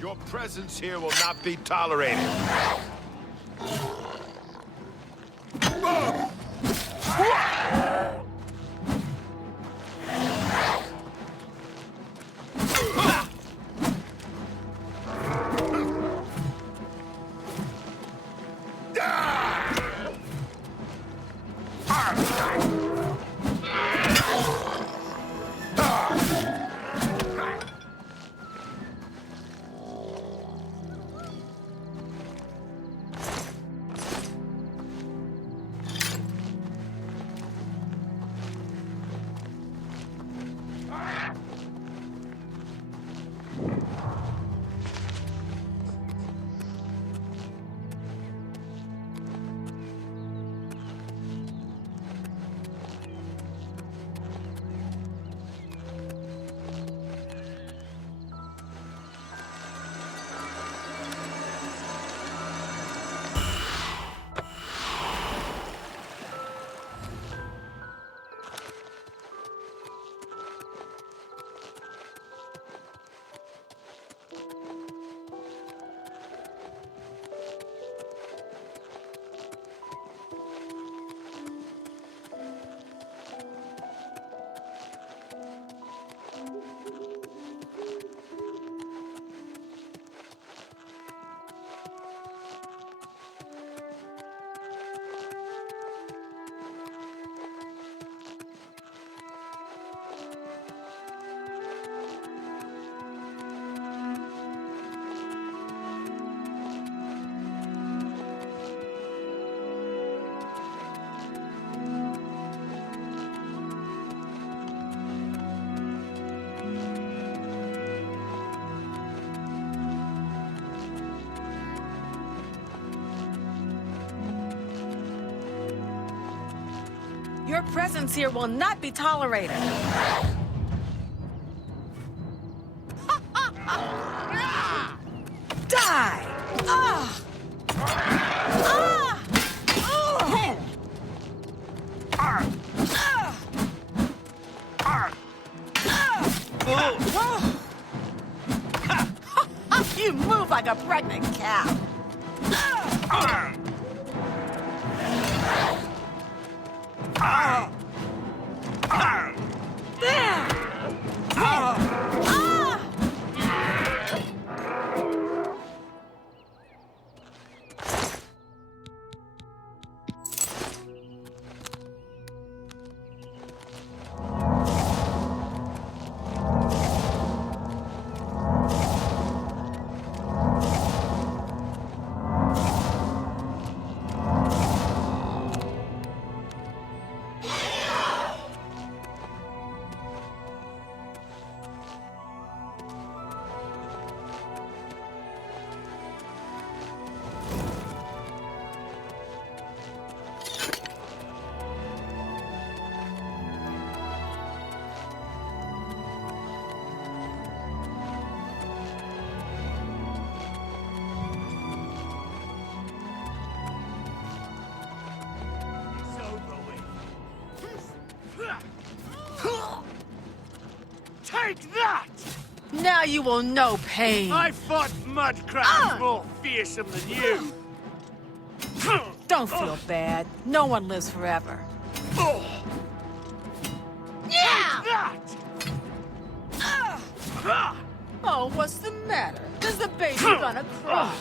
Your presence here will not be tolerated. Your presence here will not be tolerated. Die! Ah! Ah! You move like a pregnant cow. Take that! Now you will know pain. I fought mudcrabs more fearsome than you. Don't feel bad. No one lives forever. Yeah! That! Oh, what's the matter? Is the baby gonna cry?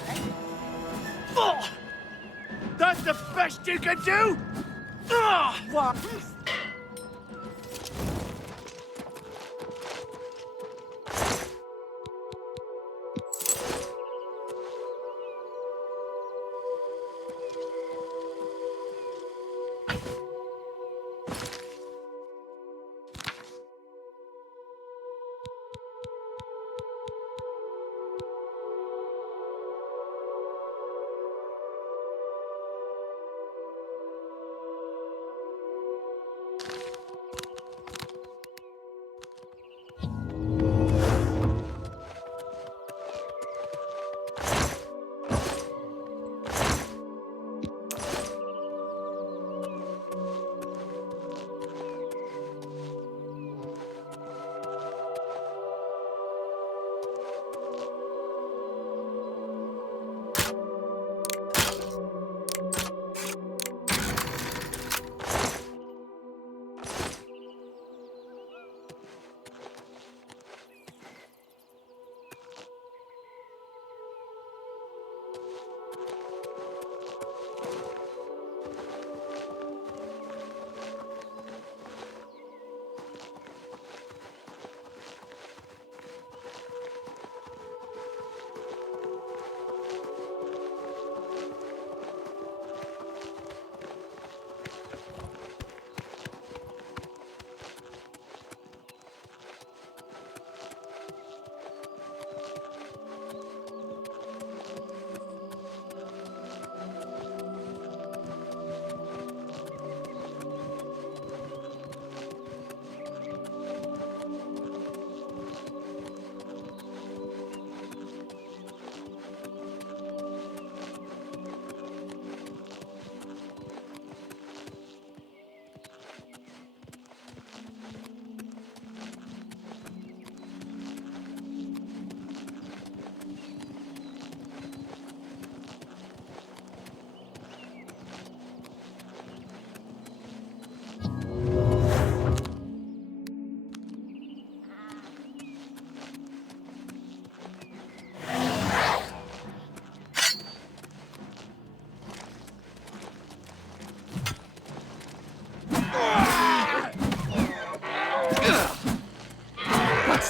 That's the best you can do? What?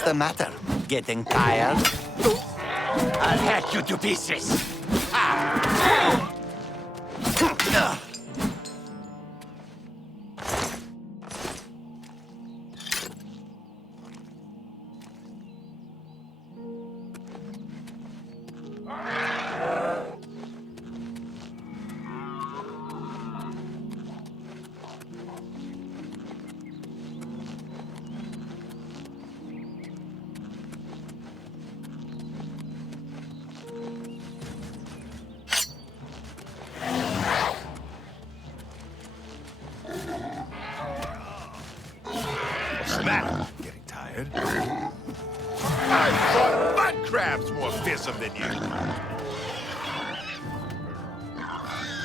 the matter? Getting tired? I'll hack you to pieces. What's the matter? Getting tired? I fought mud crabs more fearsome than you.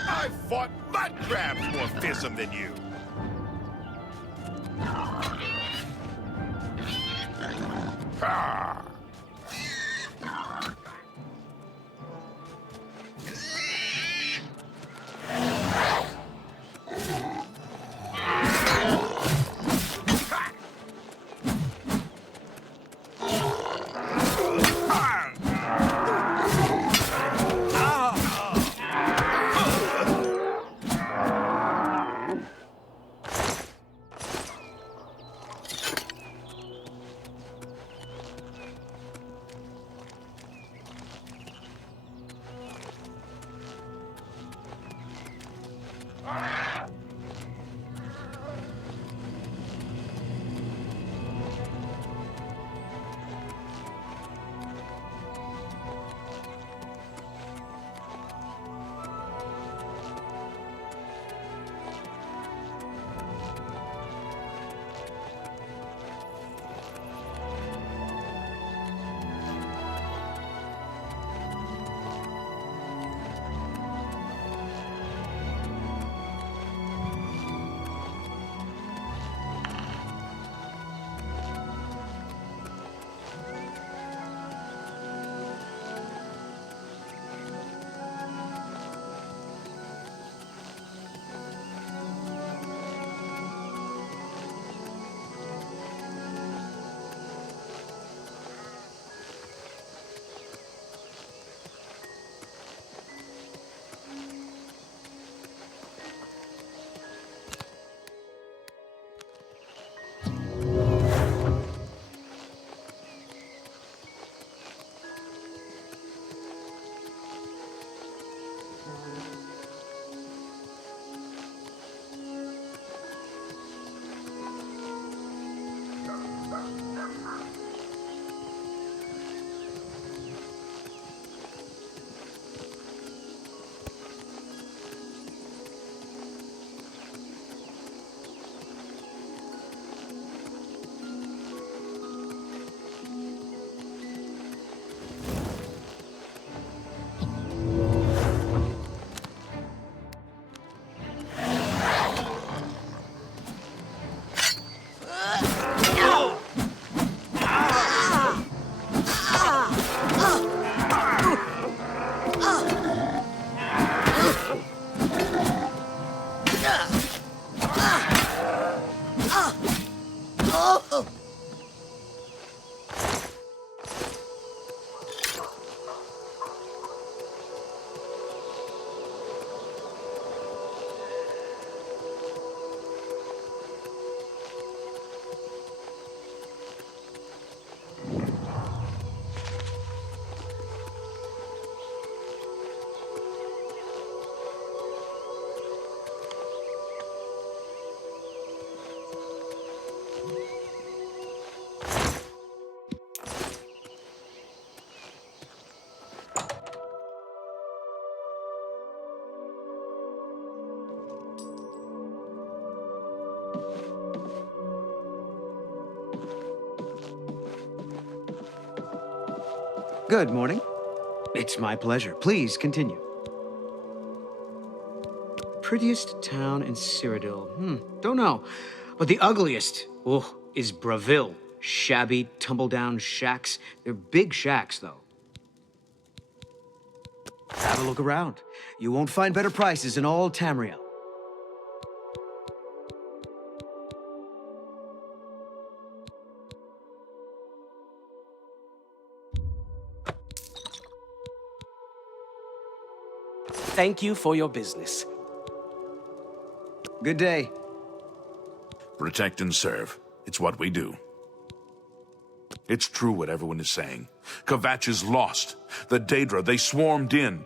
I fought mud crabs more fearsome than you. Ah. Good morning. It's my pleasure. Please continue. Prettiest town in Cyrodiil. Don't know. But the ugliest, is Bravil. Shabby, tumble-down shacks. They're big shacks, though. Have a look around. You won't find better prices in all Tamriel. thank you for your business. Good day. Protect and serve. It's what we do. It's true what everyone is saying. Kvatch is lost. The Daedra, they swarmed in.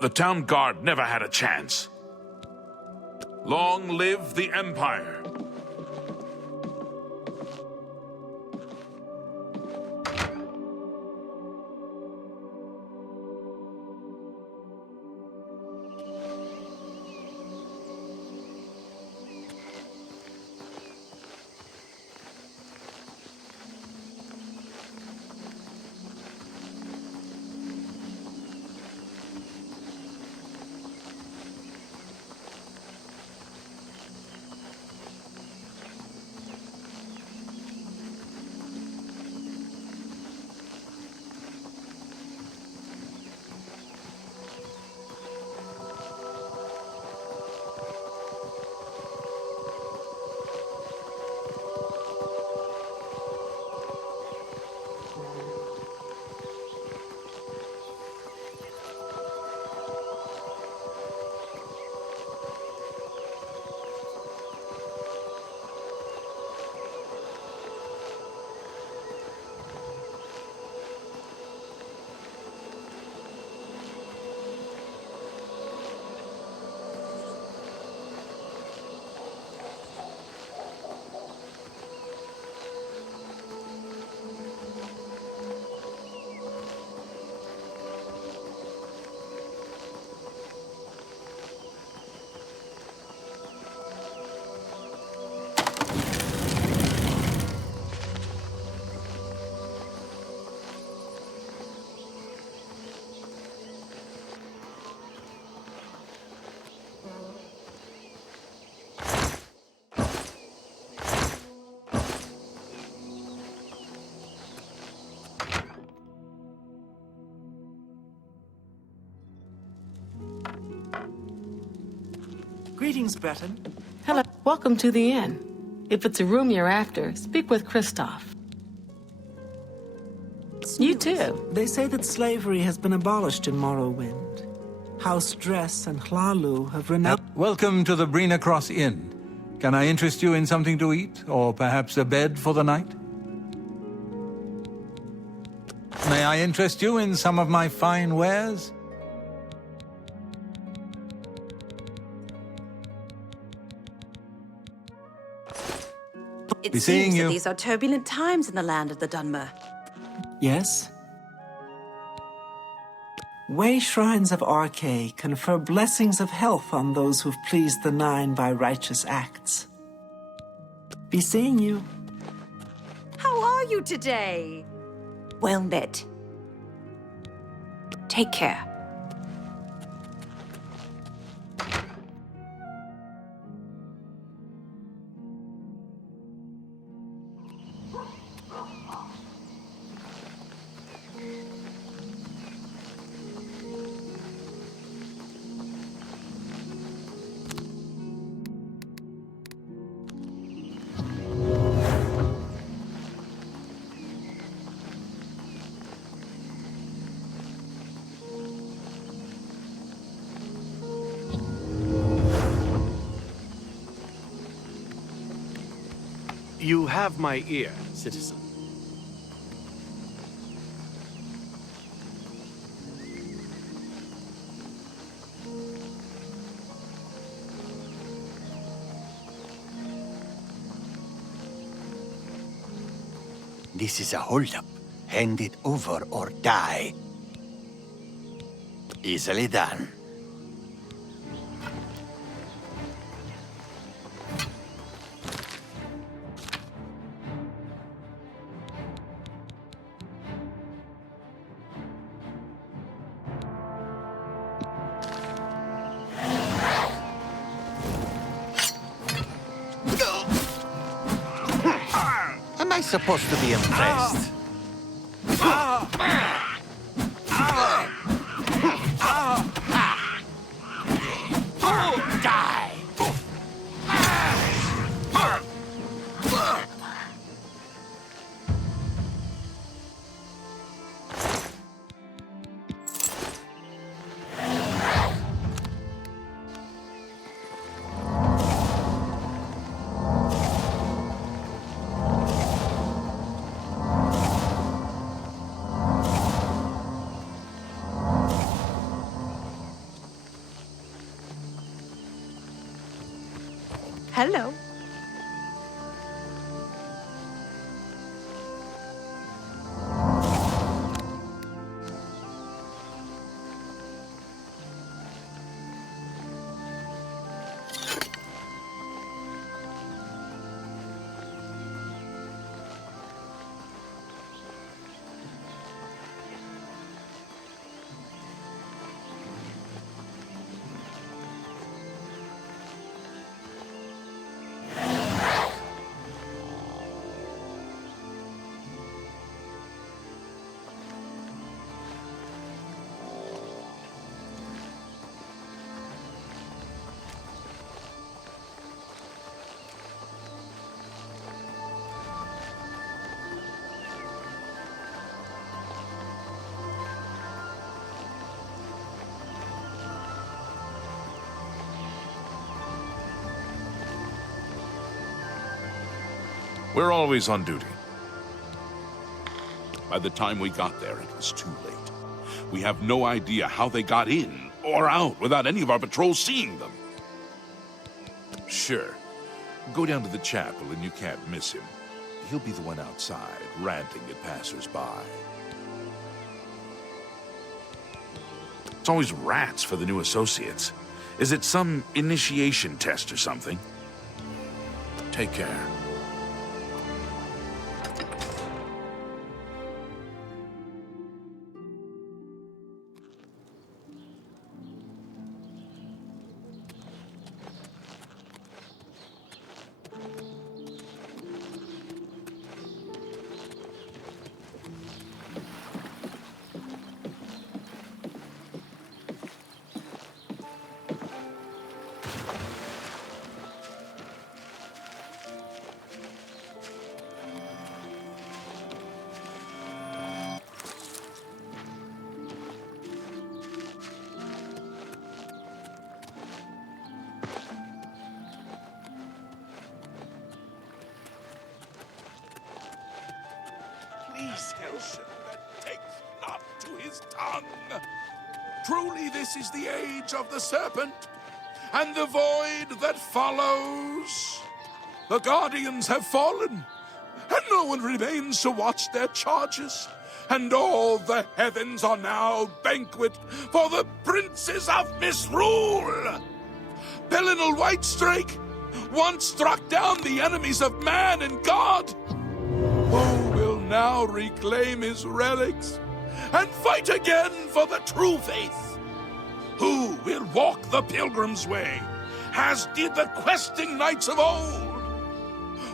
The town guard never had a chance. Long live the Empire! Greetings, Breton. Hello. Welcome to the inn. If it's a room you're after, speak with Christoph. You too. They say that slavery has been abolished in Morrowind. House Dress and Hlalu have renounced... Welcome to the Brina Cross Inn. Can I interest you in something to eat, or perhaps a bed for the night? May I interest you in some of my fine wares? It Be seeing seems you. that these are turbulent times in the land of the Dunmer. Yes? Way shrines of Arkay confer blessings of health on those who've pleased the Nine by righteous acts. Be seeing you. How are you today? Well met. Take care. You have my ear, citizen. This is a holdup. Hand it over or die. Easily done. Am I supposed to be impressed? Die! Hello. We're always on duty. By the time we got there, it was too late. We have no idea how they got in or out without any of our patrols seeing them. Sure, go down to the chapel and you can't miss him. He'll be the one outside, ranting at passers-by. It's always rats for the new associates. Is it some initiation test or something? Take care. Please hail him that takes not to his tongue. Truly this is the age of the serpent, and the void that follows. The guardians have fallen, and no one remains to watch their charges. And all the heavens are now banquet for the princes of misrule. Pelinal Whitestrake once struck down the enemies of man and God. Who will now reclaim his relics and fight again for the true faith? Who will walk the pilgrim's way, as did the questing knights of old?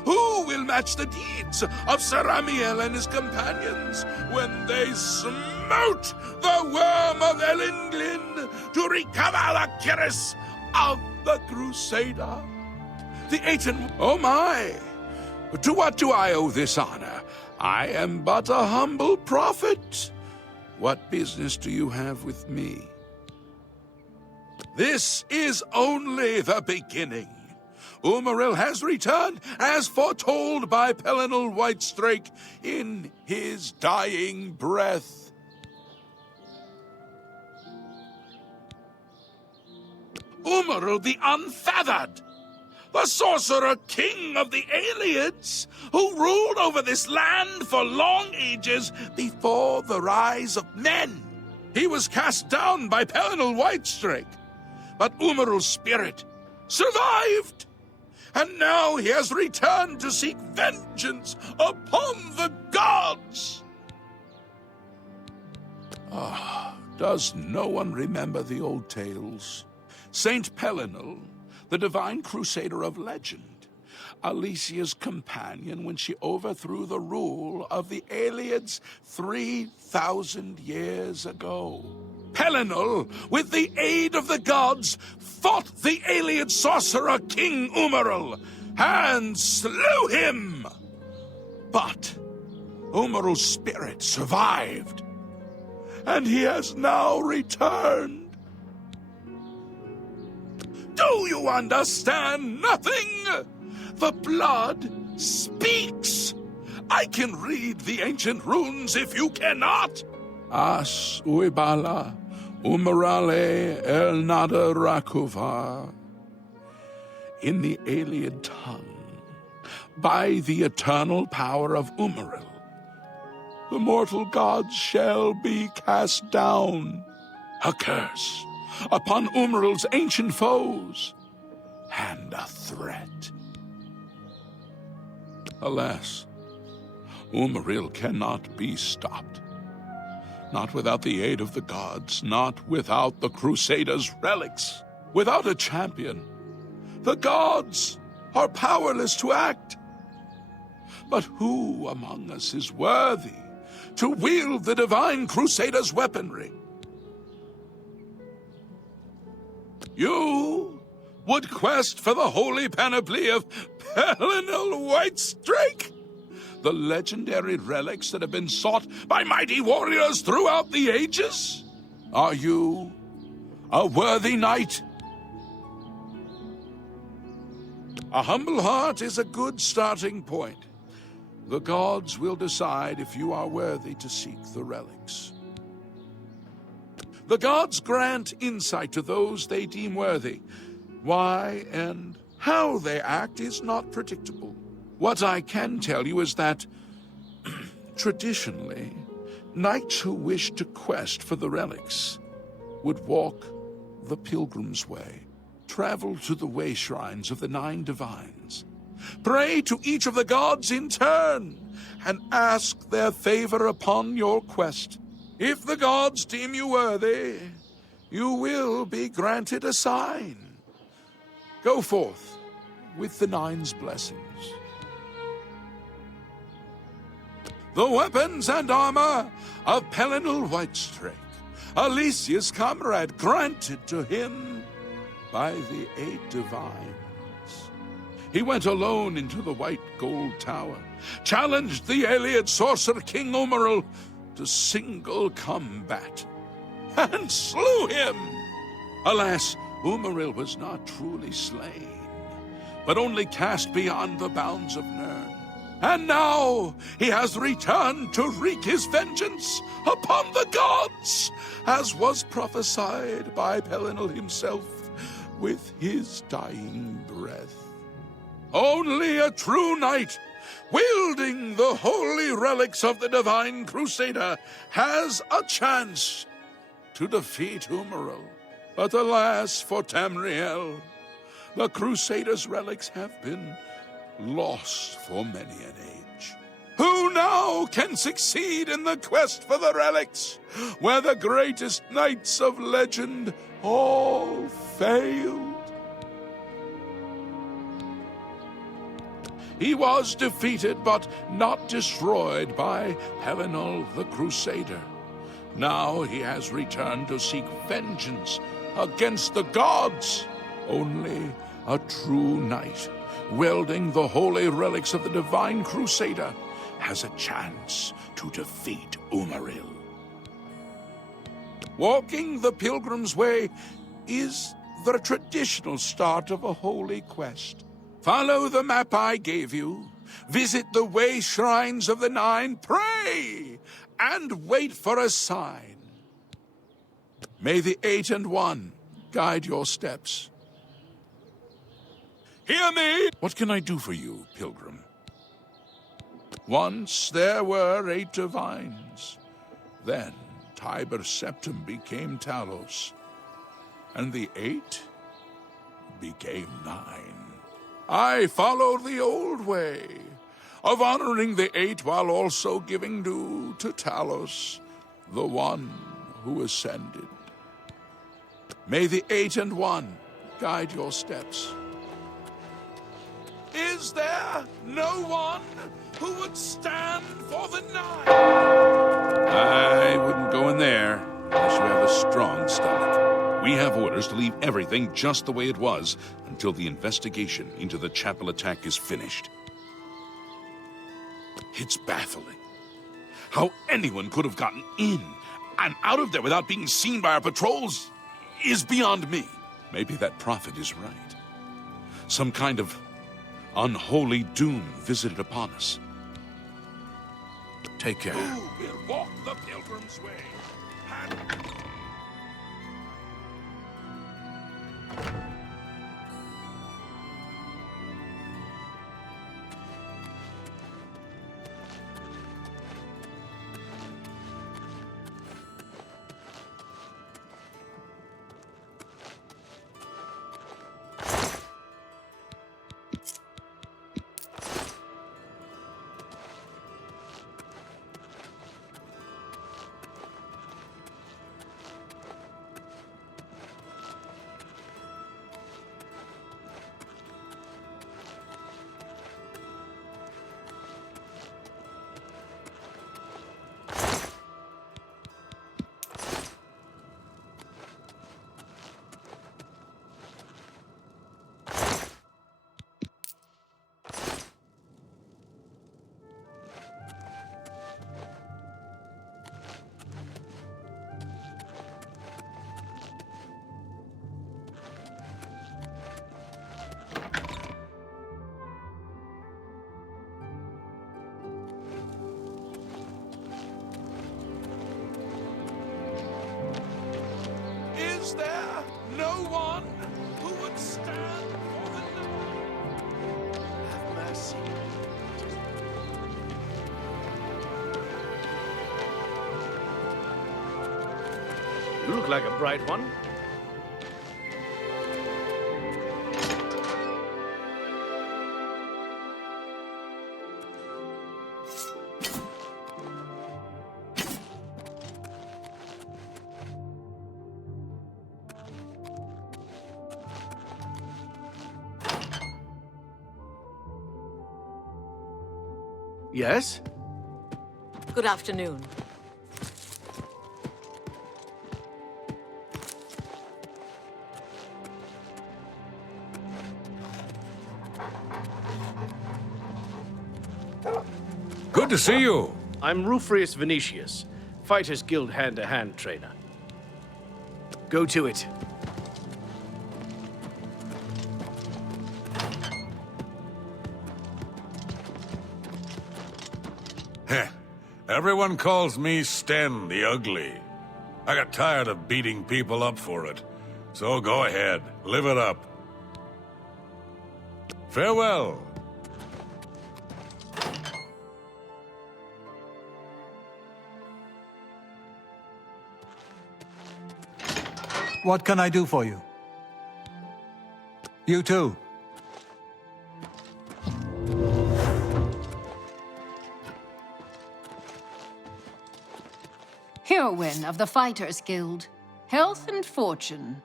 Who will match the deeds of Sir Amiel and his companions when they smote the worm of Elendil to recover the cuirass of the Crusader? The Aten... Oh my! To what do I owe this honor? I am but a humble prophet. What business do you have with me? This is only the beginning. Umaril has returned, as foretold by Pelinal Whitestrake in his dying breath. Umaril the Unfeathered, the sorcerer king of the Aelids, who ruled over this land for long ages before the rise of men. He was cast down by Pelinal Whitestrake, but Umaril's spirit survived. And now he has returned to seek vengeance upon the gods. Does no one remember the old tales? Saint Pelinal, the divine crusader of legend, Alicia's companion when she overthrew the rule of the Aelids 3,000 years ago. Pelinal, with the aid of the gods, fought the Aeliad sorcerer King Umaril and slew him. But Umaril's spirit survived, and he has now returned. Do you understand nothing? The blood speaks. I can read the ancient runes if you cannot. As uibala, umarale el nada rakuva. in the alien tongue, by the eternal power of Umaril, the mortal gods shall be cast down, a curse upon Umaril's ancient foes, and a threat. Alas, Umaril cannot be stopped. Not without the aid of the gods, not without the Crusaders' relics. Without a champion, the gods are powerless to act. But who among us is worthy to wield the divine Crusaders' weaponry? You would quest for the holy panoply of Pelinal Whitestrake? The legendary relics that have been sought by mighty warriors throughout the ages? Are you a worthy knight? A humble heart is a good starting point. The gods will decide if you are worthy to seek the relics. The gods grant insight to those they deem worthy. Why and how they act is not predictable. What I can tell you is that, traditionally, knights who wished to quest for the relics would walk the pilgrim's way, travel to the way shrines of the 9 divines, pray to each of the gods in turn, and ask their favor upon your quest. If the gods deem you worthy, you will be granted a sign. Go forth with the 9's blessings. The weapons and armor of Pelinal Whitestrake, Alicia's comrade, granted to him by the 8 divines. He went alone into the white gold tower, challenged the alien sorcerer King Umaril to single combat, and slew him. Alas, Umaril was not truly slain, but only cast beyond the bounds of Nirn. And now he has returned to wreak his vengeance upon the gods, as was prophesied by Pelinal himself with his dying breath. Only a true knight, wielding the holy relics of the divine Crusader, has a chance to defeat Umaril. But alas for Tamriel, the Crusader's relics have been lost for many an age. Who now can succeed in the quest for the relics, where the greatest knights of legend all failed? He was defeated but not destroyed by Pelinal the Crusader. Now he has returned to seek vengeance against the gods. Only a true knight, wielding the holy relics of the divine Crusader, has a chance to defeat Umaril. Walking the pilgrim's way is the traditional start of a holy quest. Follow the map I gave you, visit the way shrines of the 9, pray, and wait for a sign. May the 8 and 1 guide your steps. Hear me! What can I do for you, pilgrim? Once there were 8 divines. Then Tiber Septim became Talos, and the 8 became 9. I followed the old way of honoring the 8 while also giving due to Talos, the one who ascended. May the 8 and 1 guide your steps. Is there no one who would stand for the 9? I wouldn't go in there unless you have a strong stomach. We have orders to leave everything just the way it was until the investigation into the chapel attack is finished. It's baffling. How anyone could have gotten in and out of there without being seen by our patrols is beyond me. Maybe that prophet is right. Some kind of unholy doom visited upon us. Take care. Who will walk the pilgrim's way? No one who would stand for the Have mercy. You look like a bright one. Yes? Good afternoon. Good to see you. I'm Rufrius Venetius, Fighters Guild hand-to-hand trainer. Go to it. Heh. Everyone calls me Sten the Ugly. I got tired of beating people up for it. So go ahead, live it up. Farewell. What can I do for you? You too. Heroine of the Fighters Guild. Health and fortune.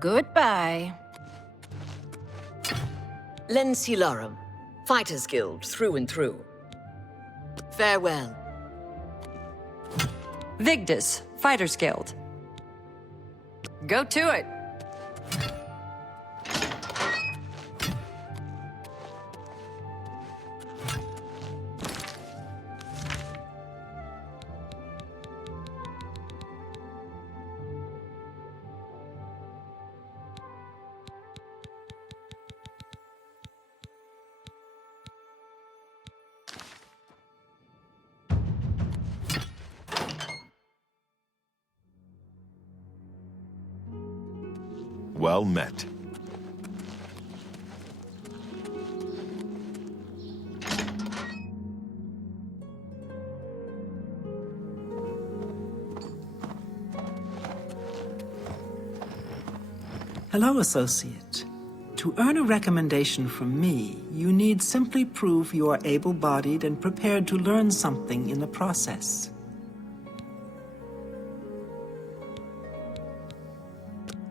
Goodbye. Lensilarum, Fighters Guild through and through. Farewell. Vigdis, Fighters Guild. Go to it. Well met. Hello, associate. To earn a recommendation from me, you need simply prove you are able-bodied and prepared to learn something in the process.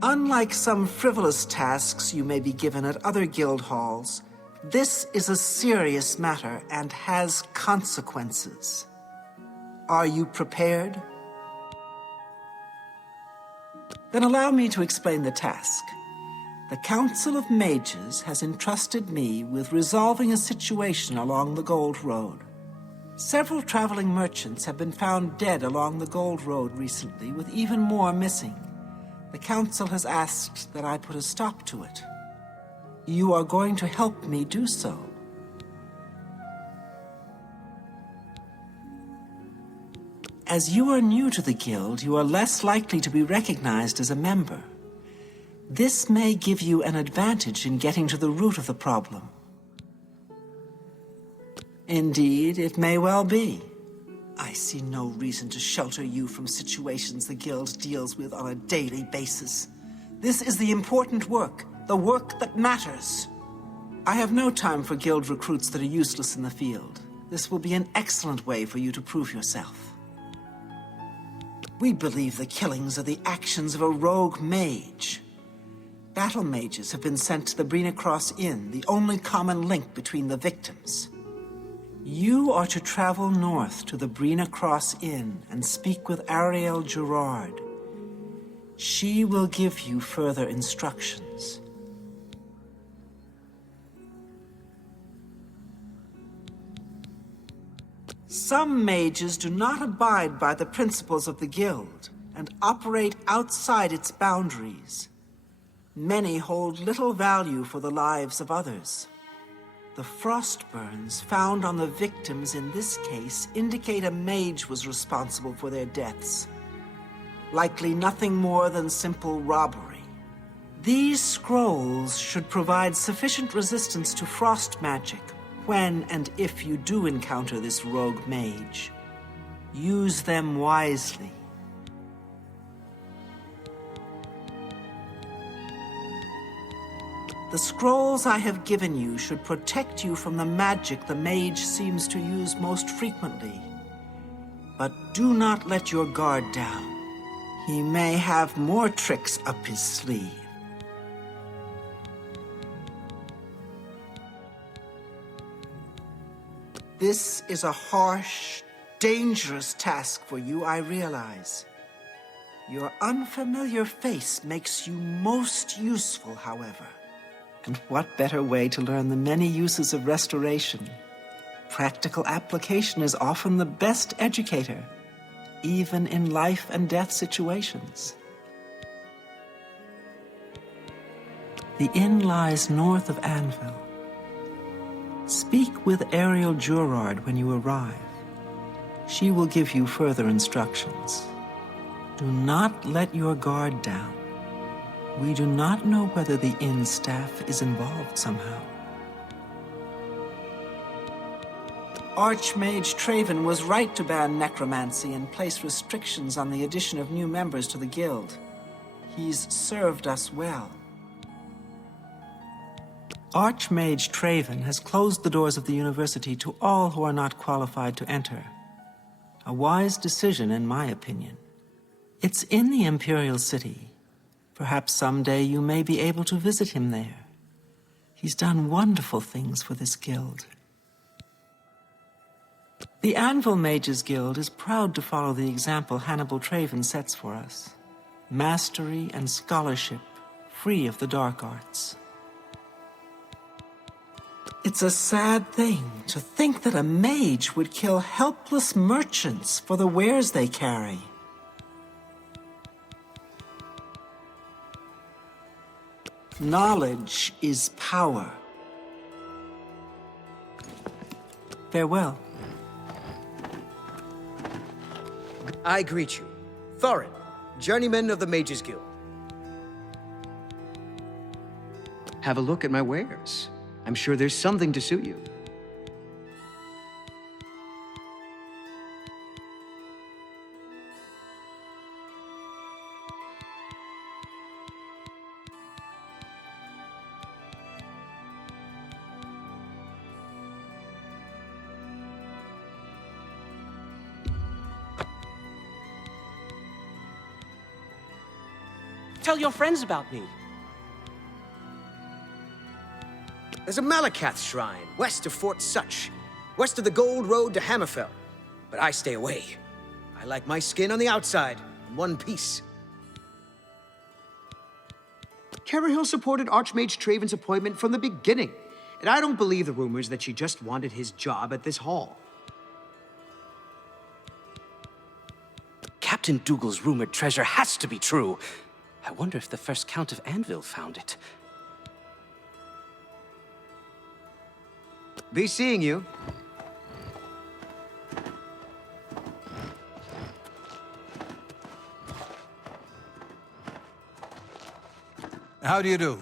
Unlike some frivolous tasks you may be given at other guild halls, this is a serious matter and has consequences. Are you prepared? Then allow me to explain the task. The Council of Mages has entrusted me with resolving a situation along the Gold Road. Several traveling merchants have been found dead along the Gold Road recently, with even more missing. The Council has asked that I put a stop to it. You are going to help me do so. As you are new to the Guild, you are less likely to be recognized as a member. This may give you an advantage in getting to the root of the problem. Indeed, it may well be. I see no reason to shelter you from situations the Guild deals with on a daily basis. This is the important work, the work that matters. I have no time for Guild recruits that are useless in the field. This will be an excellent way for you to prove yourself. We believe the killings are the actions of a rogue mage. Battle mages have been sent to the Brina Cross Inn, the only common link between the victims. You are to travel north to the Brina Cross Inn and speak with Ariel Gerard. She will give you further instructions. Some mages do not abide by the principles of the Guild and operate outside its boundaries. Many hold little value for the lives of others. The frost burns found on the victims in this case indicate a mage was responsible for their deaths. Likely nothing more than simple robbery. These scrolls should provide sufficient resistance to frost magic when and if you do encounter this rogue mage. Use them wisely. The scrolls I have given you should protect you from the magic the mage seems to use most frequently. But do not let your guard down. He may have more tricks up his sleeve. This is a harsh, dangerous task for you, I realize. Your unfamiliar face makes you most useful, however. And what better way to learn the many uses of restoration? Practical application is often the best educator, even in life and death situations. The inn lies north of Anvil. Speak with Ariel Jurard when you arrive. She will give you further instructions. Do not let your guard down. We do not know whether the inn staff is involved somehow. Archmage Traven was right to ban necromancy and place restrictions on the addition of new members to the guild. He's served us well. Archmage Traven has closed the doors of the university to all who are not qualified to enter. A wise decision, in my opinion. It's in the Imperial City. Perhaps someday you may be able to visit him there. He's done wonderful things for this guild. The Anvil Mages Guild is proud to follow the example Hannibal Traven sets for us. Mastery and scholarship, free of the dark arts. It's a sad thing to think that a mage would kill helpless merchants for the wares they carry. Knowledge is power. Farewell. I greet you. Thorin, journeyman of the Mages Guild. Have a look at my wares. I'm sure there's something to suit you. Tell your friends about me. There's a Malakath shrine west of Fort Such, west of the Gold Road to Hammerfell. But I stay away. I like my skin on the outside, in one piece. Carahill supported Archmage Traven's appointment from the beginning, and I don't believe the rumors that she just wanted his job at this hall. Captain Dougal's rumored treasure has to be true. I wonder if the first Count of Anvil found it. Be seeing you. How do you do?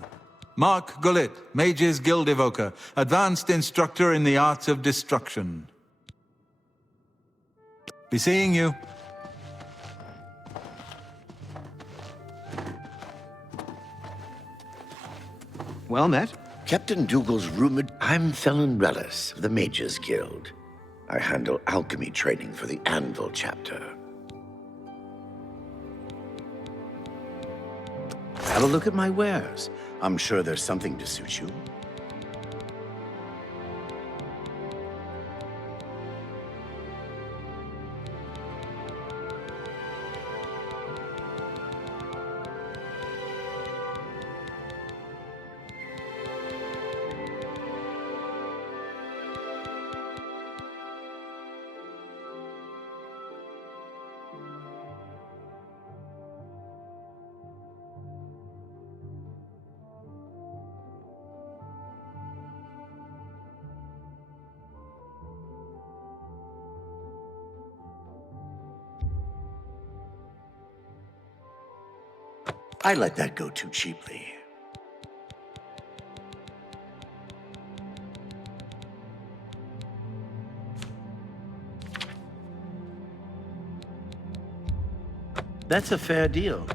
Mark Gullet, Mages Guild Evoker, Advanced Instructor in the Arts of Destruction. Be seeing you. Well met. Captain Dougal's rumored... I'm Felon Relis of the Mages Guild. I handle alchemy training for the Anvil chapter. Have a look at my wares. I'm sure there's something to suit you. I let that go too cheaply. That's a fair deal.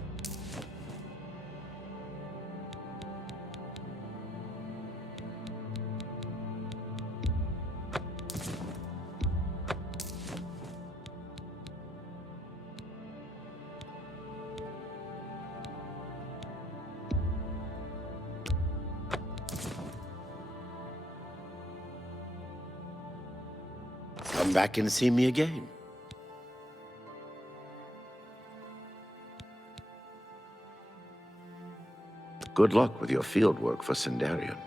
Come back and see me again. Good luck with your field work for Sindarian.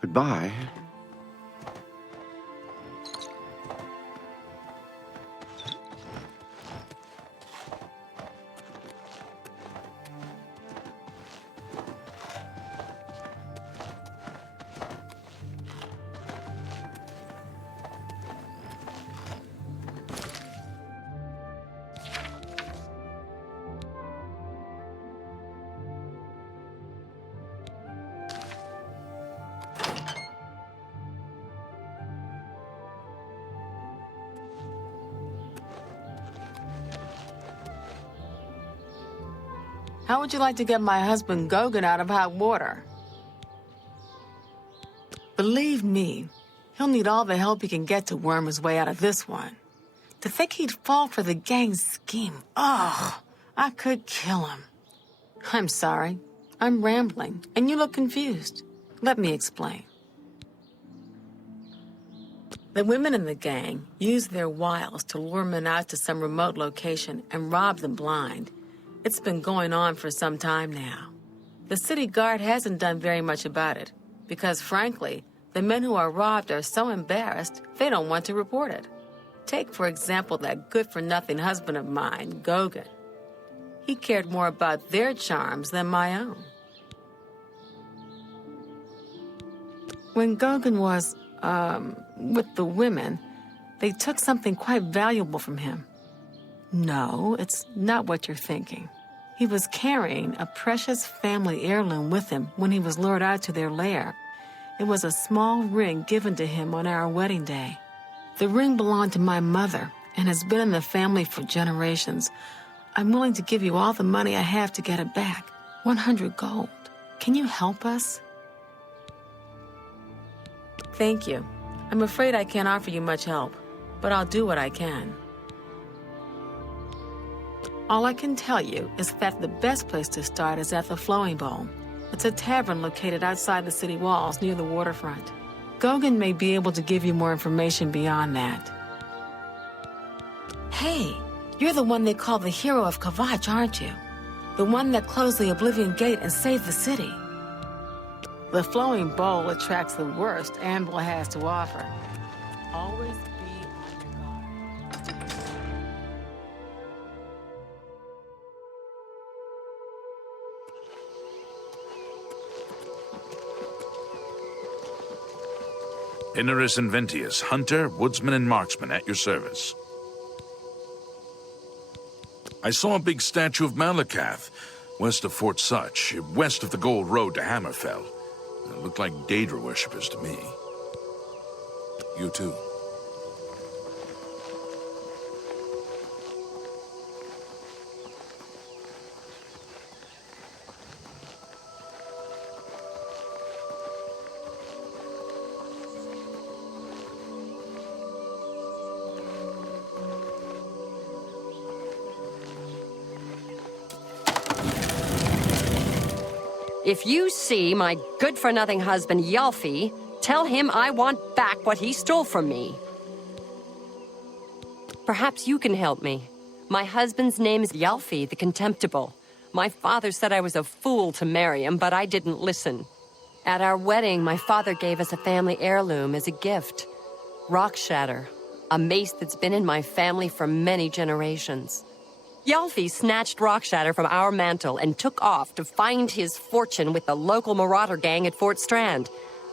Goodbye. How would you like to get my husband Gogan out of hot water? Believe me, he'll need all the help he can get to worm his way out of this one. To think he'd fall for the gang's scheme, ugh, I could kill him. I'm sorry, I'm rambling, and you look confused. Let me explain. The women in the gang use their wiles to lure men out to some remote location and rob them blind. It's been going on for some time now. The city guard hasn't done very much about it, because frankly, the men who are robbed are so embarrassed, they don't want to report it. Take, for example, that good-for-nothing husband of mine, Gogan. He cared more about their charms than my own. When Gogan was, with the women, they took something quite valuable from him. No, it's not what you're thinking. He was carrying a precious family heirloom with him when he was lured out to their lair. It was a small ring given to him on our wedding day. The ring belonged to my mother and has been in the family for generations. I'm willing to give you all the money I have to get it back. 100 gold. Can you help us? Thank you. I'm afraid I can't offer you much help, but I'll do what I can. All I can tell you is that the best place to start is at the Flowing Bowl. It's a tavern located outside the city walls near the waterfront. Gogan may be able to give you more information beyond that. Hey, you're the one they call the hero of Kvatch, aren't you? The one that closed the Oblivion Gate and saved the city. The Flowing Bowl attracts the worst Anvil has to offer. Always be on your guard. Inaris Inventius, hunter, woodsman, and marksman at your service. I saw a big statue of Malakath, west of Fort Such, west of the Gold Road to Hammerfell. It looked like Daedra worshippers to me. You too. If you see my good-for-nothing husband, Yalfi, tell him I want back what he stole from me. Perhaps you can help me. My husband's name is Yalfi the Contemptible. My father said I was a fool to marry him, but I didn't listen. At our wedding, my father gave us a family heirloom as a gift. Rock Shatter, a mace that's been in my family for many generations. Yalfi snatched Rock Shatter from our mantle and took off to find his fortune with the local marauder gang at Fort Strand.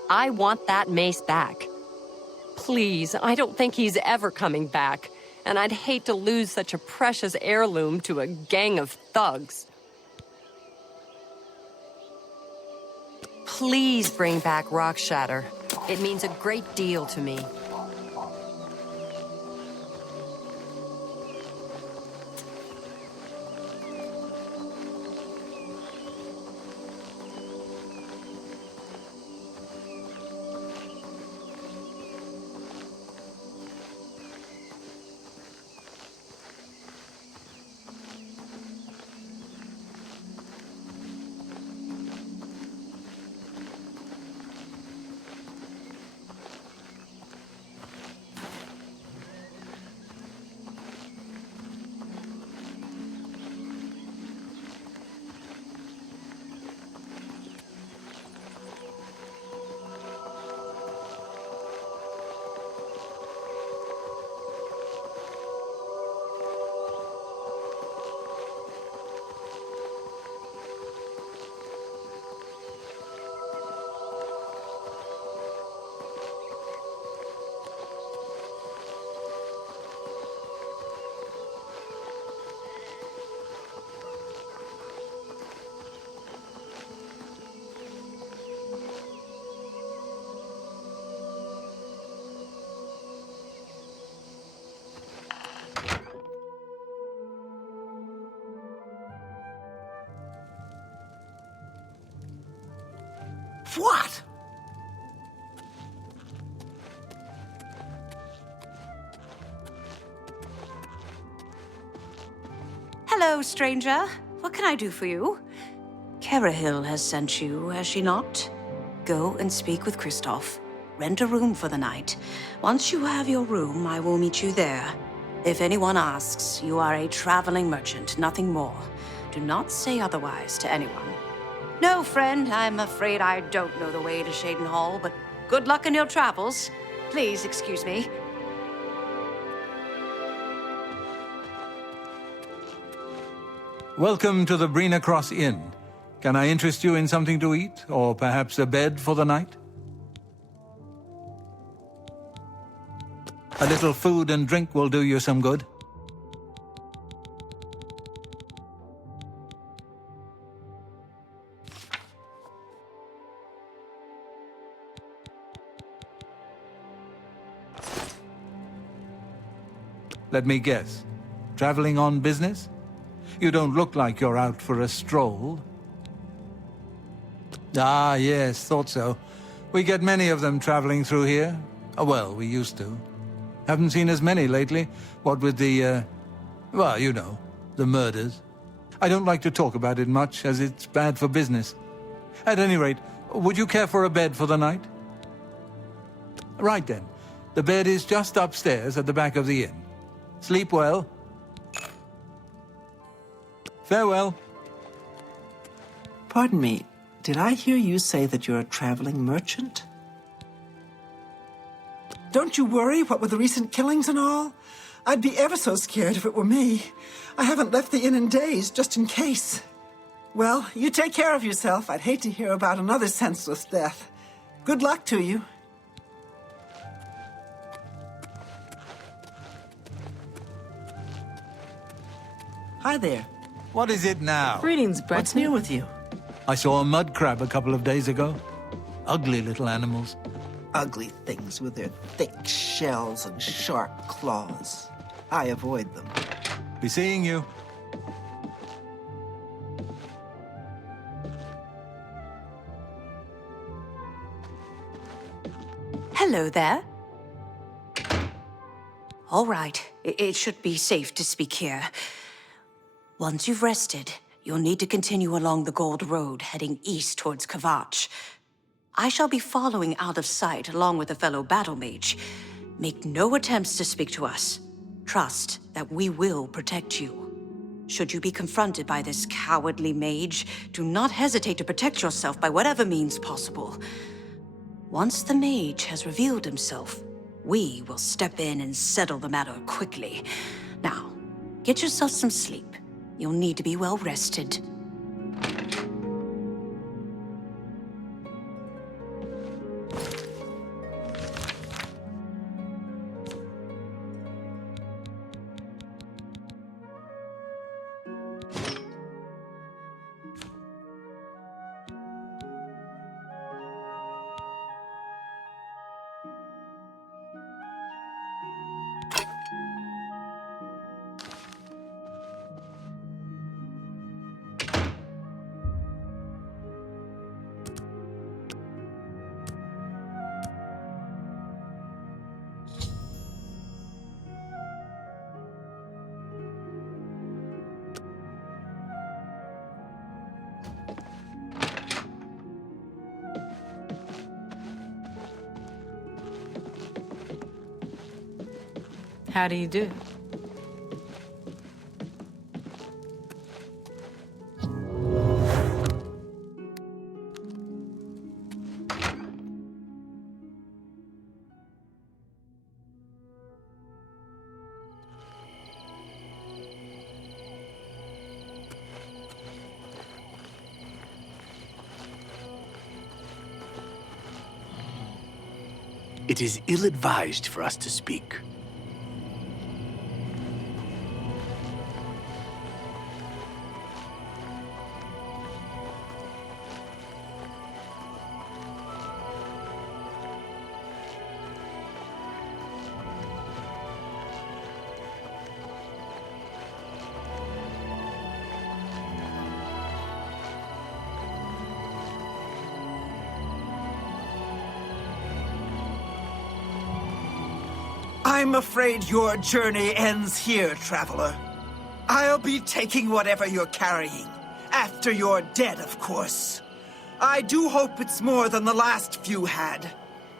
I want that mace back. Please, I don't think he's ever coming back. and I'd hate to lose such a precious heirloom to a gang of thugs. Please bring back Rock Shatter. It means a great deal to me. What? Hello, stranger. What can I do for you? Carahil has sent you, has she not? Go and speak with Kristoff. Rent a room for the night. Once you have your room, I will meet you there. If anyone asks, you are a traveling merchant, nothing more. Do not say otherwise to anyone. No, friend, I'm afraid I don't know the way to Shaden Hall, but good luck in your travels. Please excuse me. Welcome to the Brina Cross Inn. Can I interest you in something to eat, or perhaps a bed for the night? A little food and drink will do you some good. Let me guess. Traveling on business? You don't look like you're out for a stroll. Ah, yes, thought so. We get many of them traveling through here. Oh, well, we used to. Haven't seen as many lately. What with the, well, you know, the murders. I don't like to talk about it much, as it's bad for business. At any rate, would you care for a bed for the night? Right then. The bed is just upstairs at the back of the inn. Sleep well. Farewell. Pardon me, did I hear you say that you're a traveling merchant? Don't you worry, what with the recent killings and all? I'd be ever so scared if it were me. I haven't left the inn in days, just in case. Well, you take care of yourself. I'd hate to hear about another senseless death. Good luck to you. Hi there. What is it now? Greetings, Bretton. What's new with you? I saw a mud crab a couple of days ago. Ugly little animals. Ugly things with their thick shells and sharp claws. I avoid them. Be seeing you. Hello there. All right, it should be safe to speak here. Once you've rested, you'll need to continue along the Gold Road, heading east towards Kvatch. I shall be following out of sight along with a fellow battle mage. Make no attempts to speak to us. Trust that we will protect you. Should you be confronted by this cowardly mage, do not hesitate to protect yourself by whatever means possible. Once the mage has revealed himself, we will step in and settle the matter quickly. Now, get yourself some sleep. You'll need to be well rested. How do you do? It is ill-advised for us to speak. I'm afraid your journey ends here, traveler. I'll be taking whatever you're carrying. After you're dead, of course. I do hope it's more than the last few had.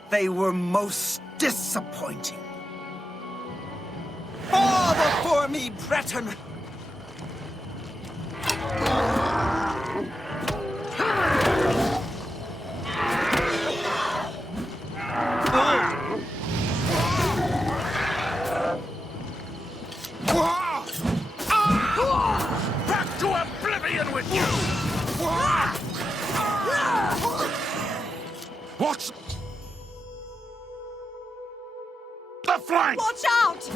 They were most disappointing. All before me, Breton! Back to Oblivion with you! What's the flank? Watch out!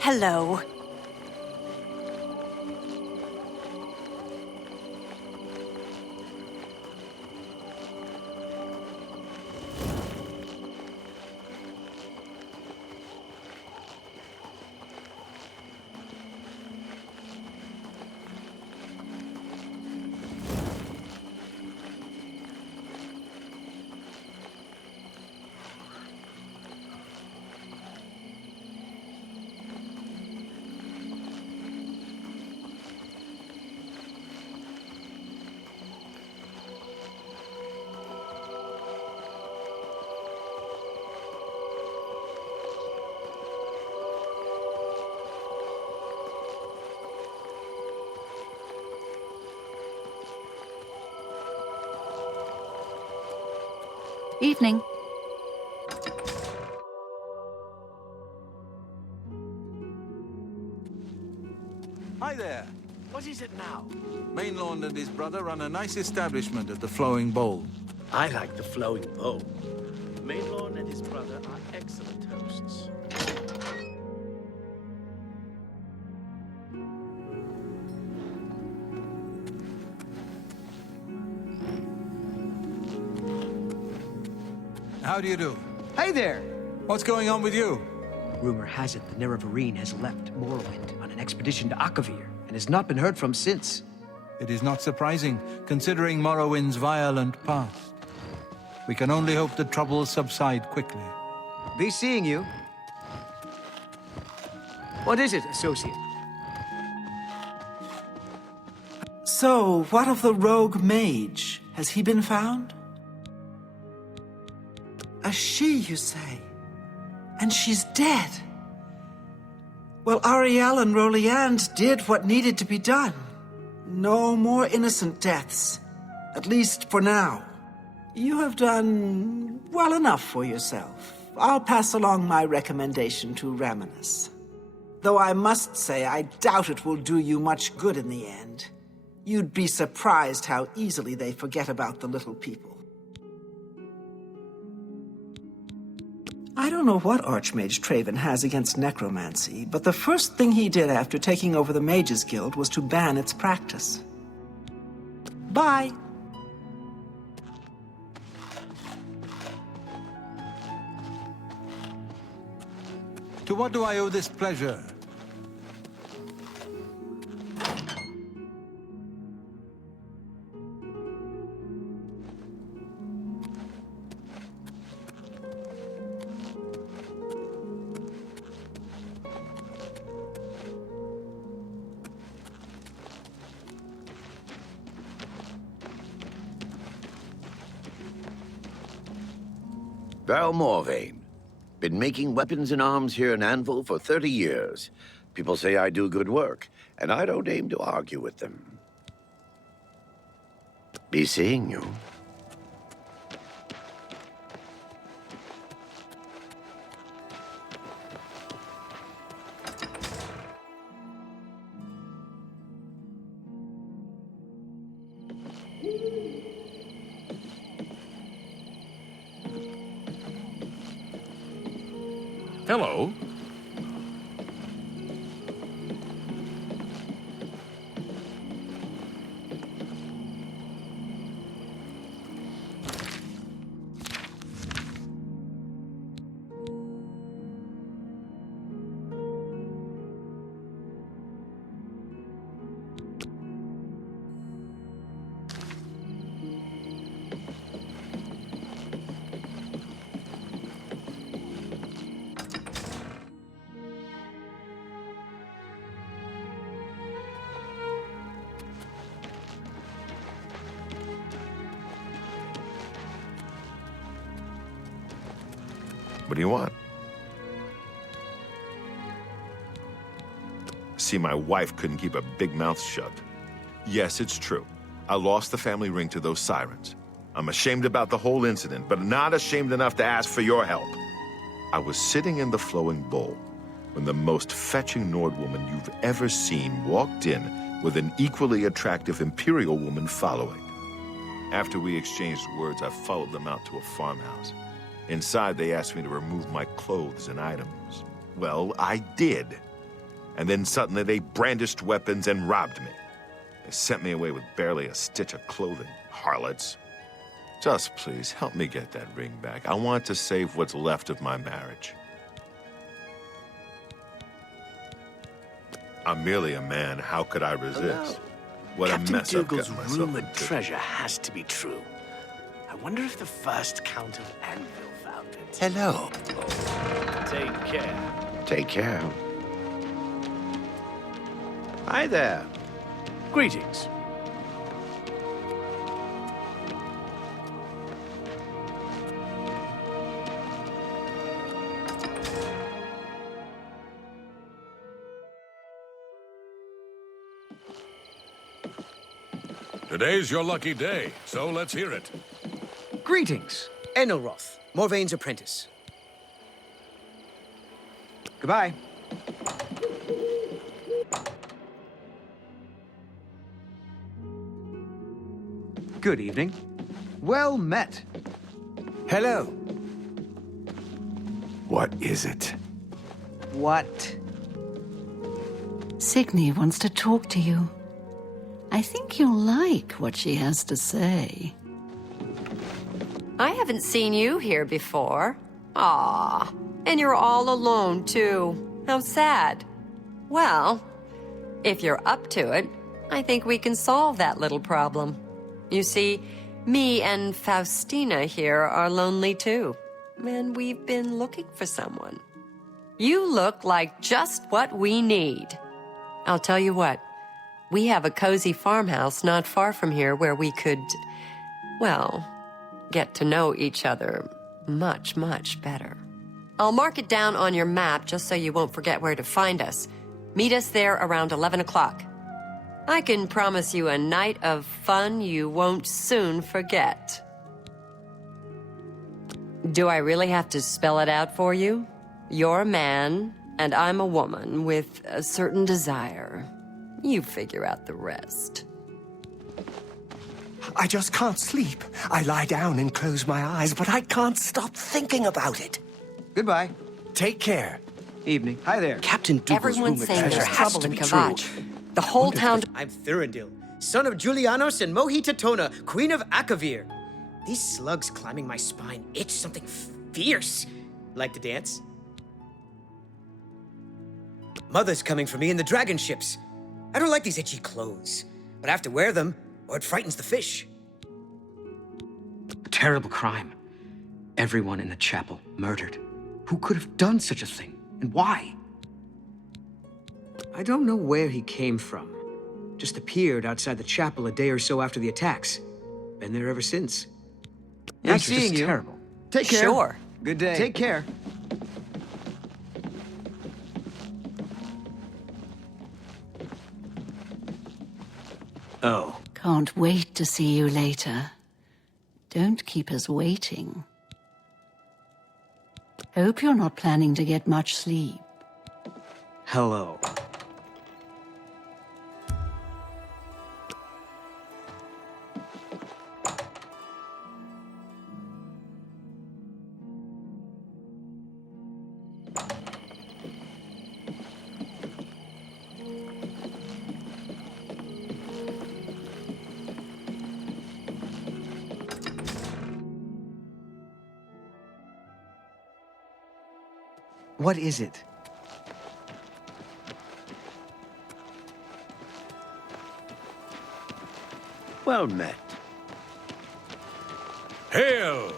Hello. Evening. Hi there. What is it now? Mainlord and his brother run a nice establishment at the Flowing Bowl. I like the Flowing Bowl. Mainlord and his brother are excellent hosts. How do you do? Hey there! What's going on with you? Rumor has it the Nerevarine has left Morrowind on an expedition to Akavir and has not been heard from since. It is not surprising, considering Morrowind's violent past. We can only hope the troubles subside quickly. Be seeing you. What is it, associate? So, what of the rogue mage? Has he been found? A she, you say? And she's dead. Well, Ariel and Roliand did what needed to be done. No more innocent deaths. At least for now. You have done well enough for yourself. I'll pass along my recommendation to Raminus. Though I must say, I doubt it will do you much good in the end. You'd be surprised how easily they forget about the little people. I don't know what Archmage Traven has against necromancy, but the first thing he did after taking over the Mages Guild was to ban its practice. Bye. To what do I owe this pleasure? Val Morvain. Been making weapons and arms here in Anvil for 30 years. People say I do good work, and I don't aim to argue with them. Be seeing you. Hello. What do you want? See, my wife couldn't keep a big mouth shut. Yes, it's true. I lost the family ring to those sirens. I'm ashamed about the whole incident, but not ashamed enough to ask for your help. I was sitting in the flowing bowl when the most fetching Nord woman you've ever seen walked in with an equally attractive Imperial woman following. After we exchanged words, I followed them out to a farmhouse. Inside, they asked me to remove my clothes and items. Well, I did. And then suddenly they brandished weapons and robbed me. They sent me away with barely a stitch of clothing, harlots. Just please, help me get that ring back. I want to save what's left of my marriage. I'm merely a man. How could I resist? What Captain a mess I've Dougal's gotten myself rumored into. treasure has to be true. I wonder if the first Count of Anvil found it. Hello. Take care. Take care. Hi there. Greetings. Today's your lucky day, so let's hear it. Greetings. Enelroth, Morvain's apprentice. Goodbye. Good evening. Well met. Hello. What is it? What? Signy wants to talk to you. I think you'll like what she has to say. I haven't seen you here before. Ah, and you're all alone, too. How sad. Well, if you're up to it, I think we can solve that little problem. You see, me and Faustina here are lonely too, and we've been looking for someone. You look like just what we need. I'll tell you what, we have a cozy farmhouse not far from here where we could, well, get to know each other much, much better. I'll mark it down on your map just so you won't forget where to find us. Meet us there around 11 o'clock. I can promise you a night of fun you won't soon forget. Do I really have to spell it out for you? You're a man, and I'm a woman with a certain desire. You figure out the rest. I just can't sleep. I lie down and close my eyes, but I can't stop thinking about it. Goodbye. Take care. Evening. Hi there. Captain Dougal's Everyone's rumored saying treasure there's has trouble to in be true. Kavach. The whole town... I'm Thurindil, son of Julianos and Mohitatona, queen of Akavir. These slugs climbing my spine itch something fierce. Like to dance? Mother's coming for me in the dragon ships. I don't like these itchy clothes, but I have to wear them, or it frightens the fish. A terrible crime. Everyone in the chapel murdered. Who could have done such a thing, and why? I don't know where he came from. Just appeared outside the chapel a day or so after the attacks. Been there ever since. Nice seeing you. Terrible. Take care. Sure. Good day. Take care. Oh. Can't wait to see you later. Don't keep us waiting. Hope you're not planning to get much sleep. Hello. What is it? Well met. Hail!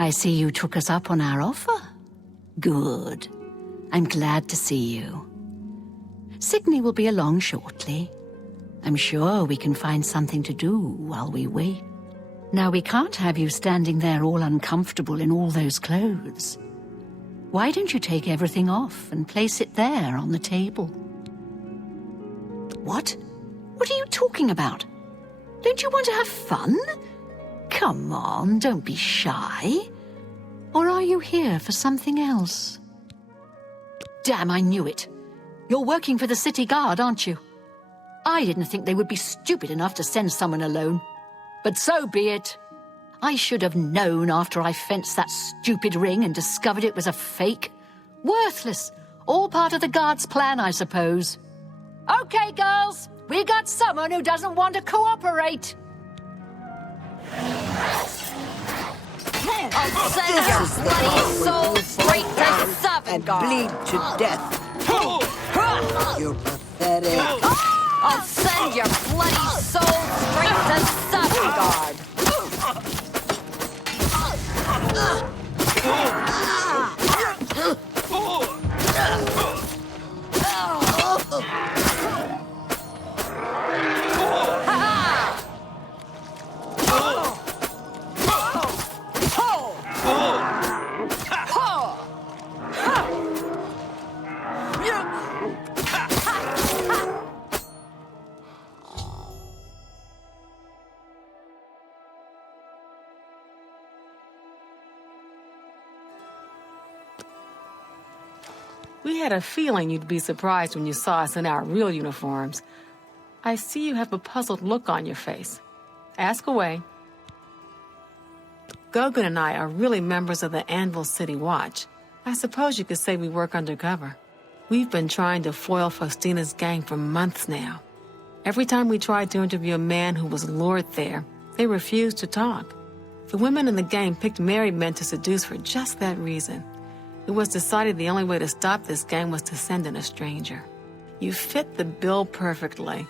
I see you took us up on our offer. Good. I'm glad to see you. Sydney will be along shortly. I'm sure we can find something to do while we wait. Now, we can't have you standing there all uncomfortable in all those clothes. Why don't you take everything off and place it there on the table? What? What are you talking about? Don't you want to have fun? Come on, don't be shy. Or are you here for something else? Damn, I knew it. You're working for the city guard, aren't you? I didn't think they would be stupid enough to send someone alone. But so be it. I should have known after I fenced that stupid ring and discovered it was a fake. Worthless. All part of the guard's plan, I suppose. Okay, girls. We got someone who doesn't want to cooperate. I'll send your bloody soul straight to Sovngarde. Bleed to death. You're pathetic. I'll send your bloody soul straight to Sovngarde. We had a feeling you'd be surprised when you saw us in our real uniforms. I see you have a puzzled look on your face. Ask away. Gogan and I are really members of the Anvil City Watch. I suppose you could say we work undercover. We've been trying to foil Faustina's gang for months now. Every time we tried to interview a man who was lured there, they refused to talk. The women in the gang picked married men to seduce for just that reason. It was decided the only way to stop this gang was to send in a stranger. You fit the bill perfectly.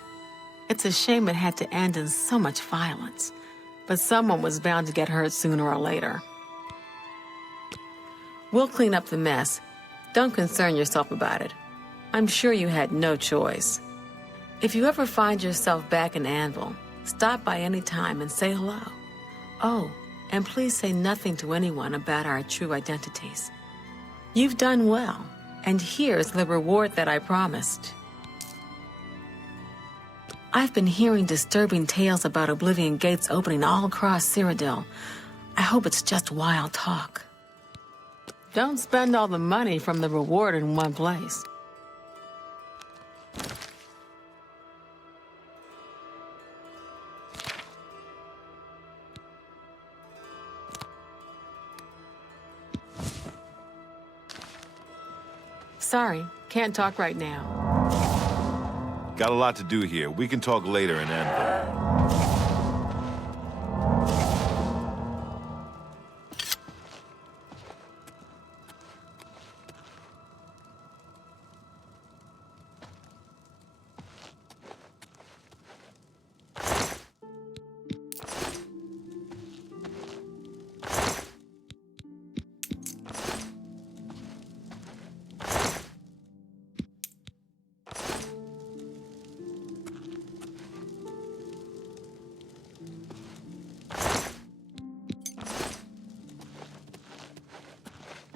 It's a shame it had to end in so much violence, but someone was bound to get hurt sooner or later. We'll clean up the mess. Don't concern yourself about it. I'm sure you had no choice. If you ever find yourself back in Anvil, stop by any time and say hello. Oh, and please say nothing to anyone about our true identities. You've done well, and here's the reward that I promised. I've been hearing disturbing tales about Oblivion gates opening all across Cyrodiil. I hope it's just wild talk. Don't spend all the money from the reward in one place. Sorry, can't talk right now. Got a lot to do here. We can talk later in Anvil.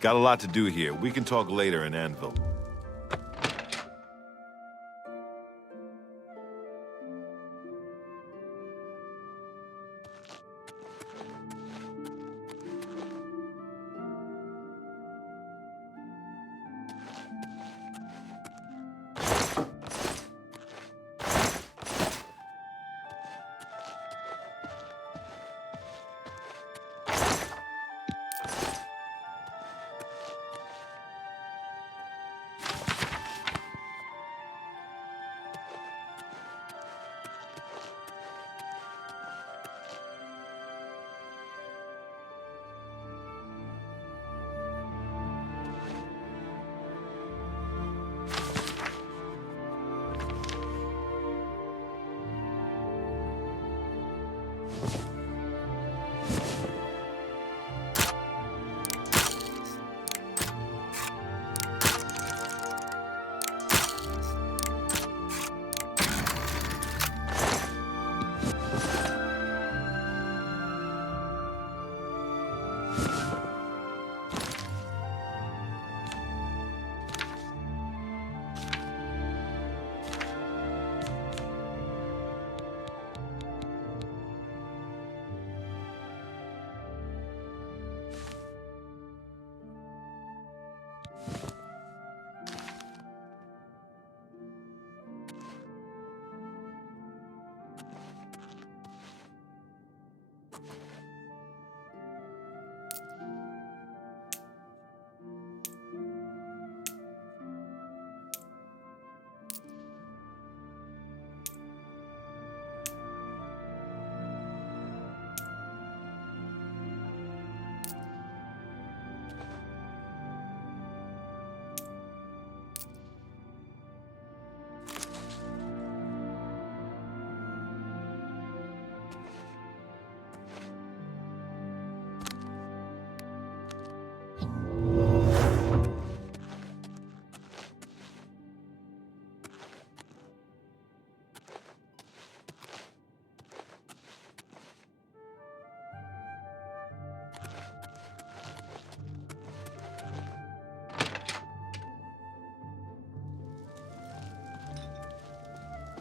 Got a lot to do here. We can talk later in Anvil.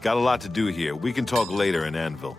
Got a lot to do here. We can talk later in Anvil.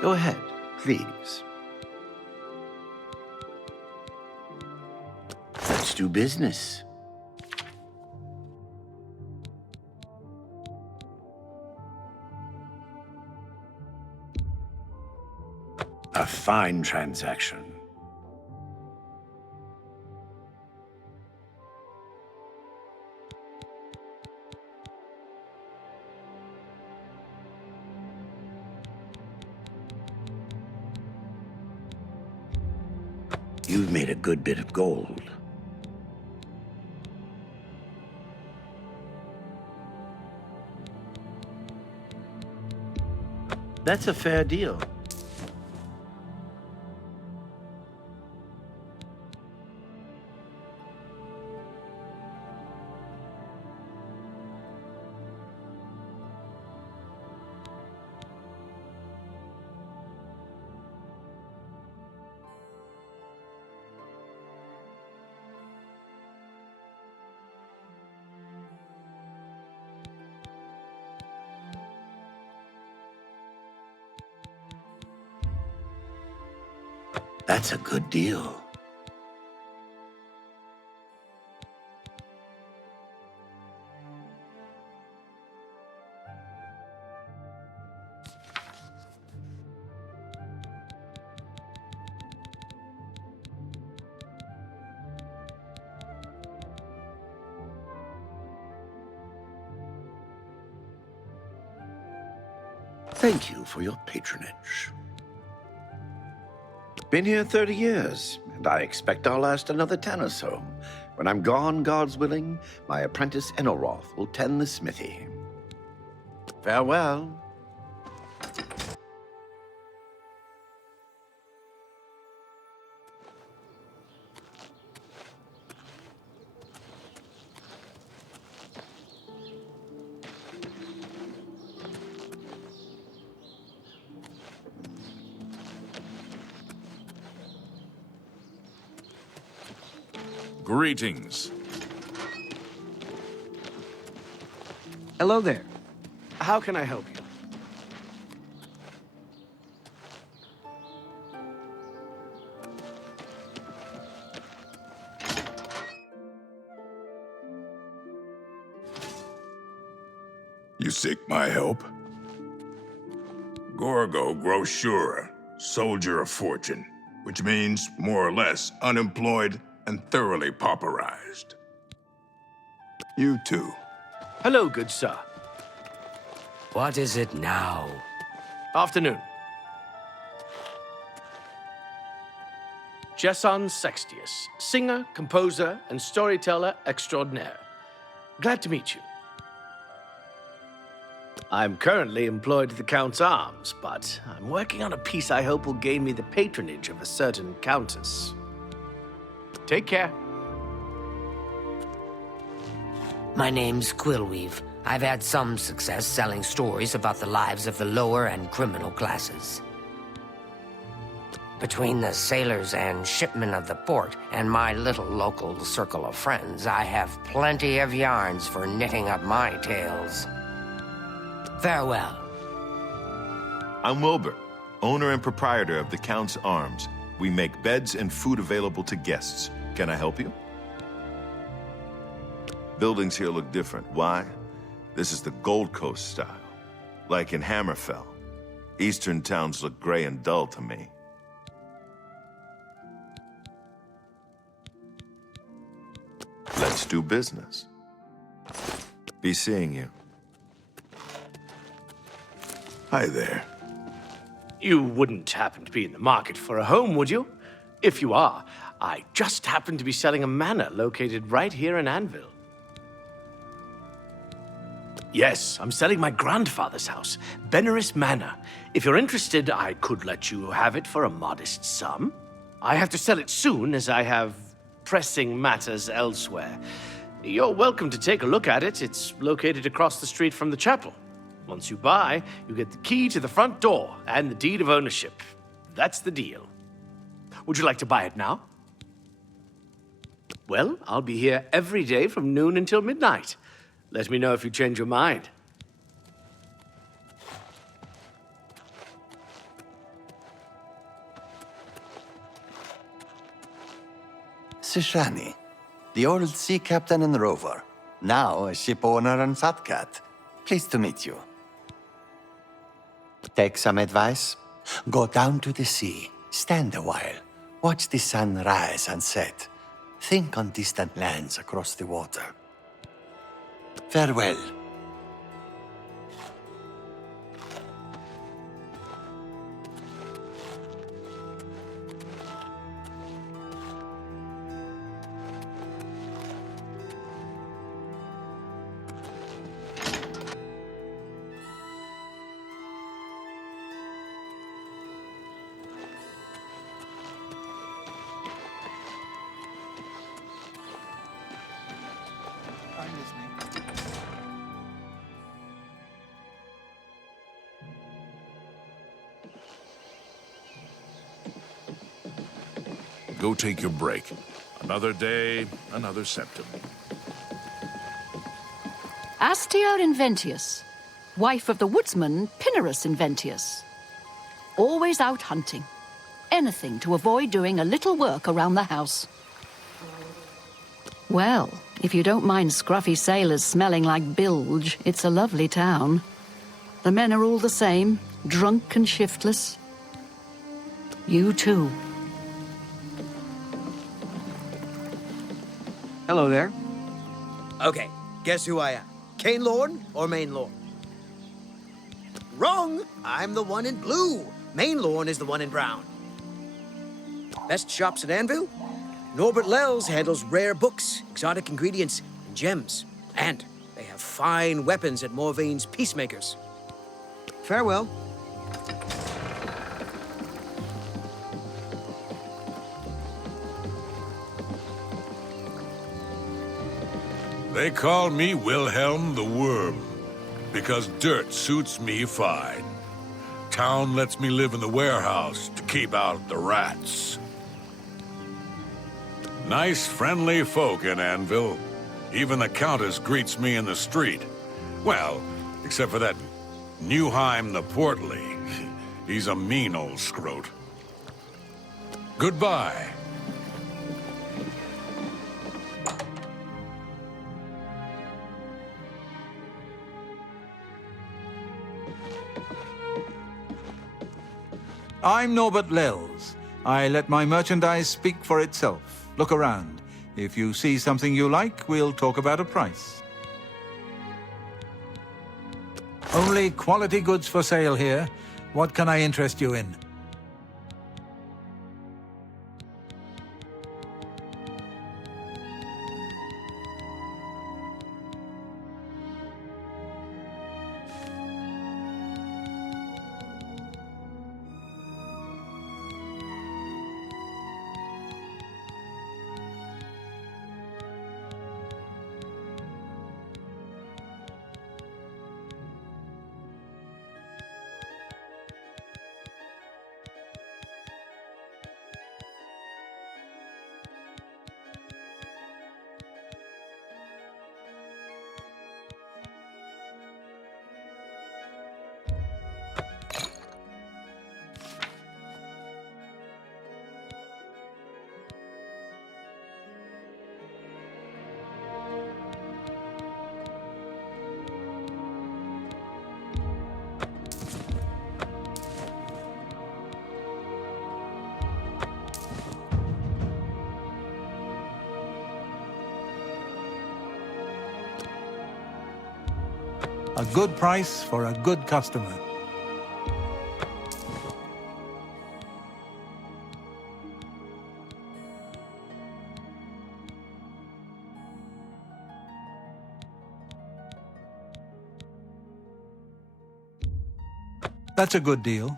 Go ahead, please. Let's do business. A fine transaction. You've made a good bit of gold. That's a fair deal. That's a good deal. Thank you for your patronage. Been here 30 years, and I expect I'll last another 10 or so. When I'm gone, God's willing, my apprentice Enelroth will tend the smithy. Farewell. Greetings. Hello there. How can I help you? You seek my help? Gorgo Groshura, soldier of fortune, which means, more or less, unemployed and thoroughly pauperized. You too. Hello, good sir. What is it now? Afternoon. Jesson Sextius, singer, composer, and storyteller extraordinaire. Glad to meet you. I'm currently employed at the Count's Arms, but I'm working on a piece I hope will gain me the patronage of a certain countess. Take care. My name's Quillweave. I've had some success selling stories about the lives of the lower and criminal classes. Between the sailors and shipmen of the port and my little local circle of friends, I have plenty of yarns for knitting up my tales. Farewell. I'm Wilbur, owner and proprietor of the Count's Arms. We make beds and food available to guests. Can I help you? Buildings here look different. Why? This is the Gold Coast style. Like in Hammerfell. Eastern towns look gray and dull to me. Let's do business. Be seeing you. Hi there. You wouldn't happen to be in the market for a home, would you? If you are, I just happen to be selling a manor located right here in Anvil. Yes, I'm selling my grandfather's house, Benaris Manor. If you're interested, I could let you have it for a modest sum. I have to sell it soon, as I have pressing matters elsewhere. You're welcome to take a look at it. It's located across the street from the chapel. Once you buy, you get the key to the front door and the deed of ownership. That's the deal. Would you like to buy it now? Well, I'll be here every day from noon until midnight. Let me know if you change your mind. Sishani, the old sea captain and rover, now a ship owner and fat cat. Pleased to meet you. Take some advice. Go down to the sea, stand a while, watch the sun rise and set. Think on distant lands across the water. Farewell. Go take your break. Another day, another septum. Astia Inventius, wife of the woodsman Pinnerus Inventius. Always out hunting. Anything to avoid doing a little work around the house. Well, if you don't mind scruffy sailors smelling like bilge, it's a lovely town. The men are all the same, drunk and shiftless. You too. Hello there. Okay, guess who I am? Cane Lord or Main Lord? Wrong! I'm the one in blue. Main Lord is the one in brown. Best shops at Anvil? Norbert Lels handles rare books, exotic ingredients, and gems. And they have fine weapons at Morvaine's Peacemakers. Farewell. They call me Wilhelm the Worm, because dirt suits me fine. Town lets me live in the warehouse to keep out the rats. Nice, friendly folk in Anvil. Even the Countess greets me in the street. Well, except for that Newheim the Portly. He's a mean old scrote. Goodbye. I'm Norbert Lels. I let my merchandise speak for itself. Look around. If you see something you like, we'll talk about a price. Only quality goods for sale here. What can I interest you in? A good price for a good customer. That's a good deal.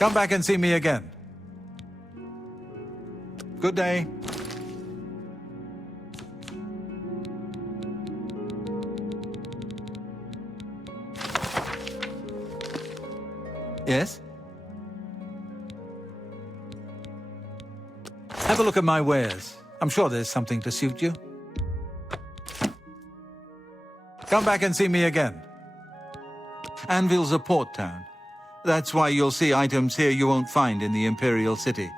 Come back and see me again. Good day. Yes? Have a look at my wares. I'm sure there's something to suit you. Come back and see me again. Anvil's a port town. That's why you'll see items here you won't find in the Imperial City.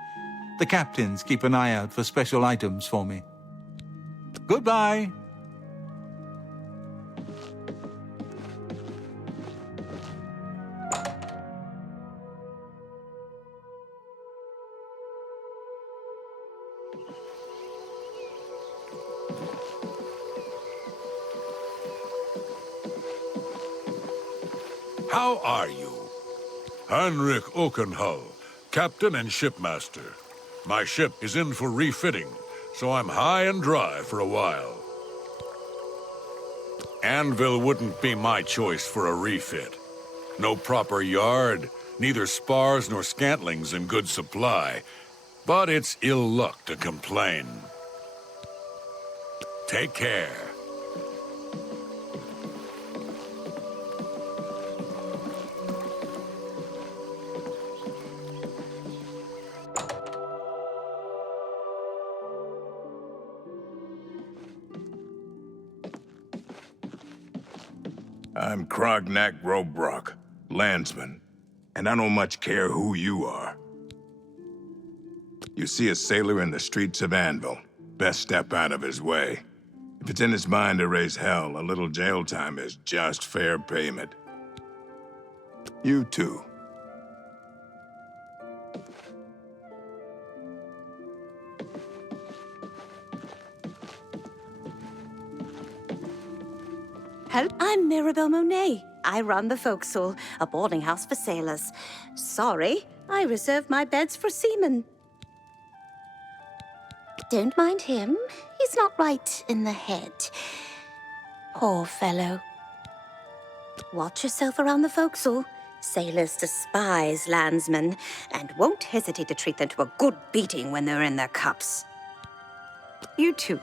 The captains keep an eye out for special items for me. Goodbye. How are you? Heinrich Okenhull, captain and shipmaster. My ship is in for refitting, so I'm high and dry for a while. Anvil wouldn't be my choice for a refit. No proper yard, neither spars nor scantlings in good supply. But it's ill luck to complain. Take care. I'm Krognak Robrock, landsman, and I don't much care who you are. You see a sailor in the streets of Anvil, best step out of his way. If it's in his mind to raise hell, a little jail time is just fair payment. You too. Help. I'm Mirabelle Monet. I run the Forecastle, a boarding house for sailors. Sorry, I reserved my beds for seamen. Don't mind him. He's not right in the head. Poor fellow. Watch yourself around the forecastle. Sailors despise landsmen and won't hesitate to treat them to a good beating when they're in their cups. You too.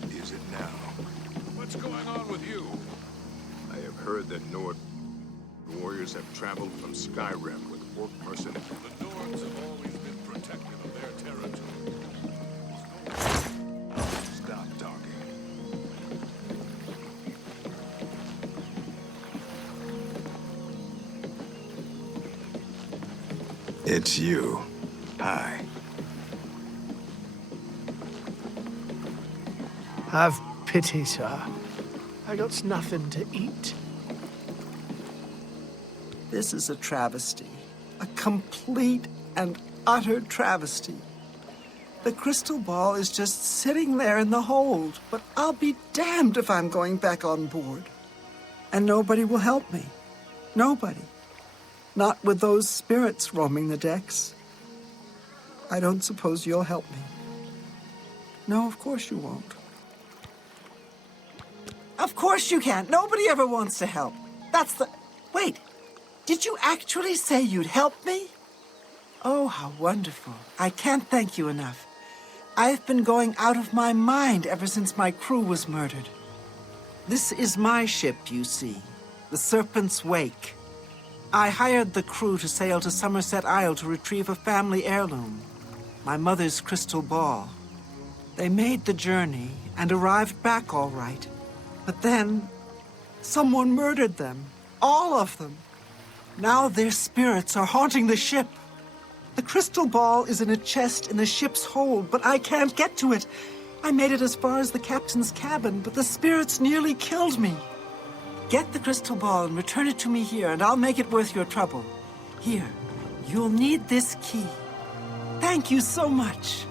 What is it now? What's going on with you? I have heard that Nord warriors have traveled from Skyrim with orc mercenaries. The Nords have always been protective of their territory. Stop talking. It's you. Hi. Have pity, sir. I got nothing to eat. This is a travesty. A complete and utter travesty. The crystal ball is just sitting there in the hold, but I'll be damned if I'm going back on board. And nobody will help me. Nobody. Not with those spirits roaming the decks. I don't suppose you'll help me. No, of course you won't. Of course you can't. Nobody ever wants to help. That's the... Wait. Did you actually say you'd help me? Oh, how wonderful. I can't thank you enough. I've been going out of my mind ever since my crew was murdered. This is my ship, you see. The Serpent's Wake. I hired the crew to sail to Somerset Isle to retrieve a family heirloom. My mother's crystal ball. They made the journey and arrived back all right. But then, someone murdered them. All of them. Now their spirits are haunting the ship. The crystal ball is in a chest in the ship's hold, but I can't get to it. I made it as far as the captain's cabin, but the spirits nearly killed me. Get the crystal ball and return it to me here, and I'll make it worth your trouble. Here, you'll need this key. Thank you so much.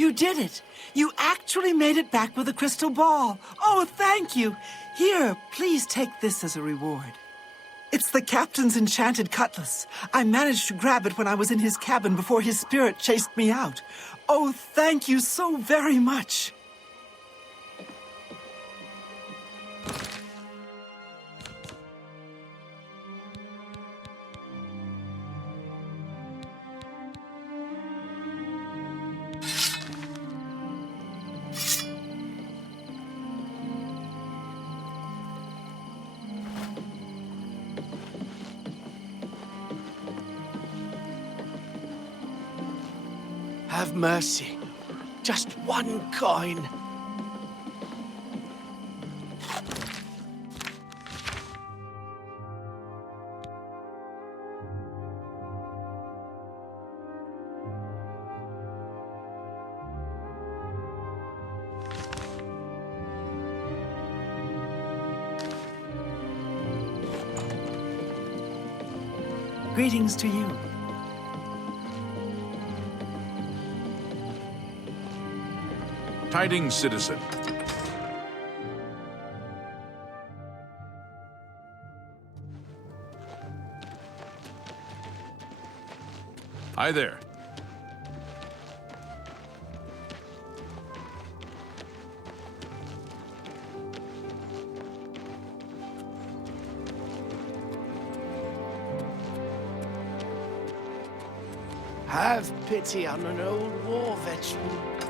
You did it! You actually made it back with a crystal ball! Oh, thank you! Here, please take this as a reward. It's the captain's enchanted cutlass. I managed to grab it when I was in his cabin before his spirit chased me out. Oh, thank you so very much! Have mercy. Just one coin. Greetings to you. Tidings, citizen. Hi there. Have pity on an old war veteran.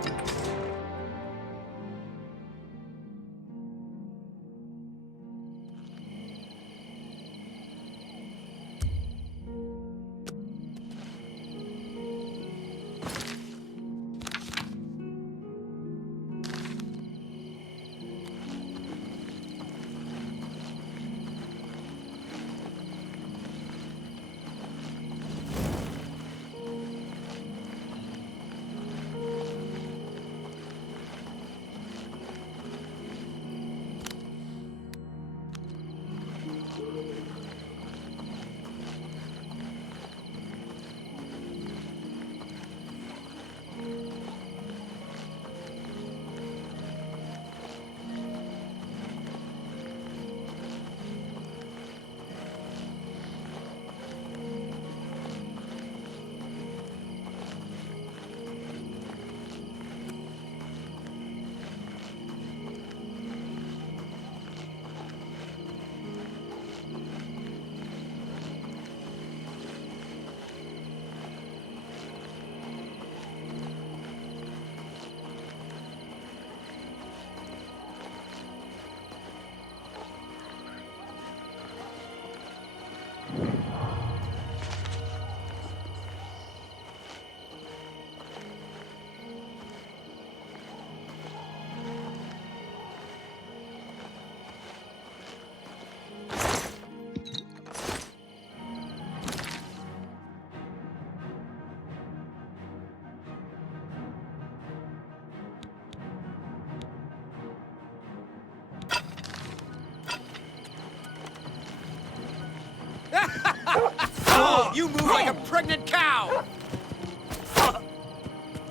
You move like a pregnant cow!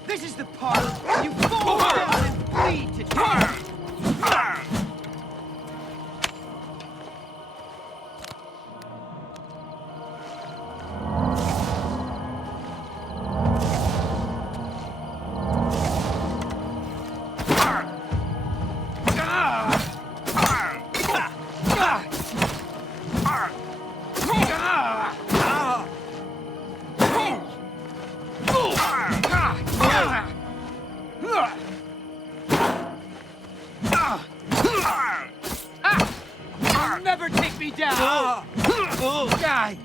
This is the part where you fall down and bleed to death! You'll never take me down! Die!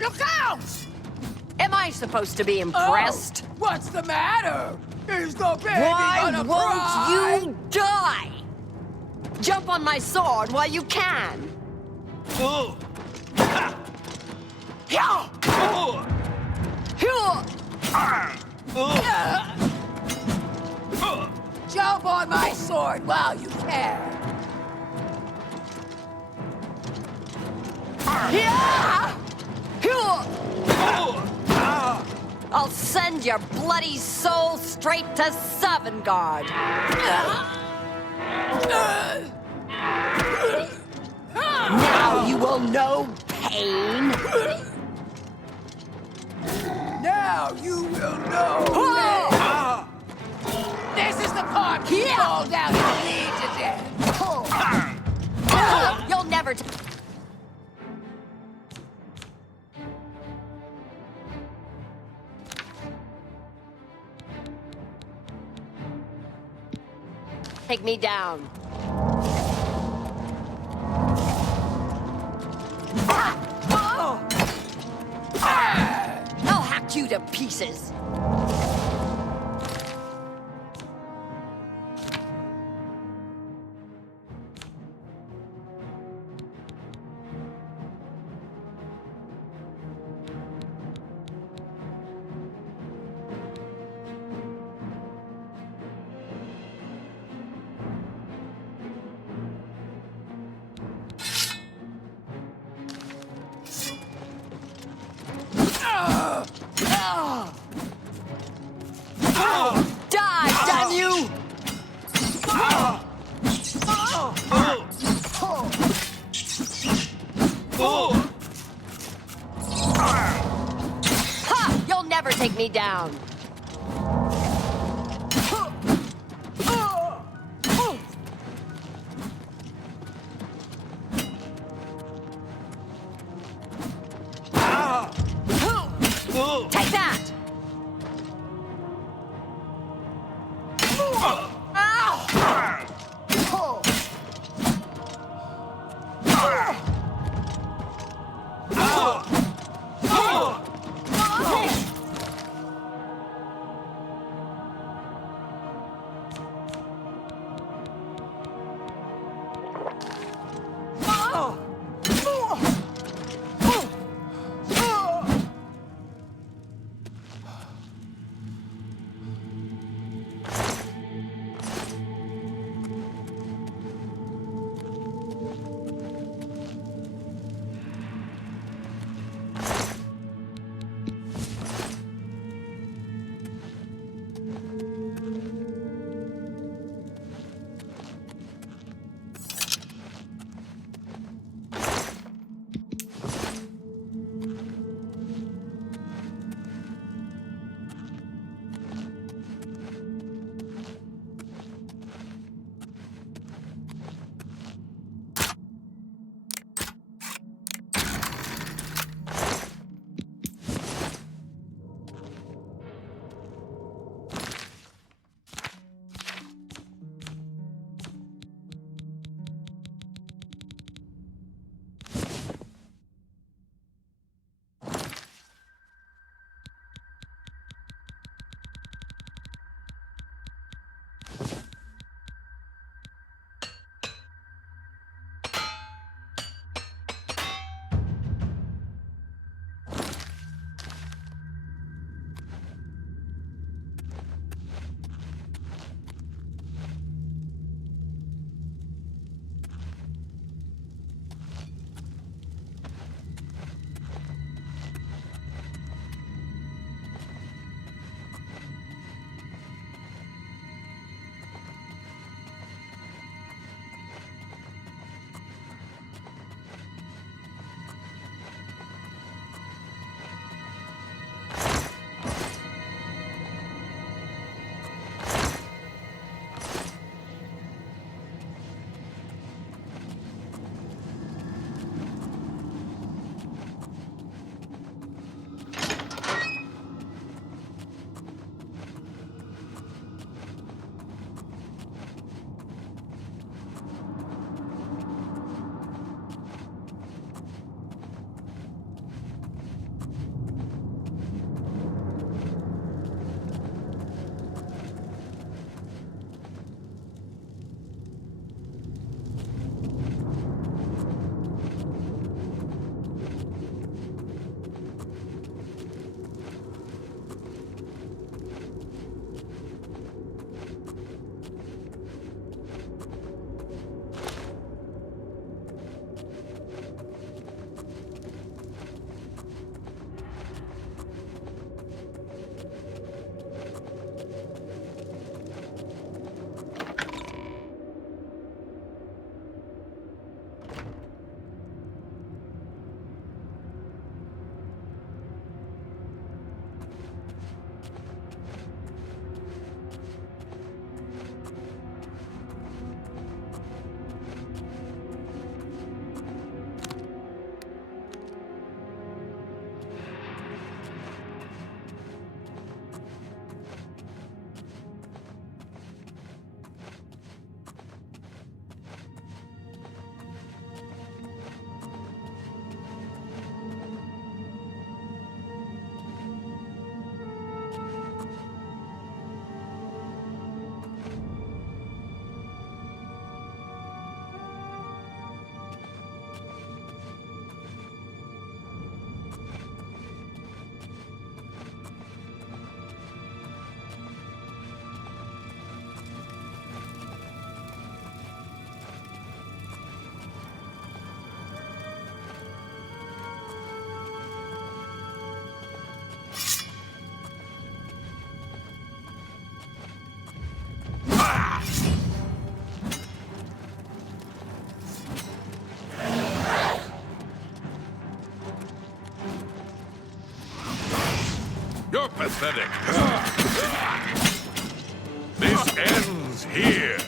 Look out! Am I supposed to be impressed? Oh, what's the matter? Is the baby Why gonna won't cry? you die? Jump on my sword while you can. Jump on my sword while you can. I'll send your bloody soul straight to Sovngarde. Now you will know pain. Now you will know. This is the part where you fall down and bleed to death. You'll never. Take me down. I'll hack you to pieces. Die, damn you! Ha! You'll never take me down. Take that! pathetic. This ends here.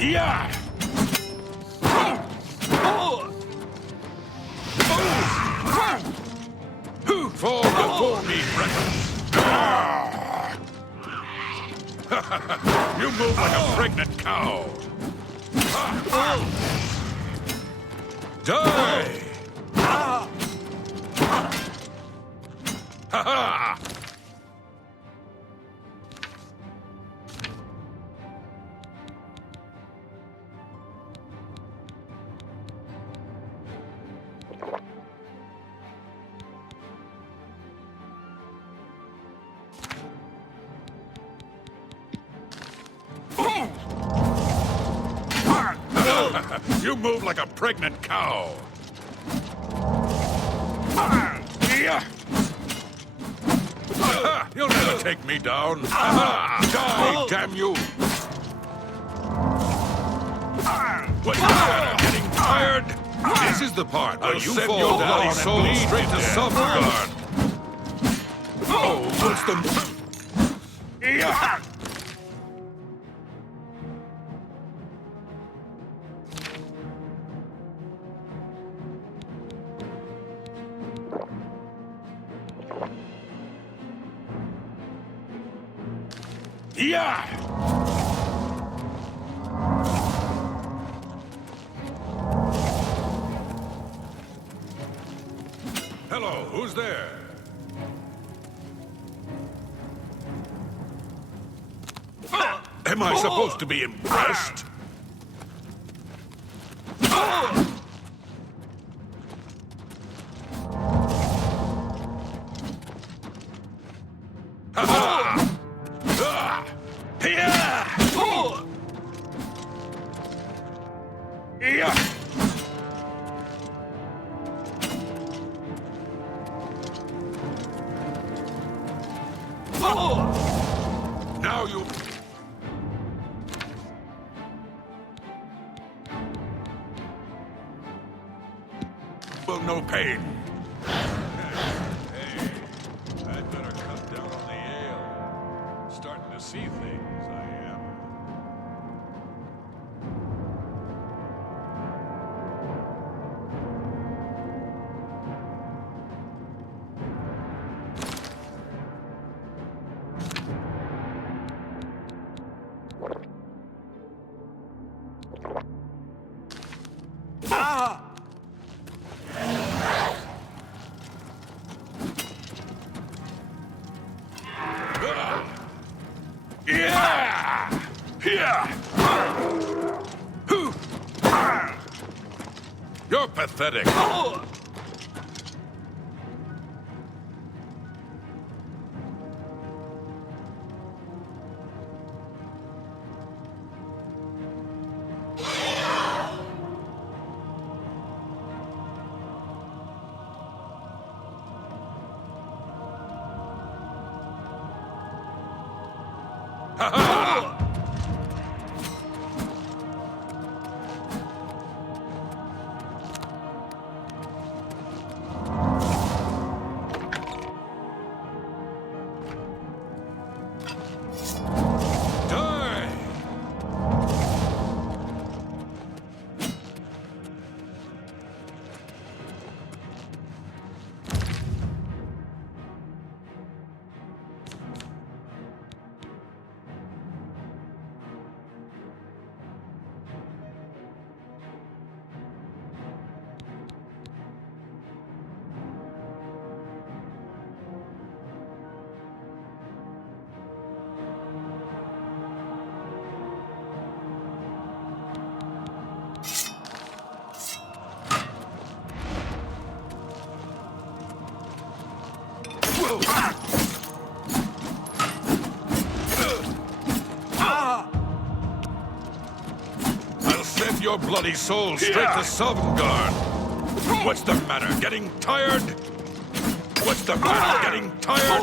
Yeah! Fall before me, Breton. You move like a pregnant cow. Die! Ha ha! You move like a pregnant cow. You'll never take me down. Die, damn you! What's the matter? Getting tired? This is the part where you send your bloody soul straight to Sovngarde. Oh, what's the... Yeah! Hello, who's there? Am I supposed to be impressed? Now you... Well, no pain. Hey, I'd better cut down on the ale. Starting to see things, I am. You're pathetic. I'll send your bloody soul straight to Sovngarde. What's the matter? Getting tired? What's the matter? Getting tired?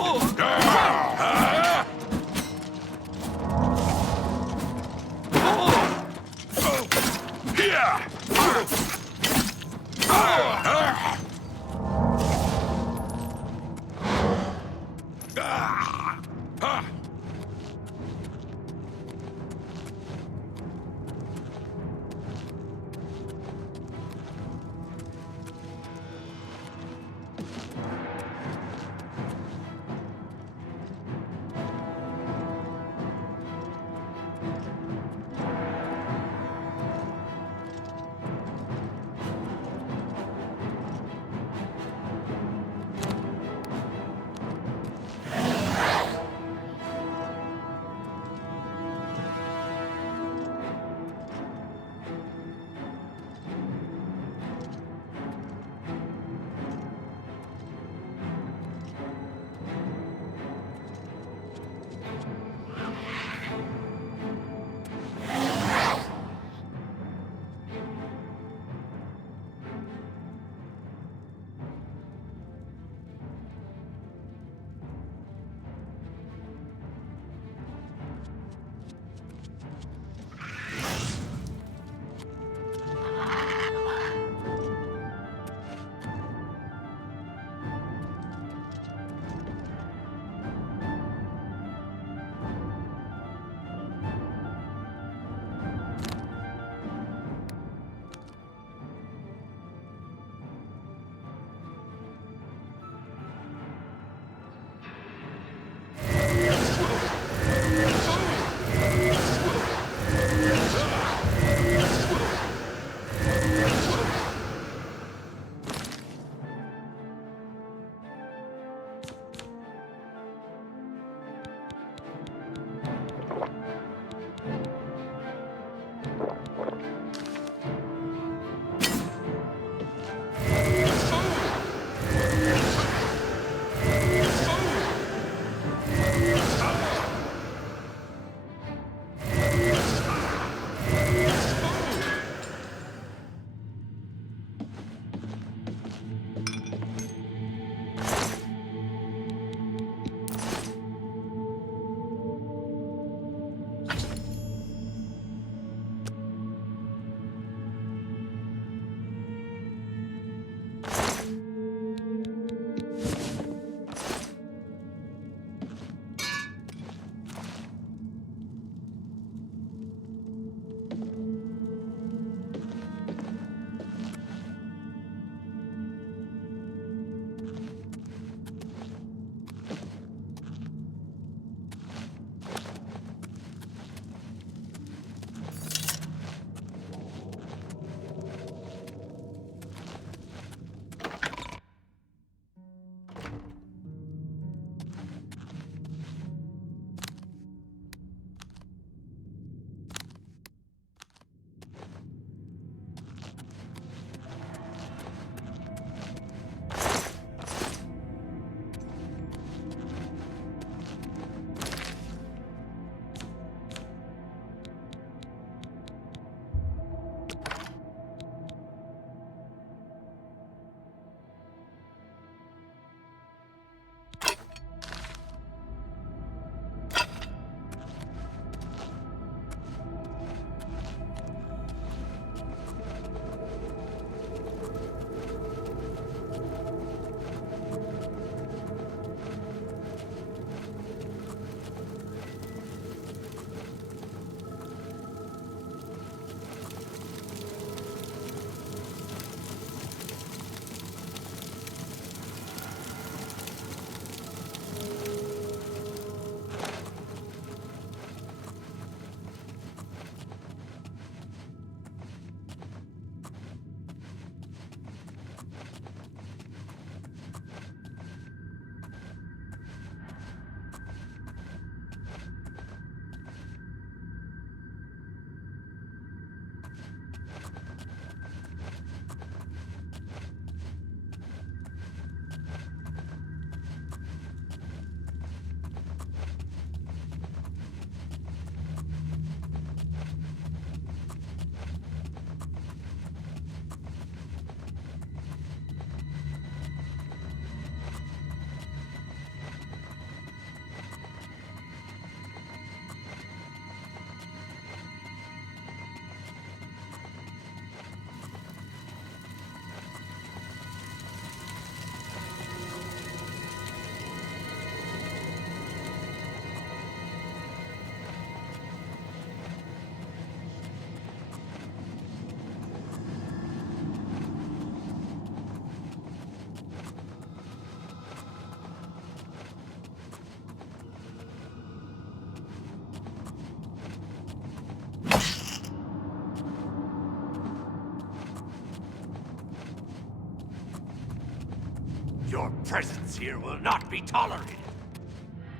Your presence here will not be tolerated.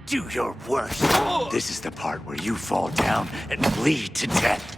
Do your worst. This is the part where you fall down and bleed to death.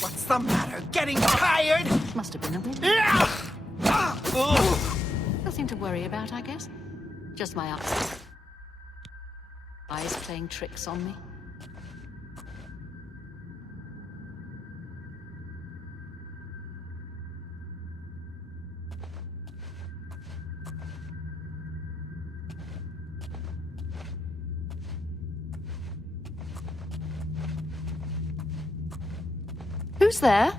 What's the matter? Getting tired? Must have been a win. Nothing to worry about, I guess. Just my eyes playing tricks on me. Who's there?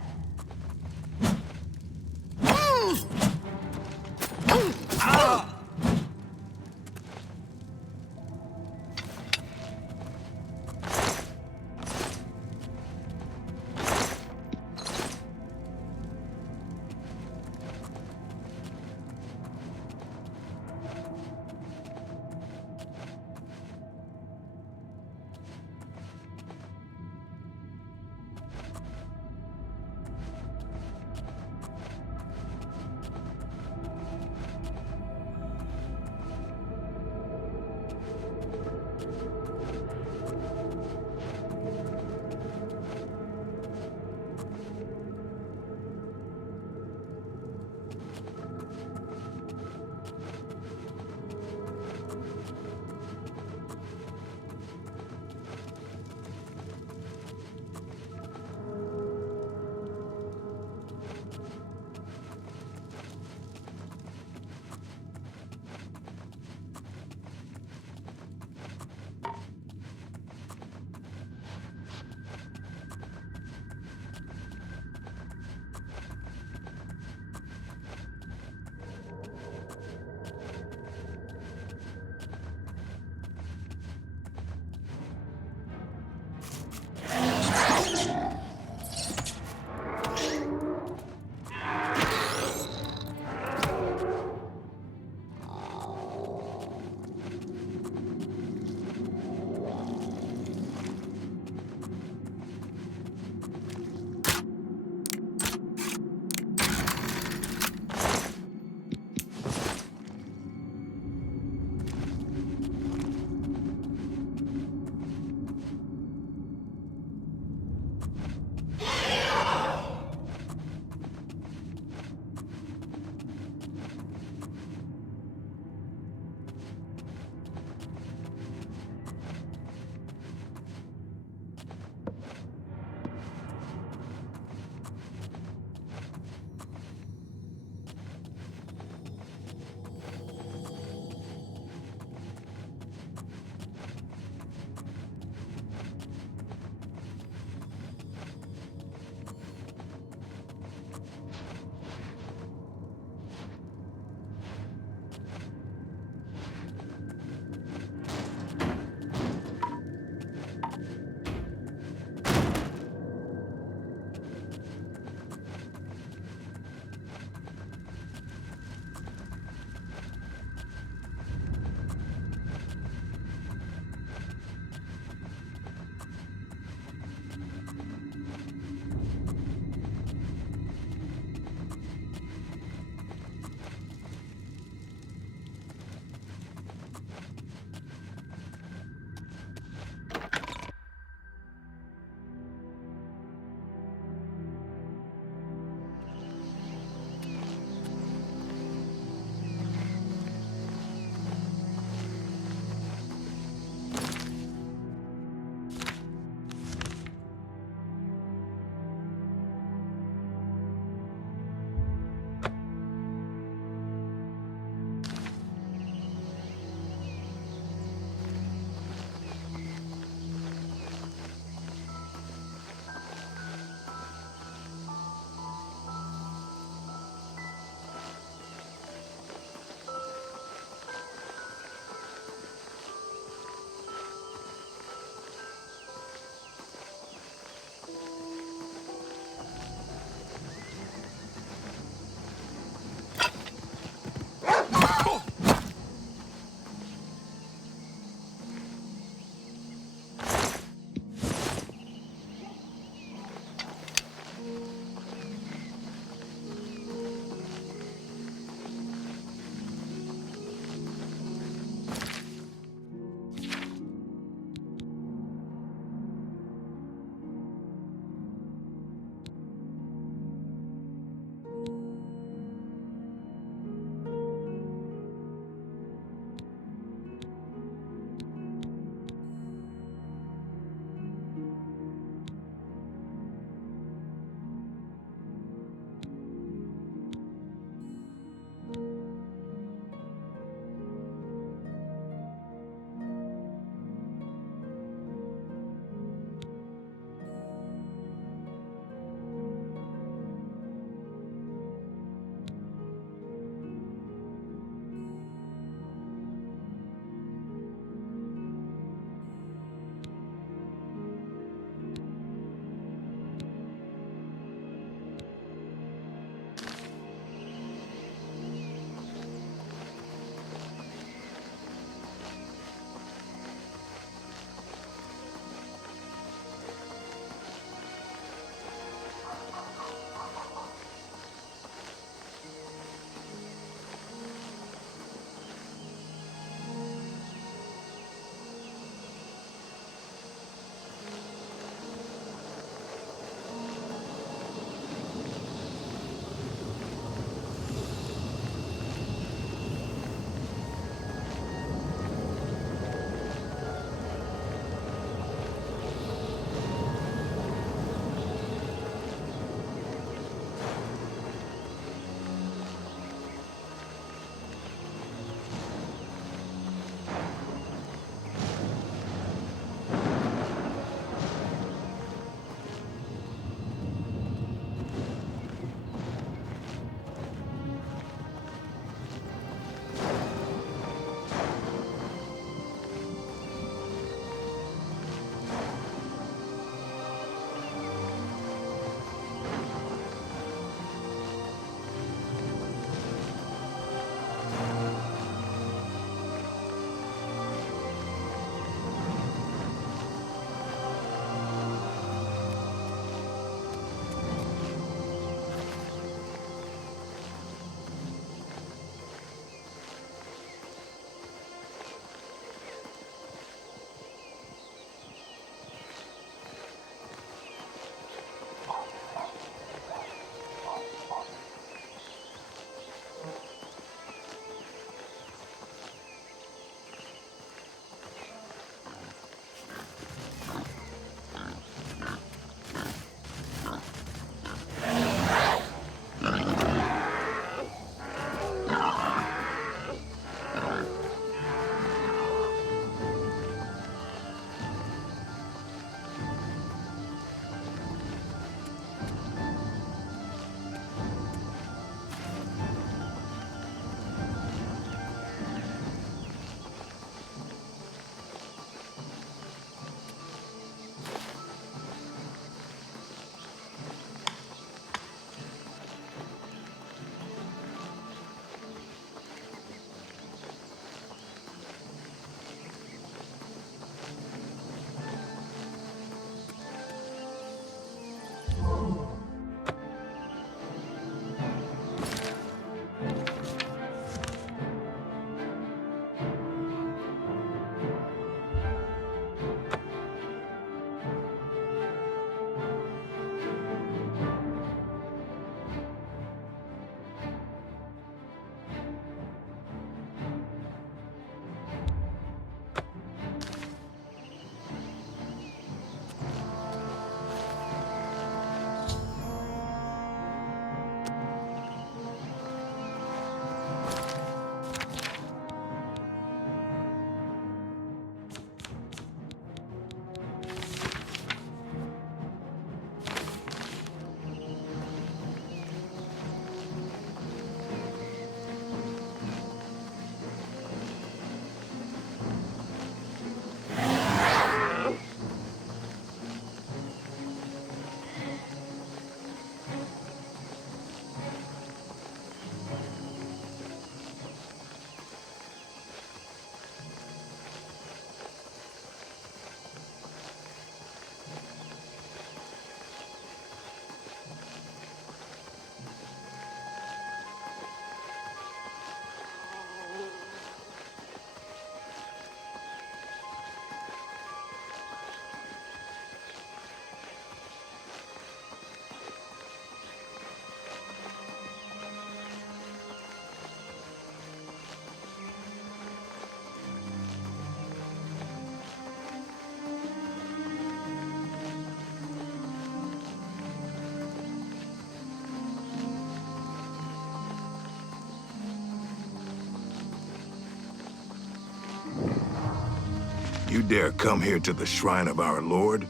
you dare come here to the shrine of our Lord,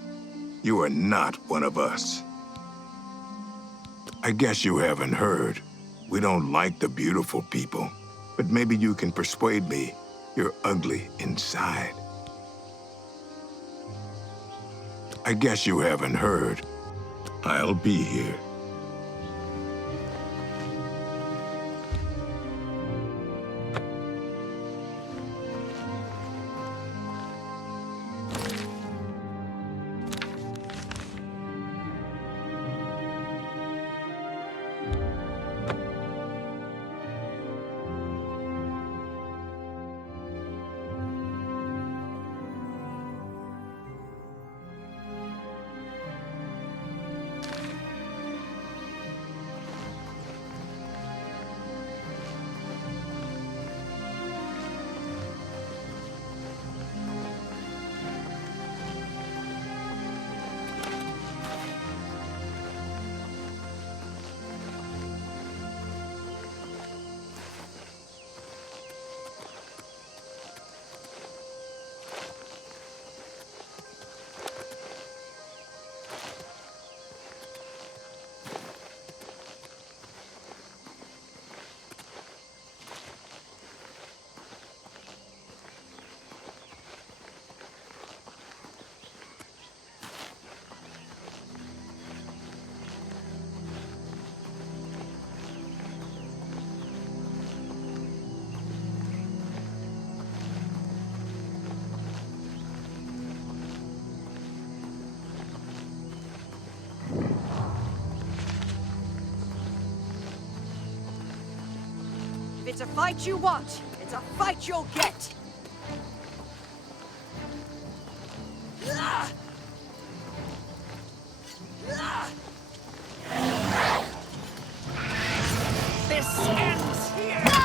you are not one of us. I guess you haven't heard. We don't like the beautiful people, but maybe you can persuade me you're ugly inside. I guess you haven't heard. I'll be here. If it's a fight you want, it's a fight you'll get. This ends here.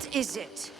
What is it?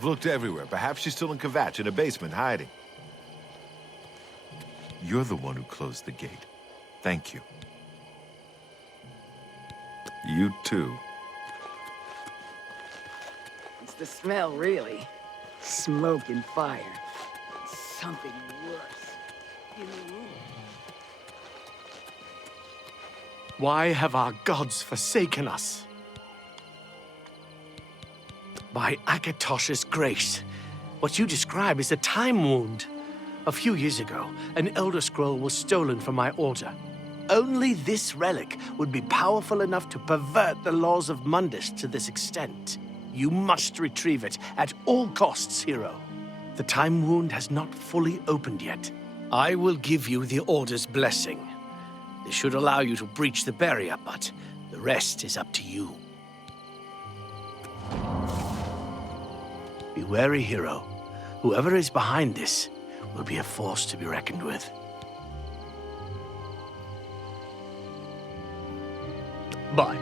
I've looked everywhere. Perhaps she's still in Kvatch in a basement, hiding. You're the one who closed the gate. Thank you. You too. It's the smell, really. Smoke and fire. Something worse. In the room. Why have our gods forsaken us? By Akatosh's grace, what you describe is a time wound. A few years ago, an Elder Scroll was stolen from my order. Only this relic would be powerful enough to pervert the laws of Mundus to this extent. You must retrieve it at all costs, hero. The time wound has not fully opened yet. I will give you the Order's blessing. This should allow you to breach the barrier, but the rest is up to you. Be wary, hero. Whoever is behind this will be a force to be reckoned with. Bye.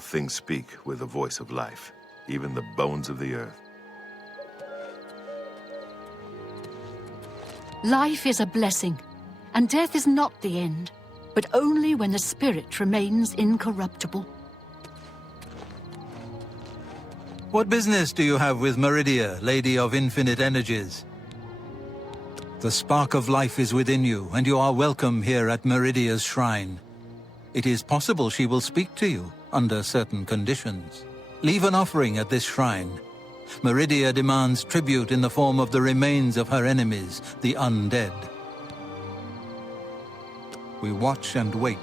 All things speak with the voice of life, even the bones of the earth. Life is a blessing, and death is not the end, but only when the spirit remains incorruptible. What business do you have with Meridia, Lady of Infinite Energies? The spark of life is within you, and you are welcome here at Meridia's shrine. It is possible she will speak to you under certain conditions. Leave an offering at this shrine. Meridia demands tribute in the form of the remains of her enemies, the undead. We watch and wait.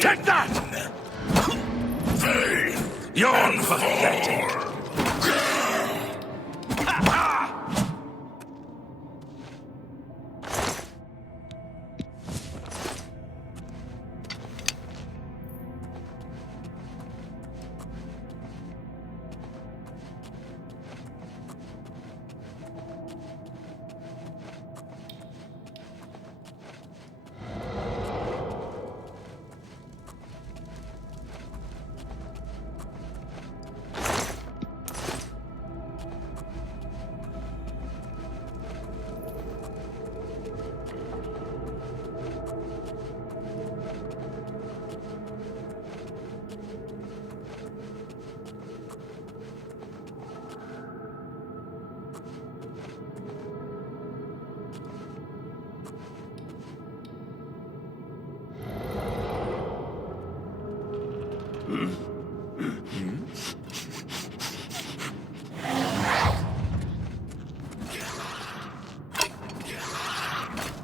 Take that! You're pathetic.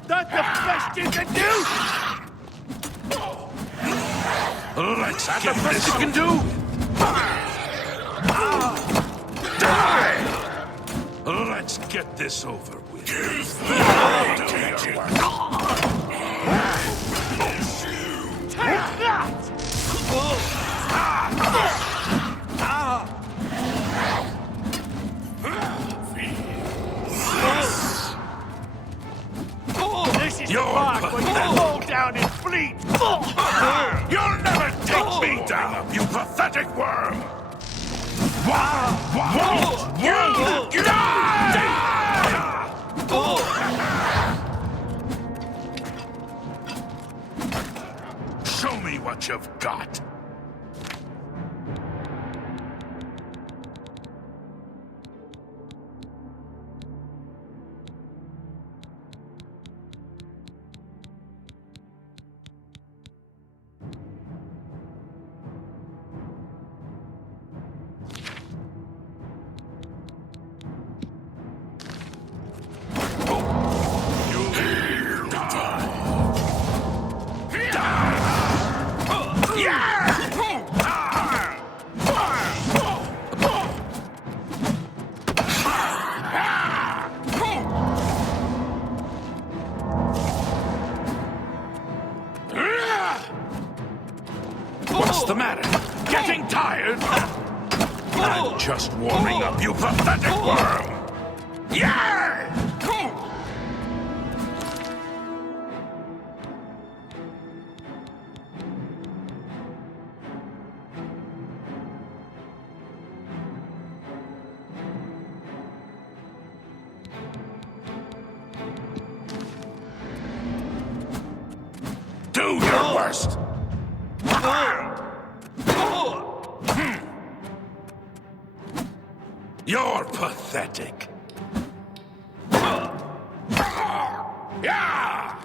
That's the best you can do! Let's get the best you can do! Die! Let's get this over with. Take that! This is the part where you fall down and bleed! You'll never take me down, you pathetic worm! Won't you die? Show me what you've got. What's the matter? Getting tired? I'm just warming up, you pathetic worm! Yeah! Do your worst! You're pathetic. Yeah!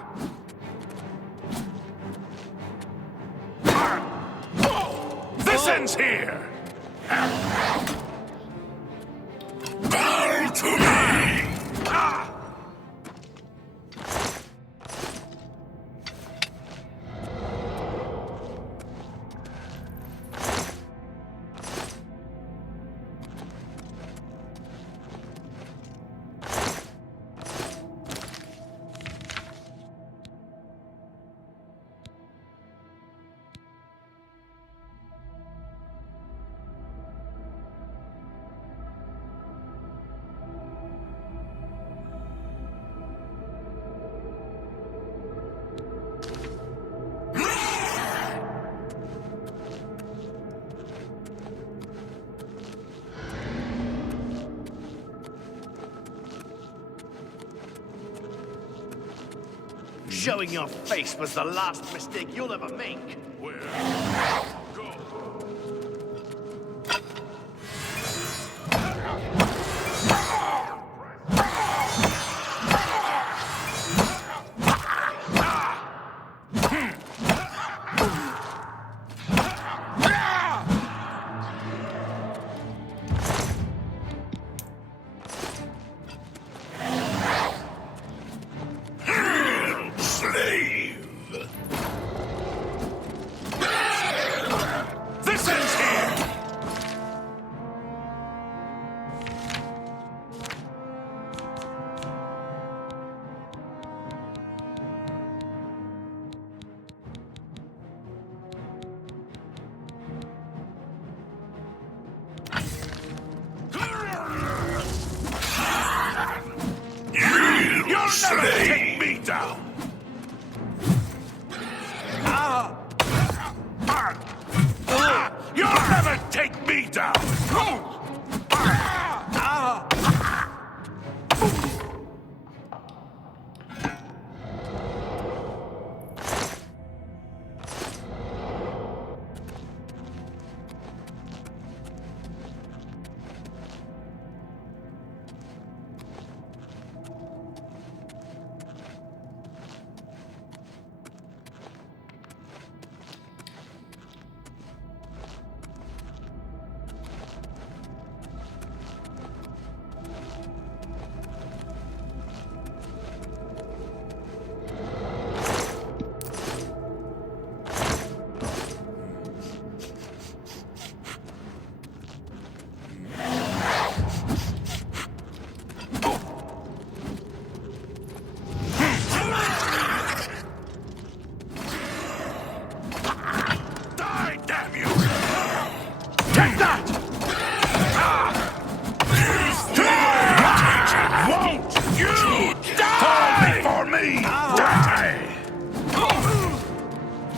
This ends here! Bow to me! Showing your face was the last mistake you'll ever make.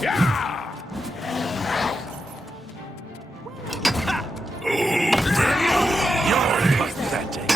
You're pathetic.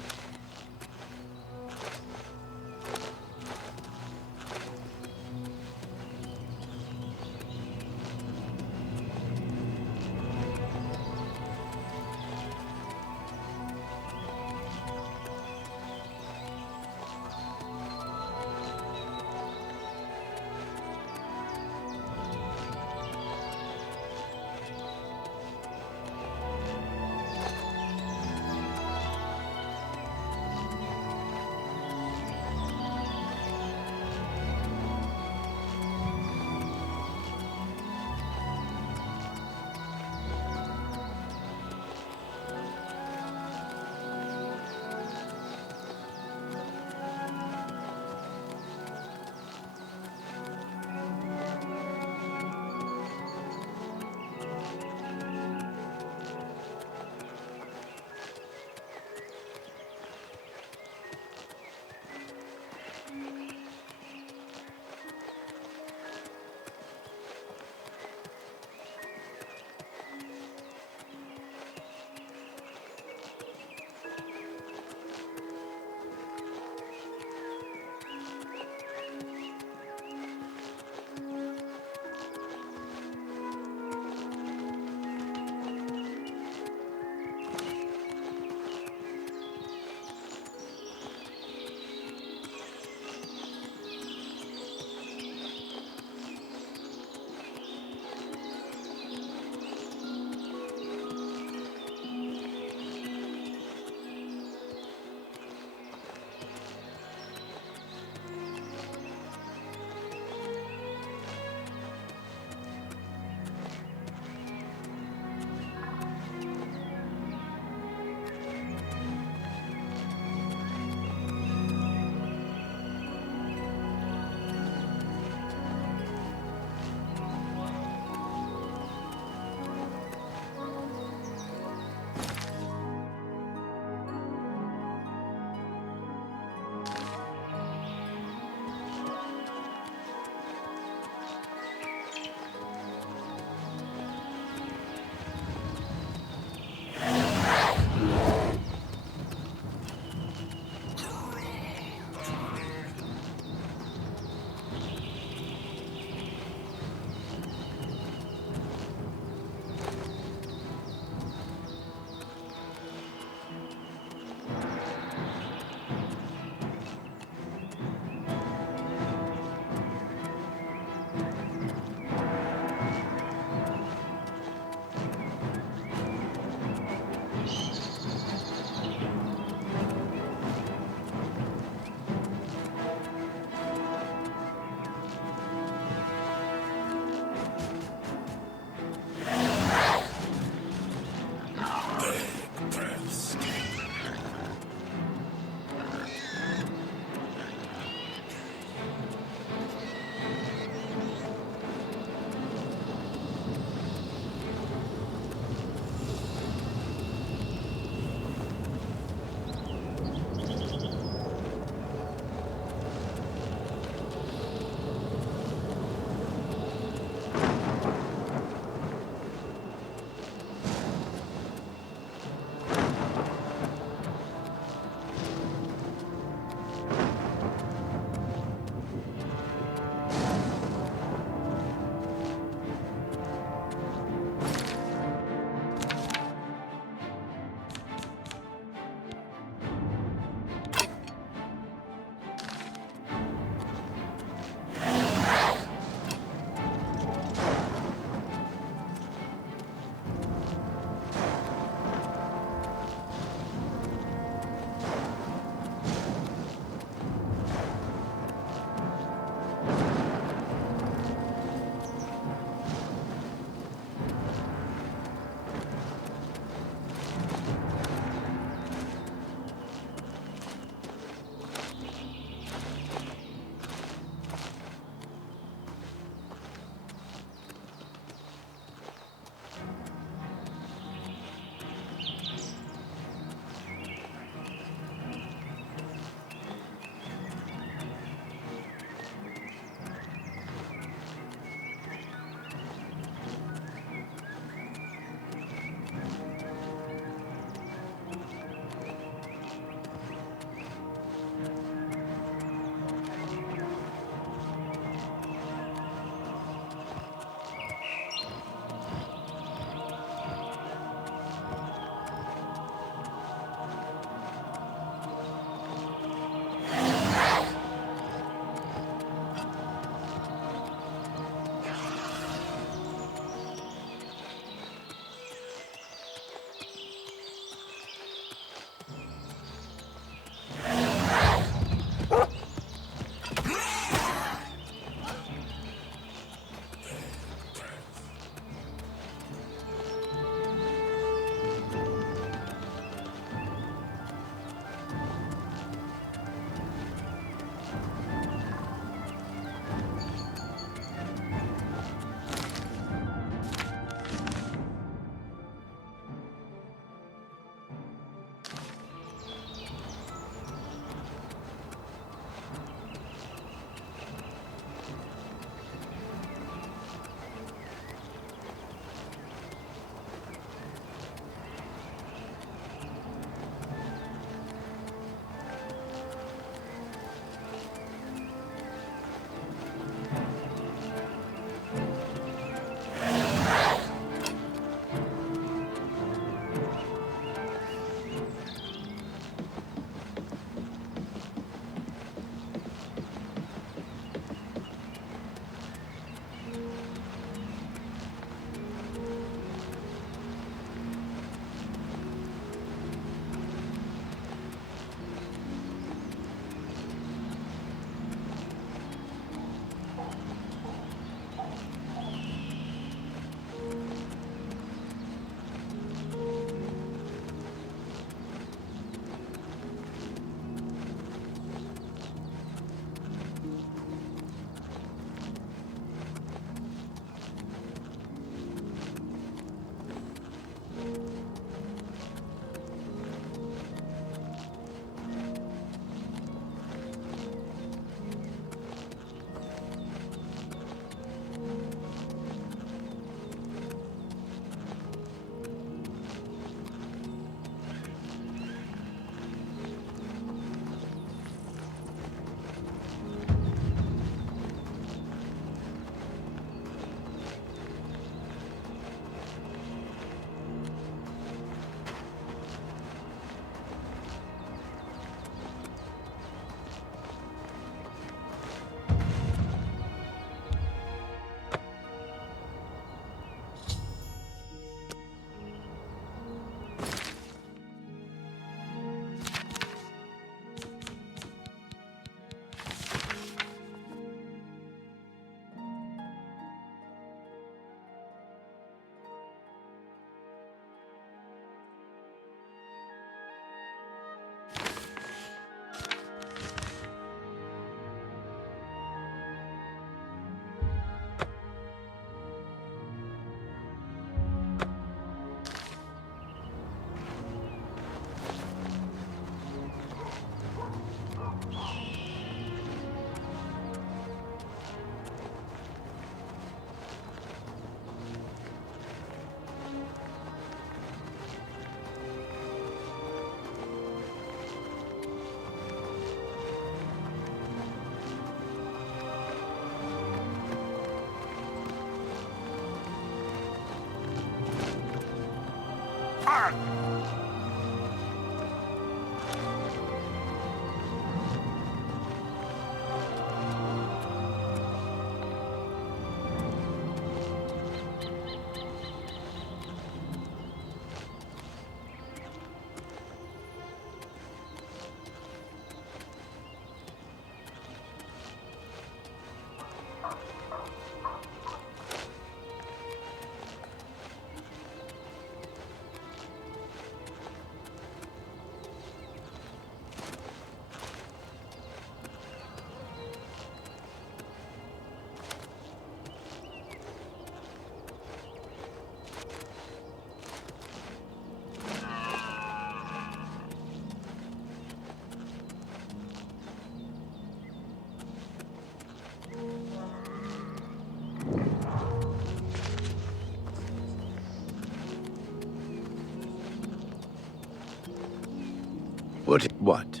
What?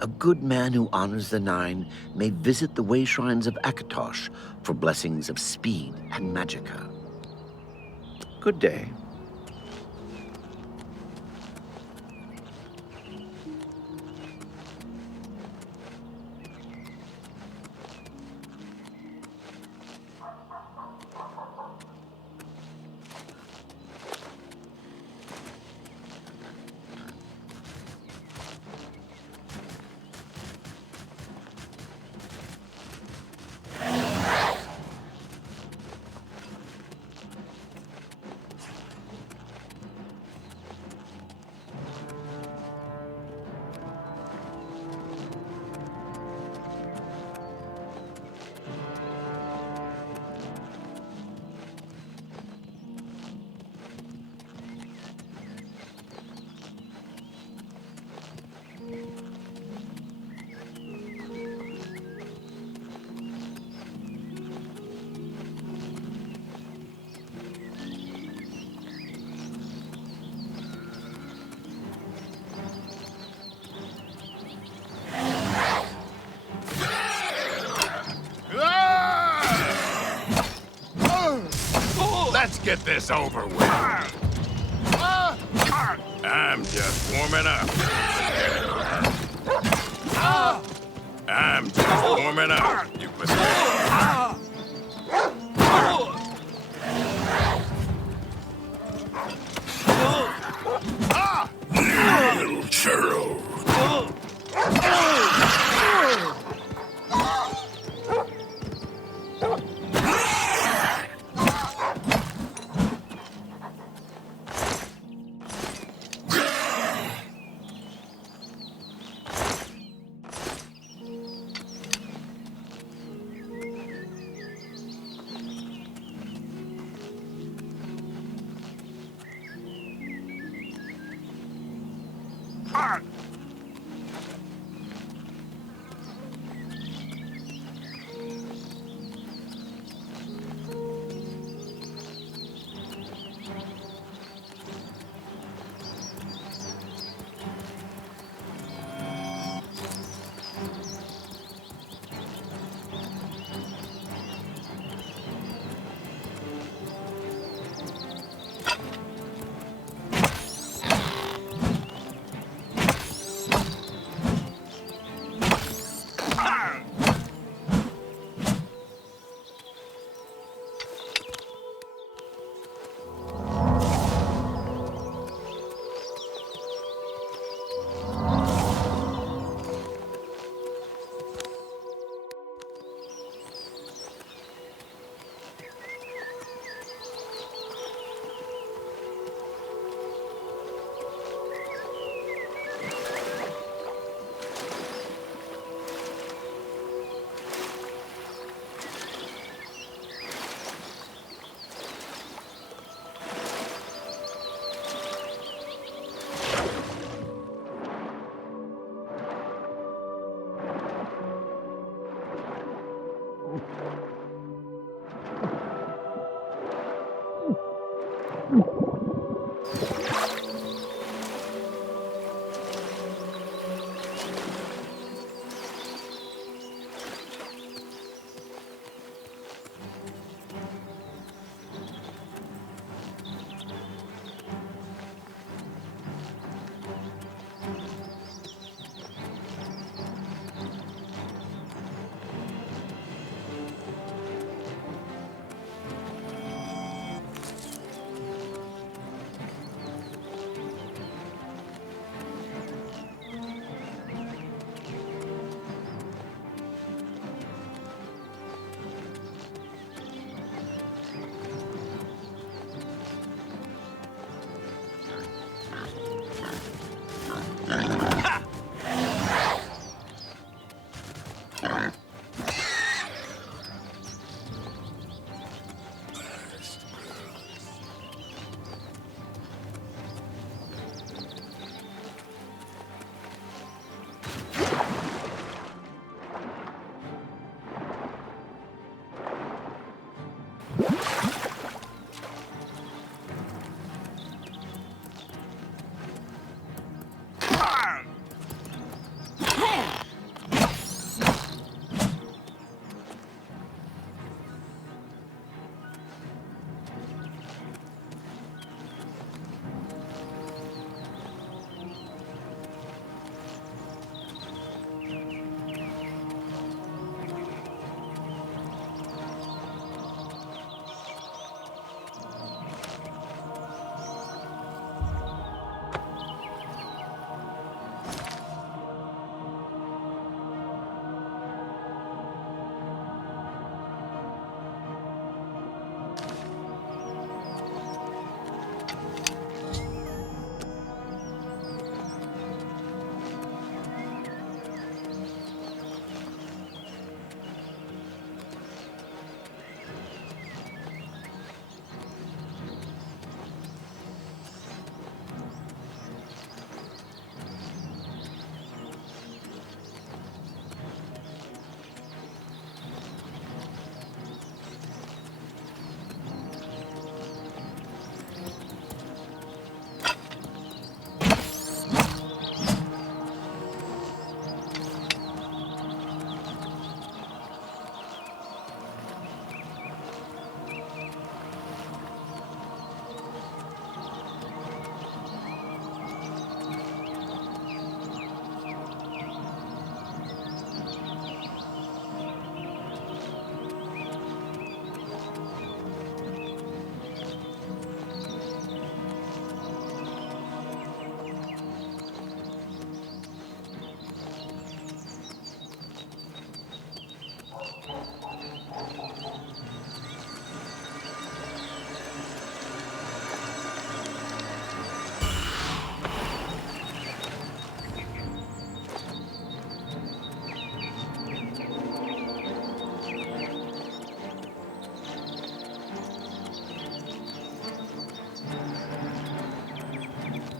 A good man who honors the Nine may visit the way shrines of Akatosh for blessings of speed and magicka. Good day. Let's get this over with. I'm just warming up. I'm just warming up, you pathetic. Little churro.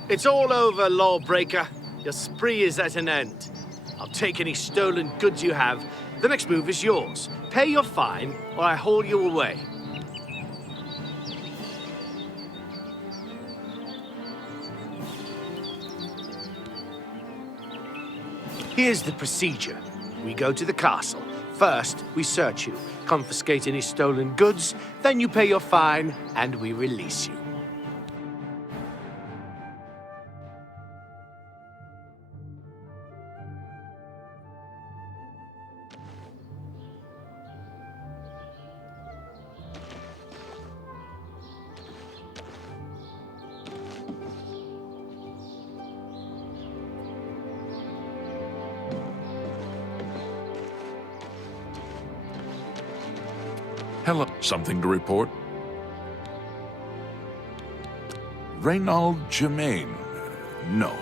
It's all over, lawbreaker. Your spree is at an end. I'll take any stolen goods you have. The next move is yours. Pay your fine, or I haul you away. Here's the procedure. We go to the castle. First, we search you, confiscate any stolen goods, then you pay your fine, and we release you. Hello. Something to report? Reynald Germain? No.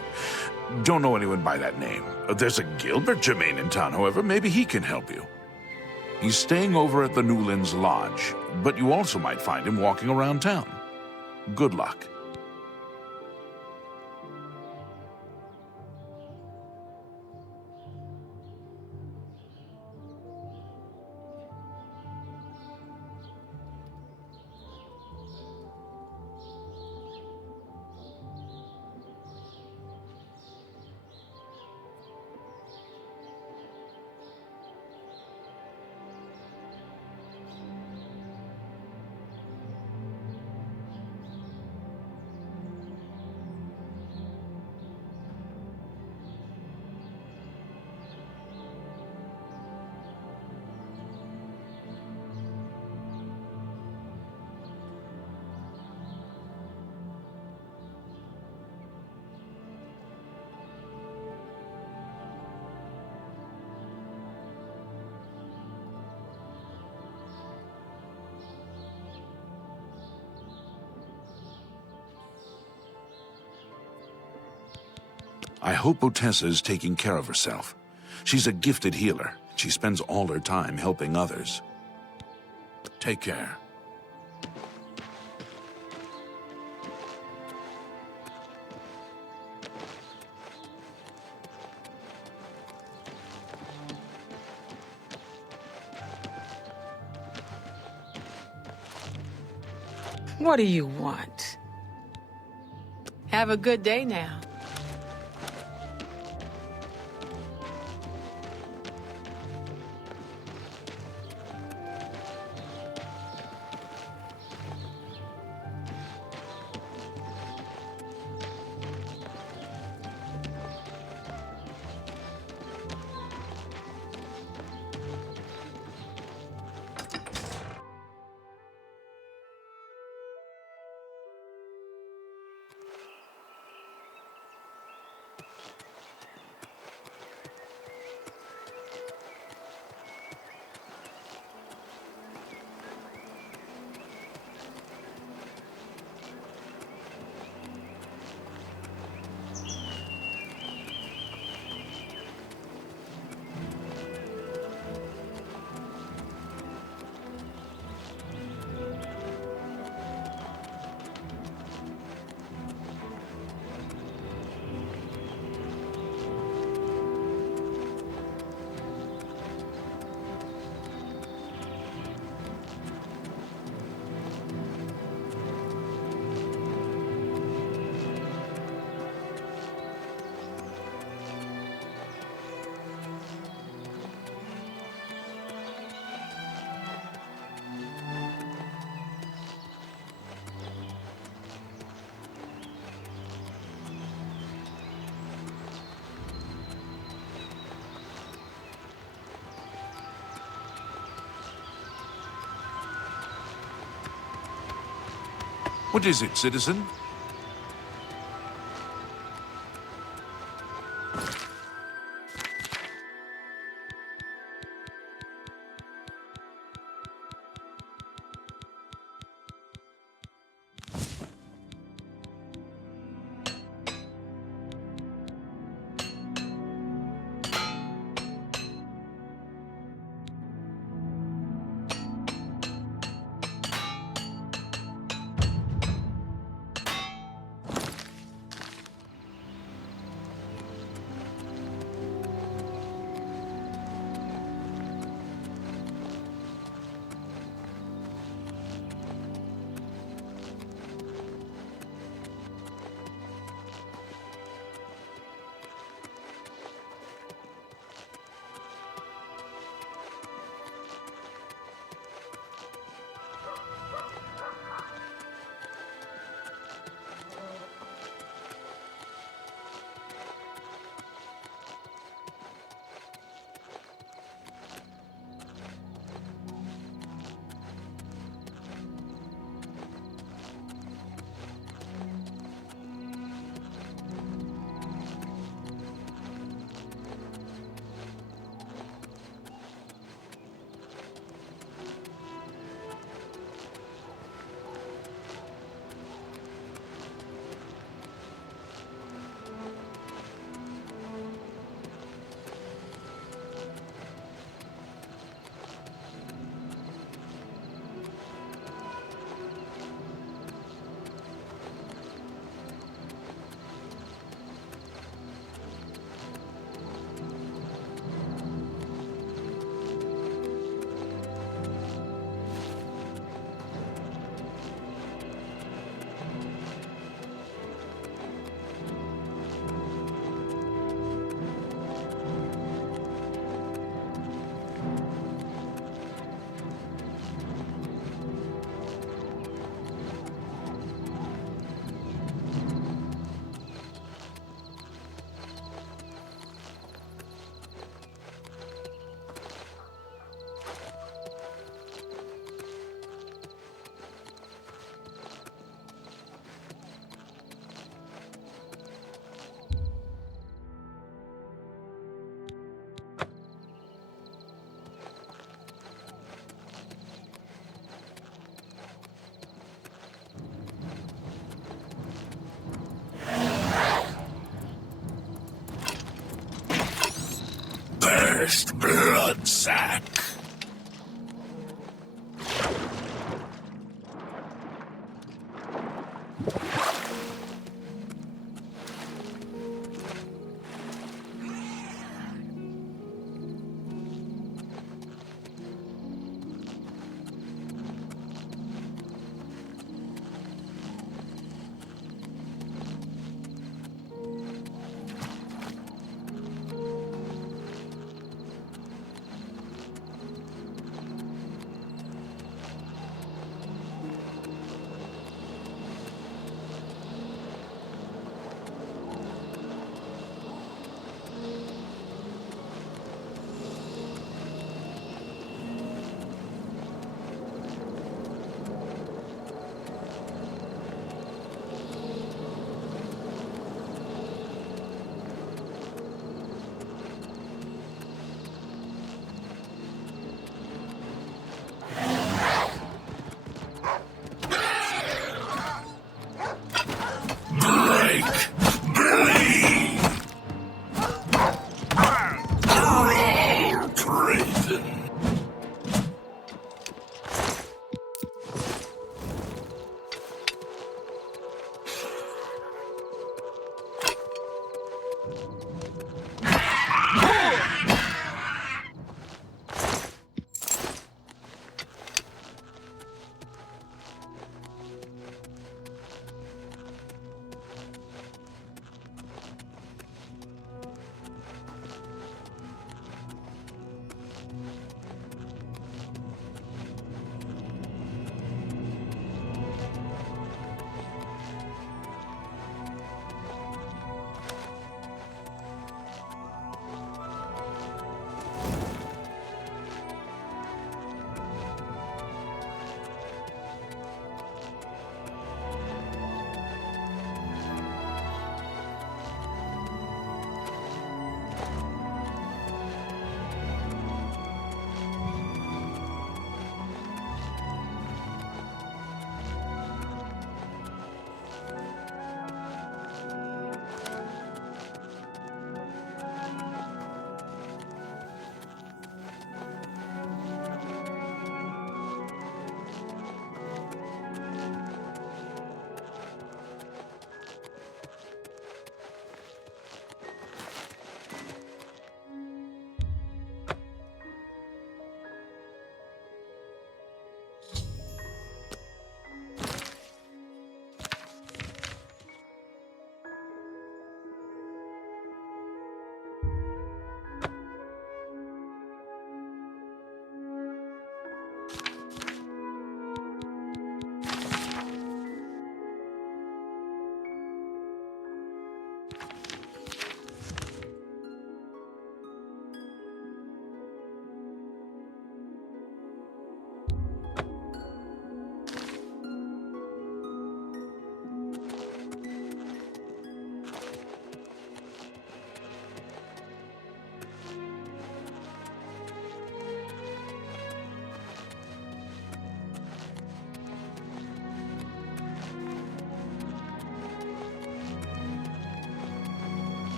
Don't know anyone by that name. There's a Gilbert Germain in town, however. Maybe he can help you. He's staying over at the Newlands Lodge, but you also might find him walking around town. Good luck. I hope Otessa is taking care of herself. She's a gifted healer, She spends all her time helping others. Take care. What do you want? Have a good day now. What is it, citizen? bloodsack.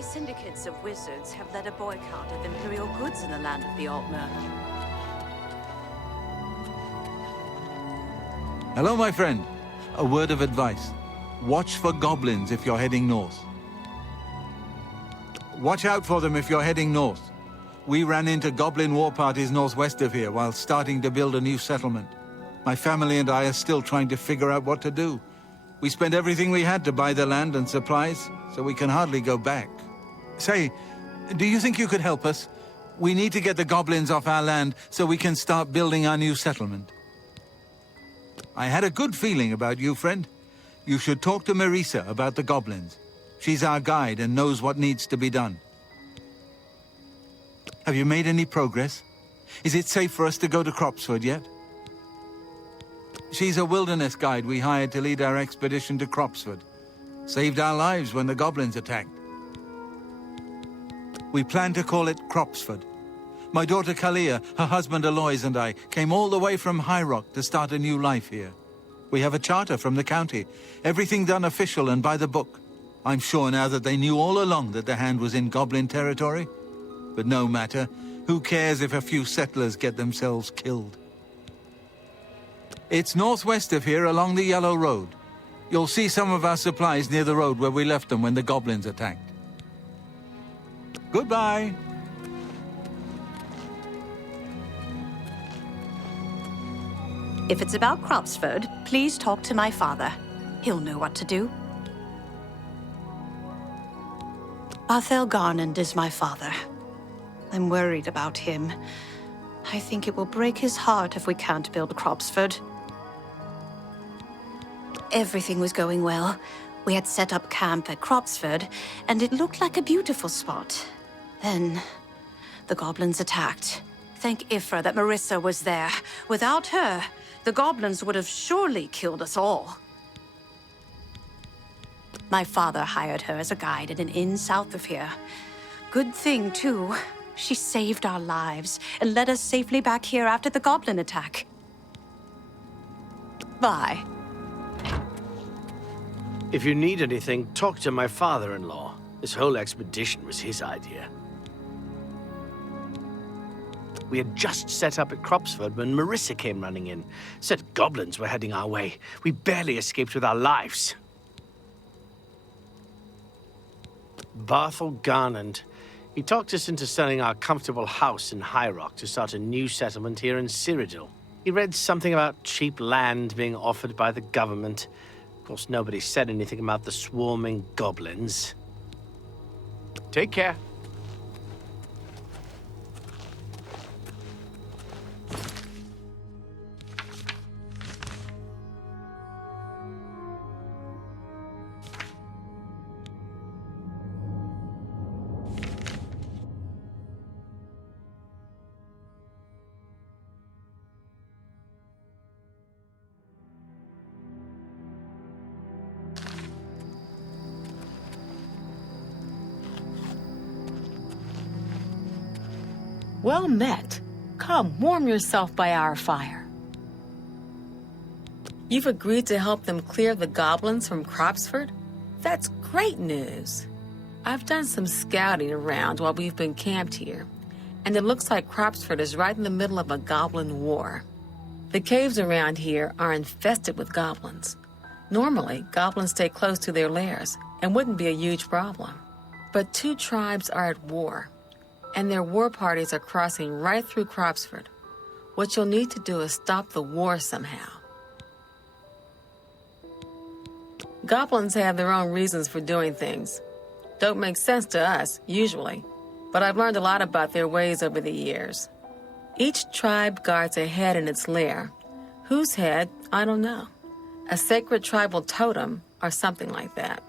Early syndicates of wizards have led a boycott of Imperial goods in the land of the Altmer. Hello, my friend. A word of advice. Watch for goblins if you're heading north. Watch out for them if you're heading north. We ran into goblin war parties northwest of here while starting to build a new settlement. My family and I are still trying to figure out what to do. We spent everything we had to buy the land and supplies, so we can hardly go back. Say, do you think you could help us? We need to get the goblins off our land so we can start building our new settlement. I had a good feeling about you, friend. You should talk to Marisa about the goblins. She's our guide and knows what needs to be done. Have you made any progress? Is it safe for us to go to Cropsford yet? She's a wilderness guide we hired to lead our expedition to Cropsford. Saved our lives when the goblins attacked. We plan to call it Cropsford. My daughter Kalia, her husband Aloys and I came all the way from High Rock to start a new life here. We have a charter from the county. Everything done official and by the book. I'm sure now that they knew all along that the hand was in goblin territory. But no matter. Who cares if a few settlers get themselves killed? It's northwest of here along the Yellow Road. You'll see some of our supplies near the road where we left them when the goblins attacked. Goodbye. If it's about Cropsford, please talk to my father. He'll know what to do. Arthel Garnand is my father. I'm worried about him. I think it will break his heart if we can't build Cropsford. Everything was going well. We had set up camp at Cropsford, and it looked like a beautiful spot. Then, the goblins attacked. Thank Ifra that Marisa was there. Without her, the goblins would have surely killed us all. My father hired her as a guide at an inn south of here. Good thing, too. She saved our lives and led us safely back here after the goblin attack. Bye. If you need anything, talk to my father-in-law. This whole expedition was his idea. We had just set up at Cropsford when Marisa came running in. Said goblins were heading our way. We barely escaped with our lives. Barthel Garnand. He talked us into selling our comfortable house in High Rock to start a new settlement here in Cyrodiil. He read something about cheap land being offered by the government. Of course, nobody said anything about the swarming goblins. Take care. Well met. Come, warm yourself by our fire. You've agreed to help them clear the goblins from Cropsford? That's great news. I've done some scouting around while we've been camped here, and it looks like Cropsford is right in the middle of a goblin war. The caves around here are infested with goblins. Normally, goblins stay close to their lairs and wouldn't be a huge problem. But two tribes are at war, and their war parties are crossing right through Cropsford. What you'll need to do is stop the war somehow. Goblins have their own reasons for doing things. Don't make sense to us, usually, but I've learned a lot about their ways over the years. Each tribe guards a head in its lair. Whose head, I don't know. A sacred tribal totem or something like that.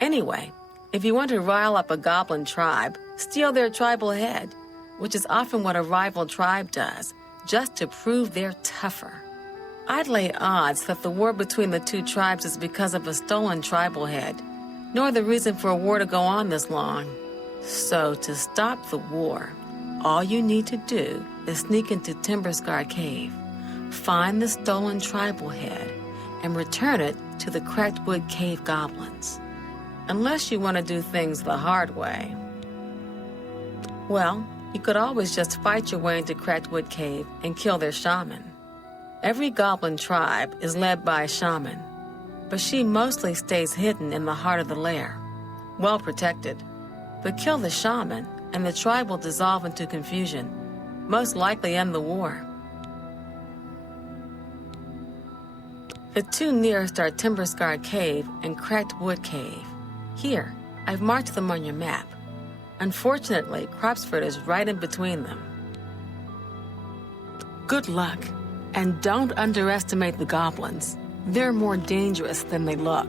Anyway, if you want to rile up a goblin tribe, steal their tribal head, which is often what a rival tribe does, just to prove they're tougher. I'd lay odds that the war between the two tribes is because of a stolen tribal head, nor the reason for a war to go on this long. So, to stop the war, all you need to do is sneak into Timberscar Cave, find the stolen tribal head, and return it to the Cracked Wood Cave goblins. Unless you want to do things the hard way. Well, you could always just fight your way into Crackwood Cave and kill their shaman. Every goblin tribe is led by a shaman, but she mostly stays hidden in the heart of the lair, well protected. But kill the shaman, and the tribe will dissolve into confusion, most likely end the war. The two nearest are Timber-Scarred Cave and Cracked Wood Cave. Here, I've marked them on your map. Unfortunately, Cropsford is right in between them. Good luck, and don't underestimate the goblins. They're more dangerous than they look.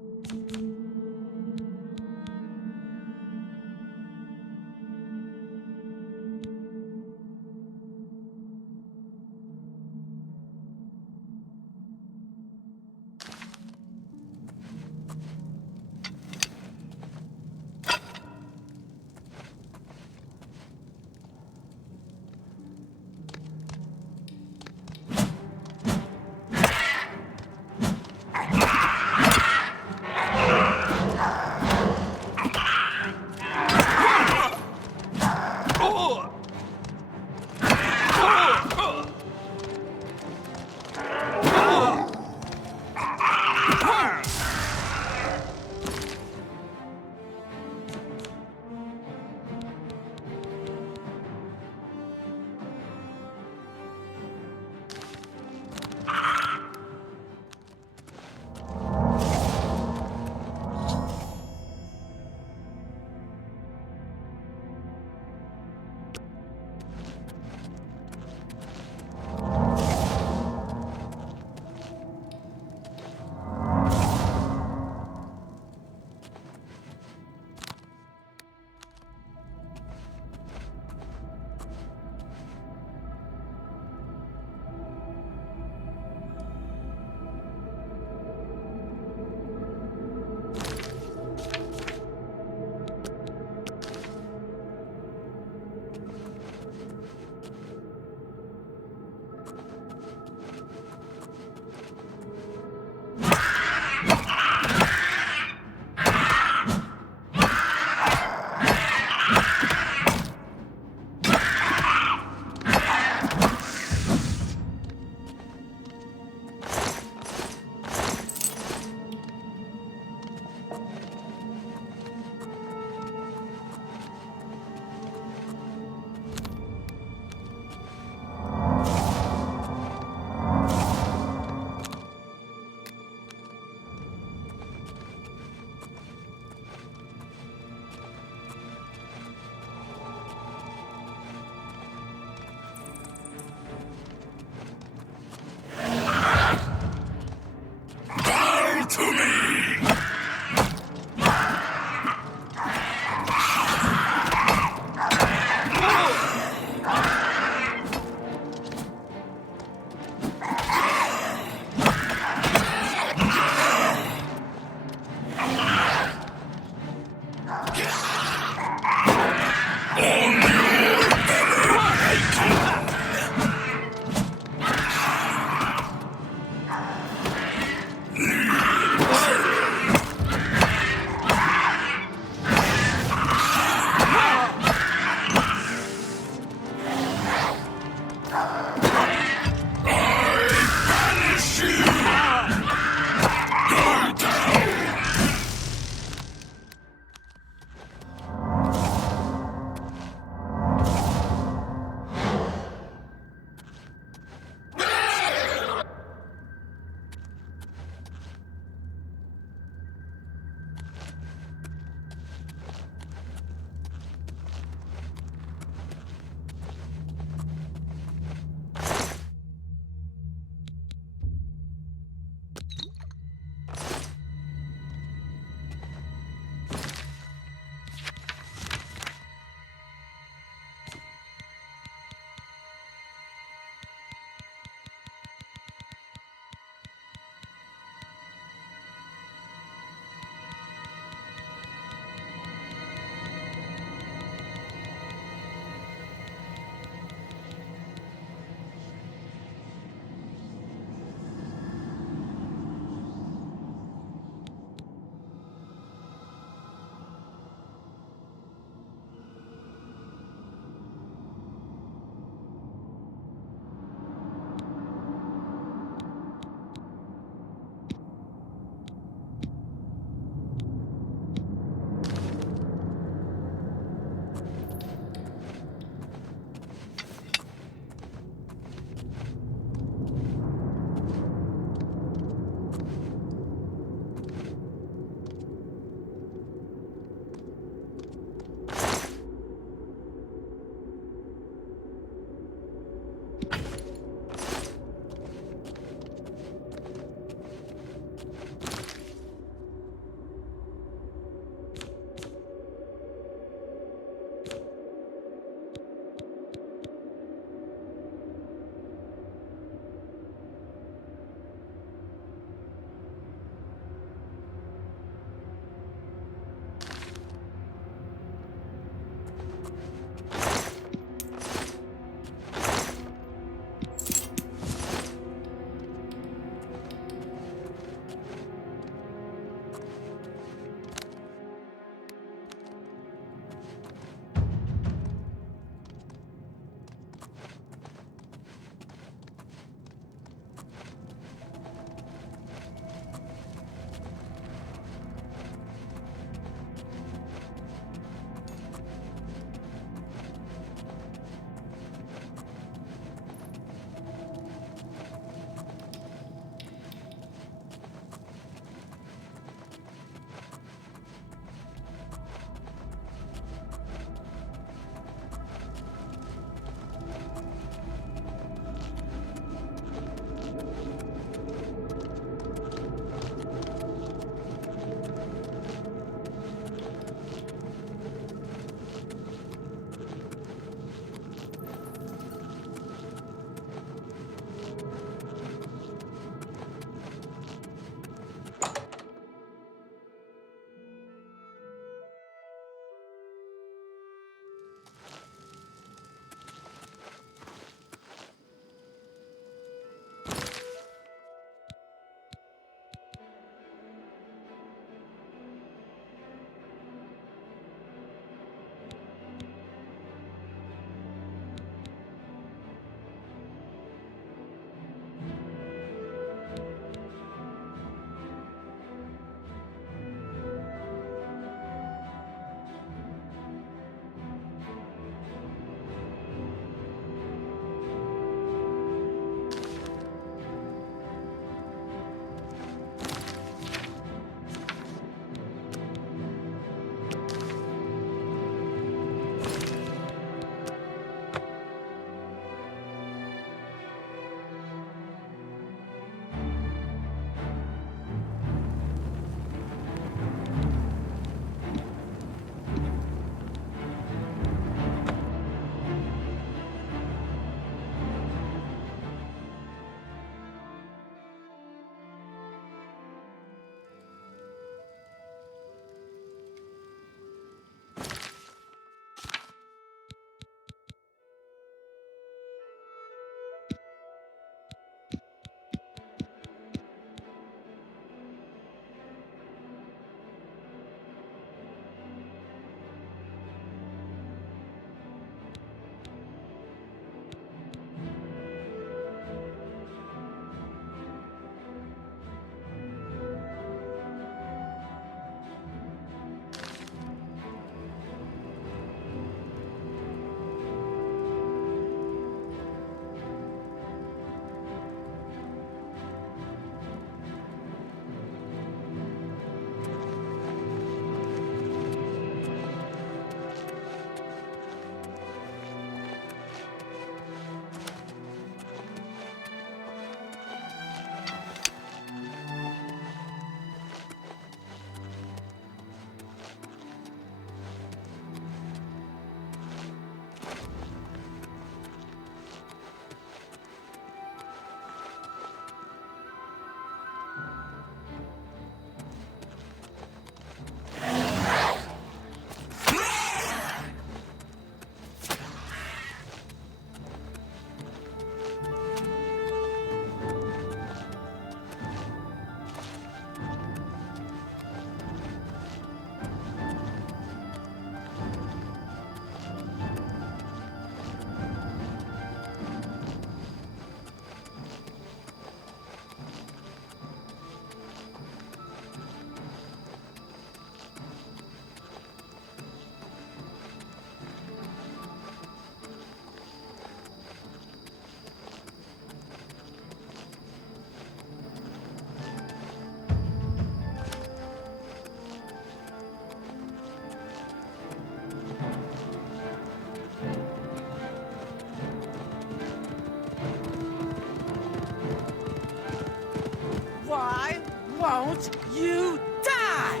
Don't you die!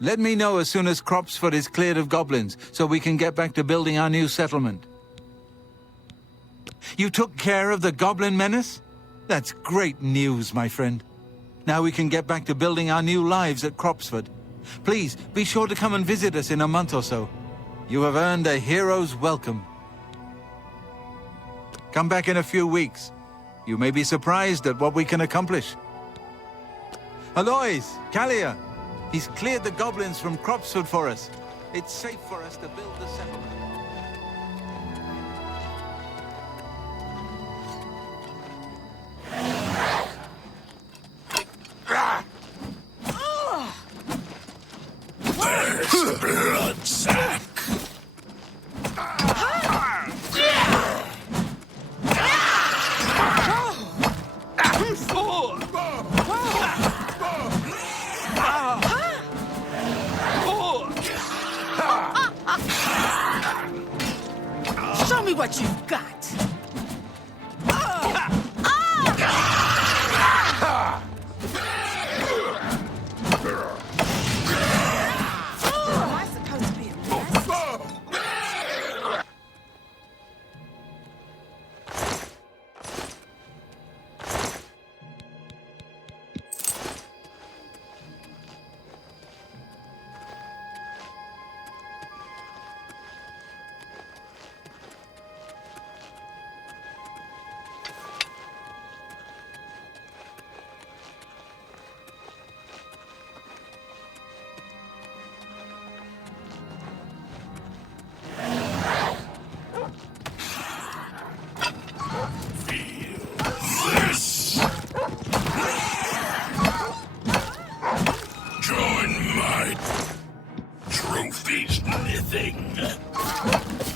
Let me know as soon as Cropsford is cleared of goblins, so we can get back to building our new settlement. You took care of the goblin menace? That's great news, my friend. Now we can get back to building our new lives at Cropsford. Please, be sure to come and visit us in a month or so. You have earned a hero's welcome. Come back in a few weeks. You may be surprised at what we can accomplish. Alois, Kalia, he's cleared the goblins from Cropsford for us. It's safe for us to build the settlement. Bloodsack. Show me what you've got.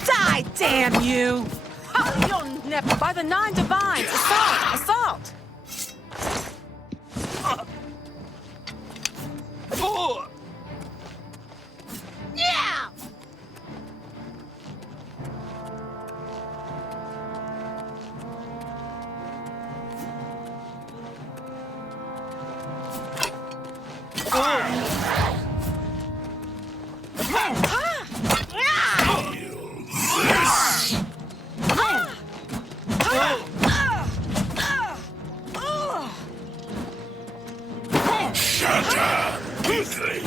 Die, damn you! You'll never. By the 9 divines! Assault! Assault! Yeah! Shut up, weakling.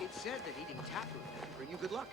It said that eating taproot would bring you good luck.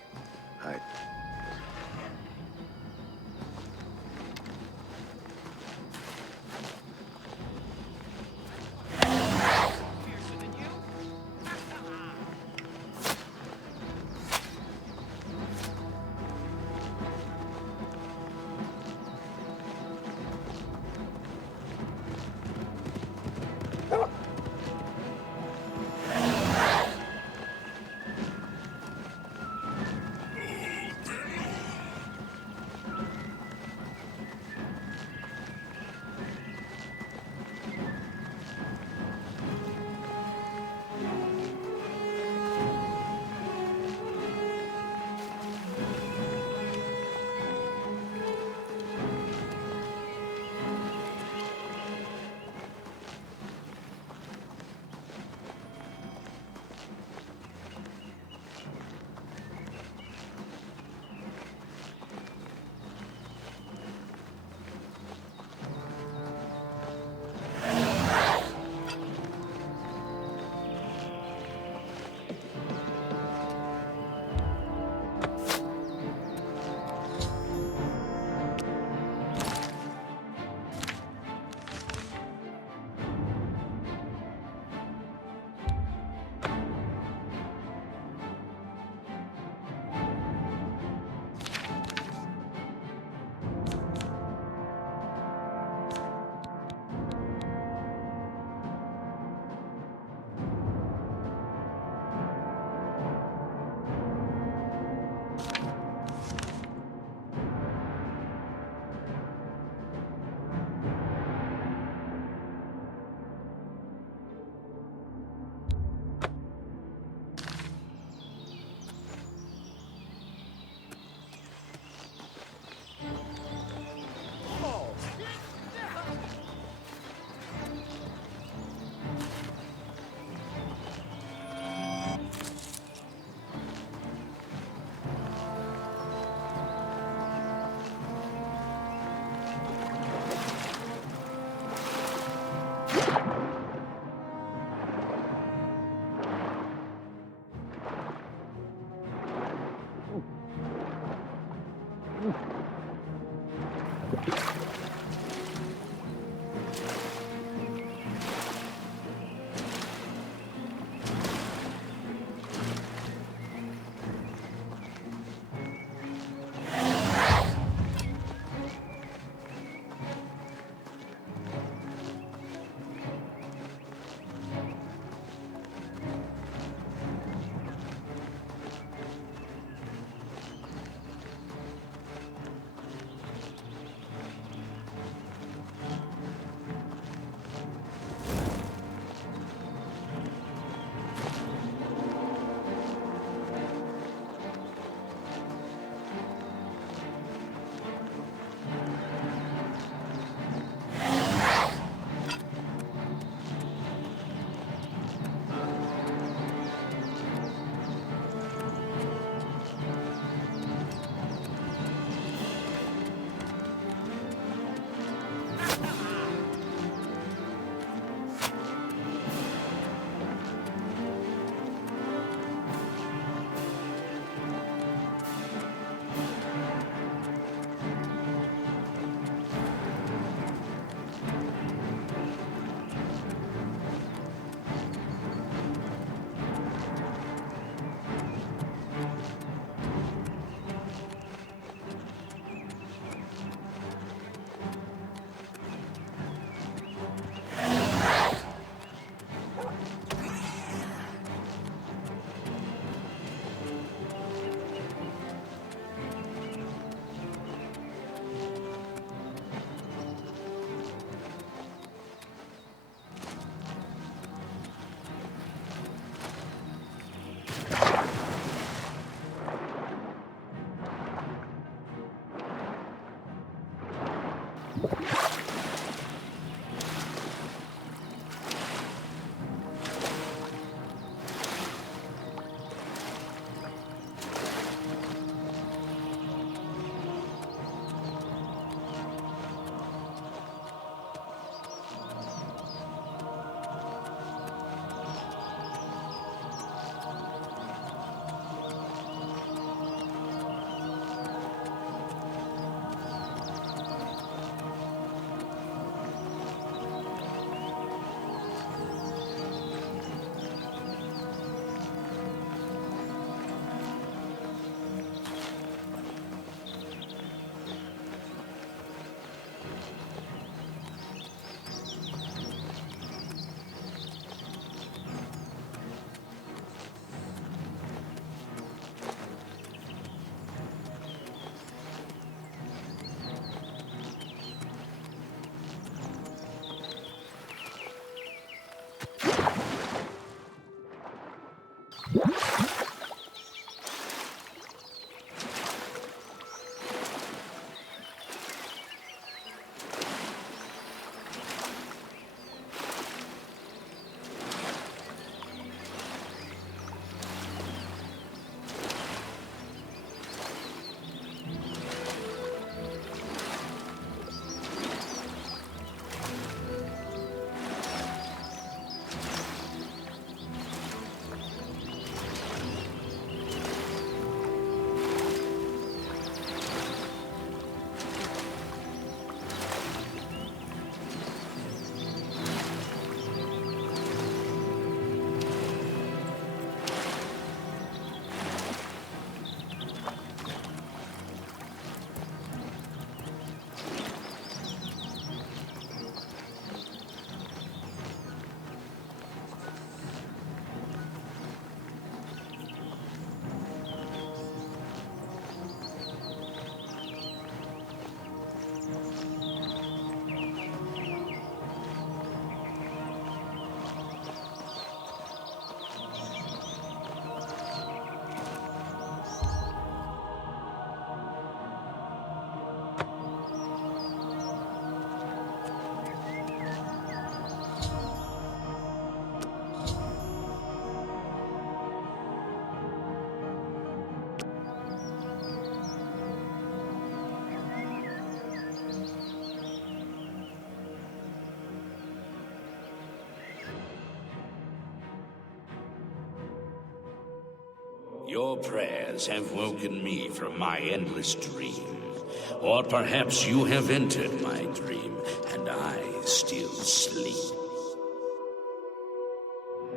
Your prayers have woken me from my endless dream. Or perhaps you have entered my dream, and I still sleep.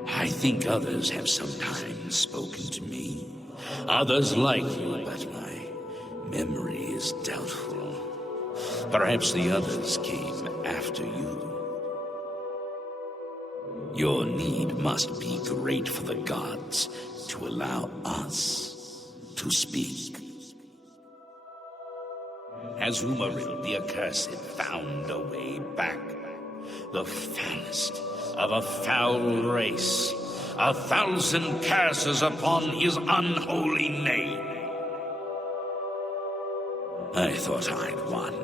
I think others have sometimes spoken to me. Others like you, but my memory is doubtful. Perhaps the others came after you. Your need must be great for the gods to allow us to speak. Has Umaril the Accursed found a way back? The foulest of a foul race. 1,000 curses upon his unholy name. I thought I'd won,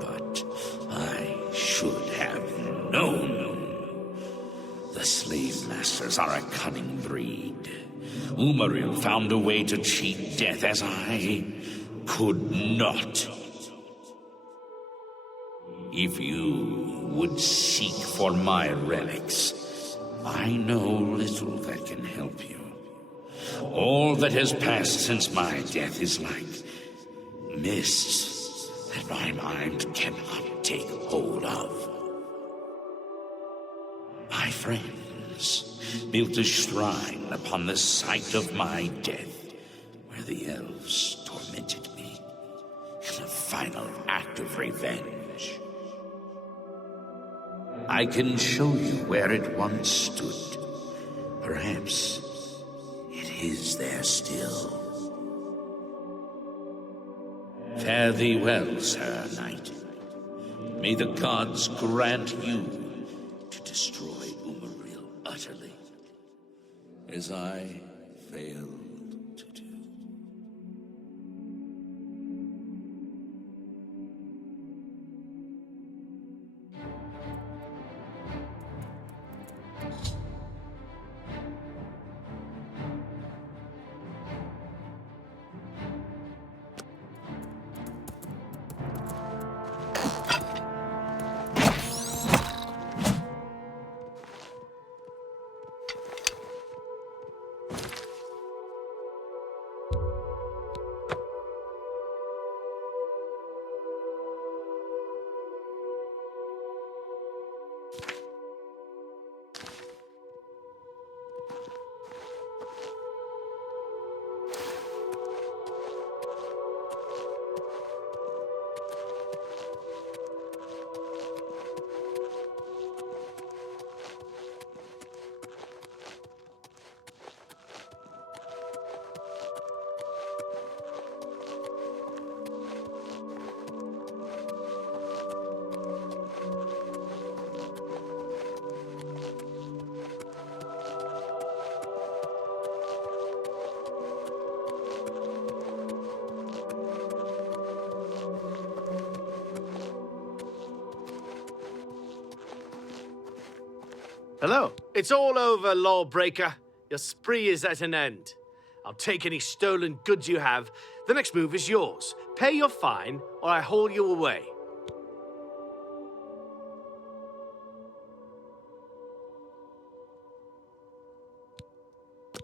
but I should have known. The slave masters are a cunning breed. Umaril found a way to cheat death as I could not. If you would seek for my relics, I know little that can help you. All that has passed since my death is like mists that my mind cannot take hold of. My friends built a shrine upon the site of my death, where the elves tormented me in a final act of revenge. I can show you where it once stood. Perhaps it is there still. Fare thee well, Sir Knight. May the gods grant you to destroy Umaril utterly, as I failed to do. Hello. It's all over, lawbreaker. Your spree is at an end. I'll take any stolen goods you have. The next move is yours. Pay your fine, or I haul you away.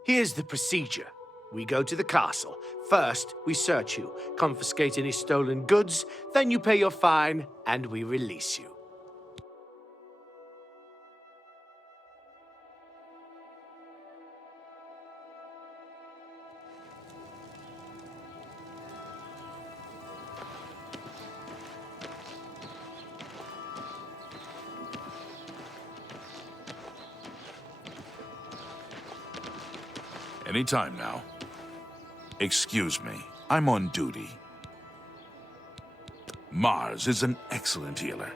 Here's the procedure. We go to the castle. First, we search you, confiscate any stolen goods, then you pay your fine, and we release you. Any time now. Excuse me, I'm on duty. Mars is an excellent healer,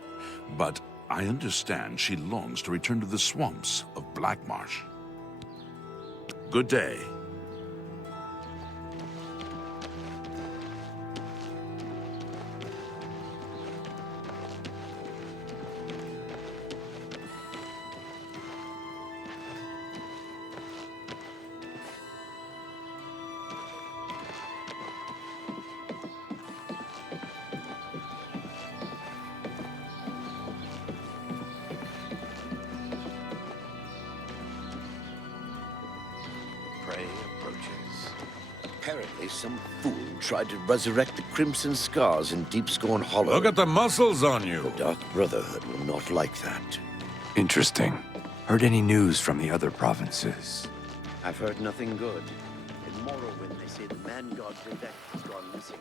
but I understand she longs to return to the swamps of Blackmarsh. Good day. Prey approaches. Apparently, some fool tried to resurrect the Crimson Scars in Deepscorn Hollow. Look at the muscles on you. The Dark Brotherhood will not like that. Interesting. Heard any news from the other provinces? I've heard nothing good. In Morrowind, they say the man god Vivek has gone missing.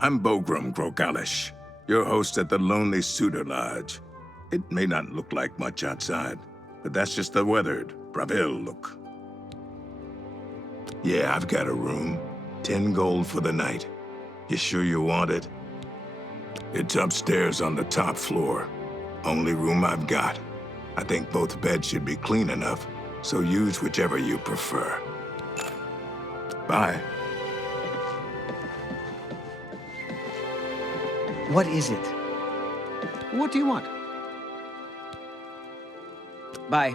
I'm Bogram Grogalish, your host at the Lonely Suitor Lodge. It may not look like much outside, but that's just the weathered Bravil look. Yeah, I've got a room. 10 gold for the night. You sure you want it? It's upstairs on the top floor. Only room I've got. I think both beds should be clean enough, so use whichever you prefer. Bye. What is it? What do you want? Bye.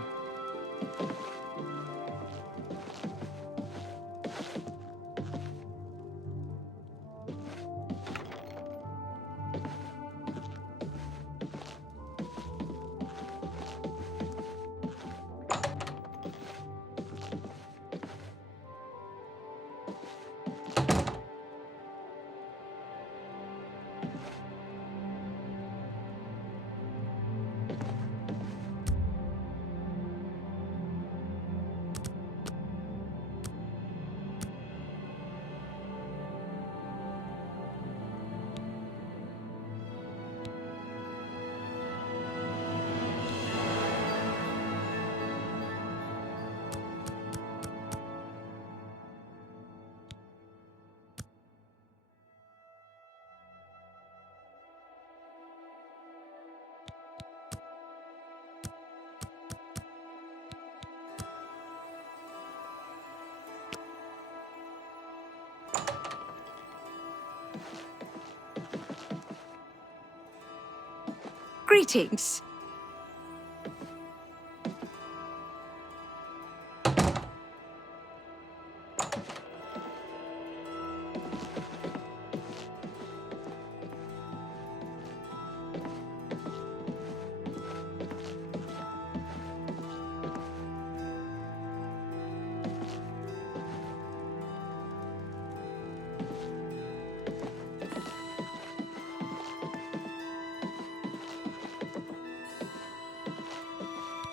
Greetings.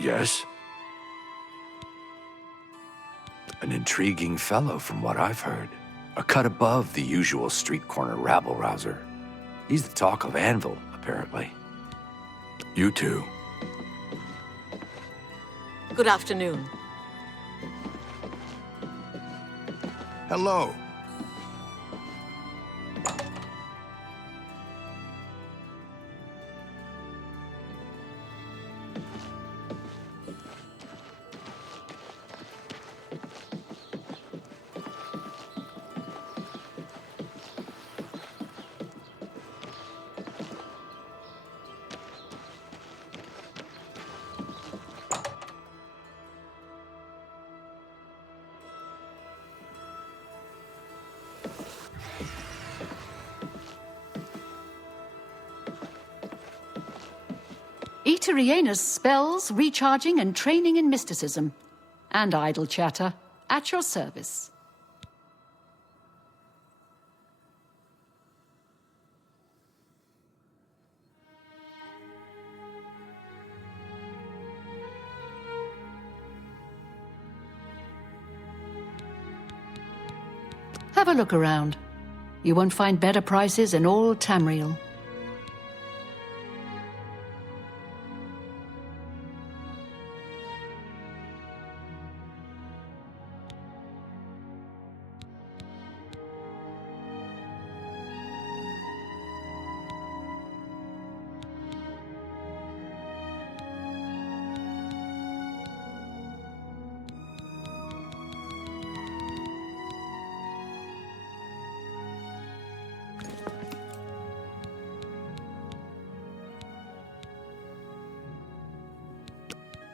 Yes? An intriguing fellow from what I've heard. A cut above the usual street corner rabble-rouser. He's the talk of Anvil, apparently. You two. Good afternoon. Hello. Eteriena's spells, recharging and training in mysticism. And idle chatter. At your service. Have a look around. You won't find better prices in all Tamriel.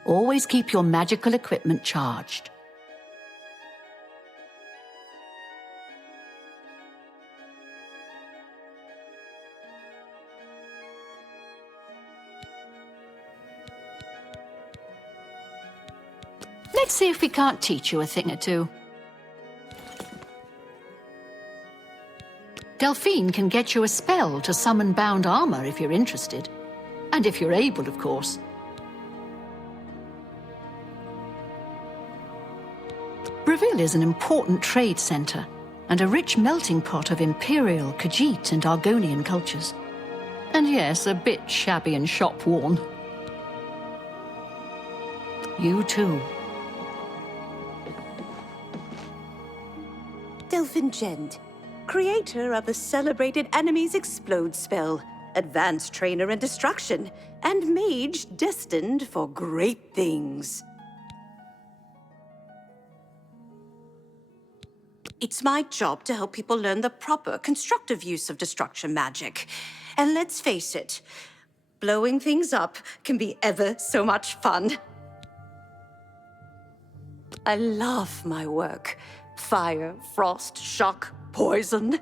Always keep your magical equipment charged. Let's see if we can't teach you a thing or two. Delphine can get you a spell to summon bound armor if you're interested. And if you're able, of course. Breville is an important trade center and a rich melting pot of Imperial, Khajiit, and Argonian cultures. And yes, a bit shabby and shop-worn. You too. Delphin Gend, creator of the celebrated Enemies Explode spell, advanced trainer in destruction, and mage destined for great things. It's my job to help people learn the proper, constructive use of destruction magic. And let's face it, blowing things up can be ever so much fun. I love my work. Fire, frost, shock, poison.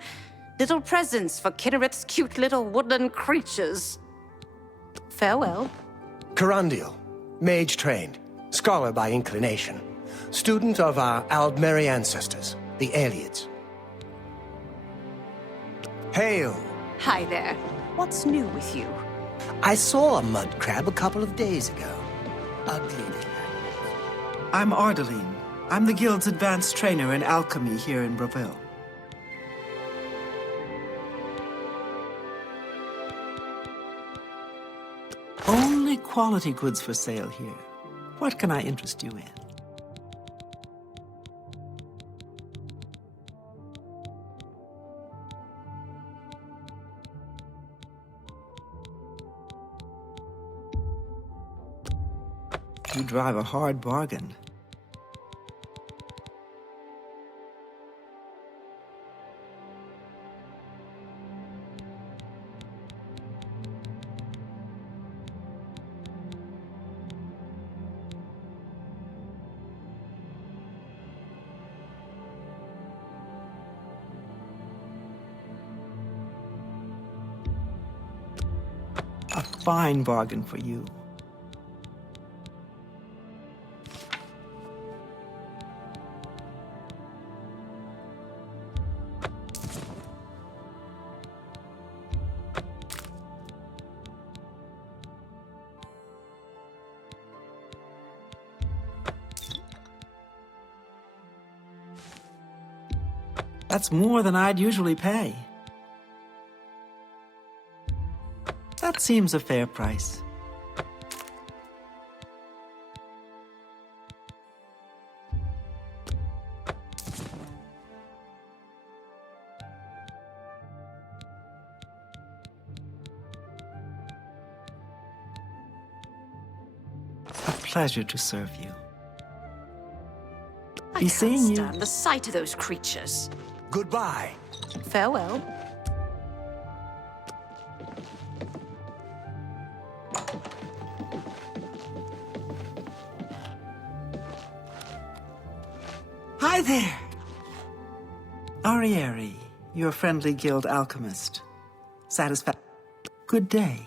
Little presents for Kinneret's cute little woodland creatures. Farewell. Carandial, mage trained, scholar by inclination, student of our Aldmeri ancestors, the Aelids. Hail. Hi there. What's new with you? I saw a mud crab a couple of days ago. Ugly. I'm Ardeline. I'm the Guild's advanced trainer in alchemy here in Breville. Only quality goods for sale here. What can I interest you in? You drive a hard bargain. A fine bargain for you. That's more than I'd usually pay. That seems a fair price. A pleasure to serve you. I Be can't seeing you. stand the sight of those creatures. Goodbye. Farewell. Hi there! Arieri, your friendly guild alchemist. Good day.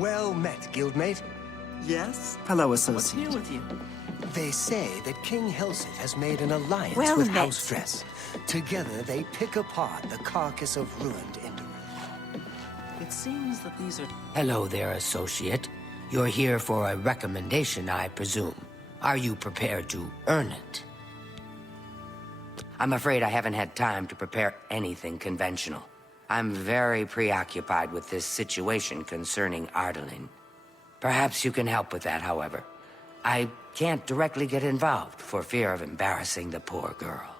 Well met, guildmate. Yes, fellow associate. What's new with you? They say that King Helseth has made an alliance Well with met. House Dress. Together, they pick apart the carcass of ruined Endor. It seems that these are... Hello there, associate. You're here for a recommendation, I presume. Are you prepared to earn it? I'm afraid I haven't had time to prepare anything conventional. I'm very preoccupied with this situation concerning Ardaline. Perhaps you can help with that, however. I can't directly get involved for fear of embarrassing the poor girl.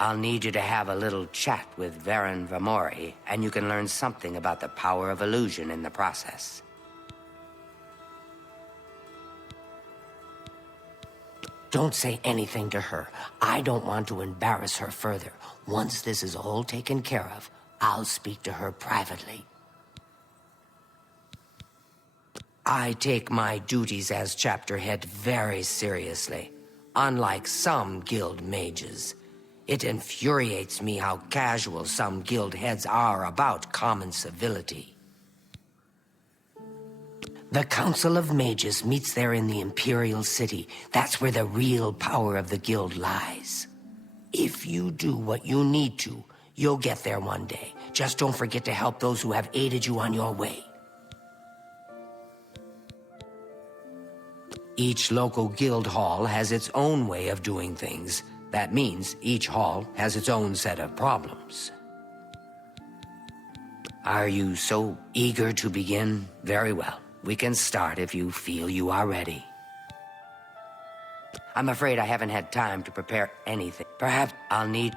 I'll need you to have a little chat with Varen Vamori, and you can learn something about the power of illusion in the process. Don't say anything to her. I don't want to embarrass her further. Once this is all taken care of, I'll speak to her privately. I take my duties as chapter head very seriously, unlike some guild mages. It infuriates me how casual some guild heads are about common civility. The Council of Mages meets there in the Imperial City. That's where the real power of the guild lies. If you do what you need to, you'll get there one day. Just don't forget to help those who have aided you on your way. Each local guild hall has its own way of doing things. That means each hall has its own set of problems. Are you so eager to begin? Very well. We can start if you feel you are ready. I'm afraid I haven't had time to prepare anything. Perhaps I'll need...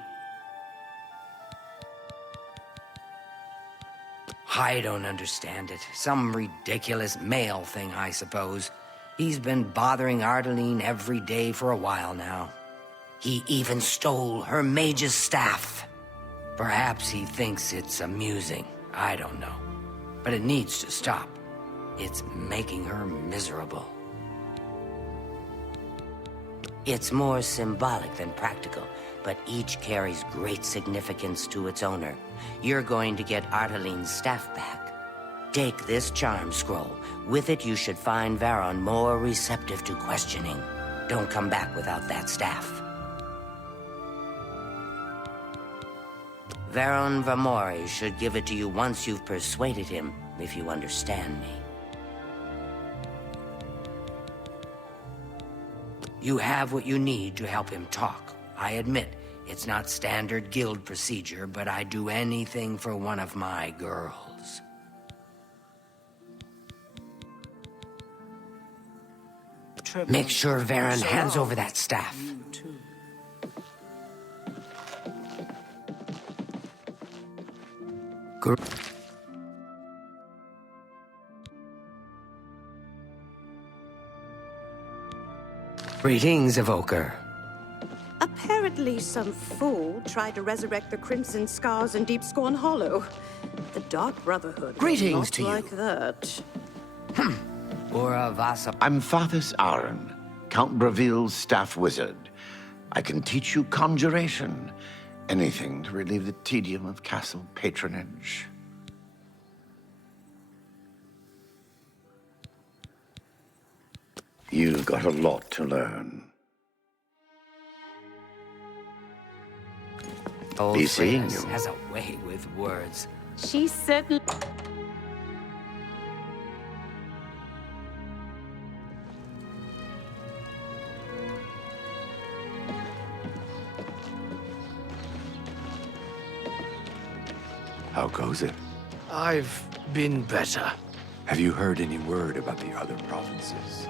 I don't understand it. Some ridiculous male thing, I suppose. He's been bothering Ardaline every day for a while now. He even stole her mage's staff. Perhaps he thinks it's amusing. I don't know. But it needs to stop. It's making her miserable. It's more symbolic than practical, but each carries great significance to its owner. You're going to get Ardaline's staff back. Take this charm scroll. With it, you should find Varon more receptive to questioning. Don't come back without that staff. Varon Vamori should give it to you once you've persuaded him, if you understand me. You have what you need to help him talk. I admit, it's not standard guild procedure, but I'd do anything for one of my girls. Make sure Varen hands over that staff. Greetings, Evoker. Apparently some fool tried to resurrect the Crimson Scars in Deep Scorn Hollow. The Dark Brotherhood was Greetings not to you. like that. I'm Fathus Aaron, Count Braville's staff wizard. I can teach you conjuration. Anything to relieve the tedium of castle patronage. You've got a lot to learn. Old Be seeing Frances you. has a way with words. She certainly... How goes it? I've been better. Have you heard any word about the other provinces?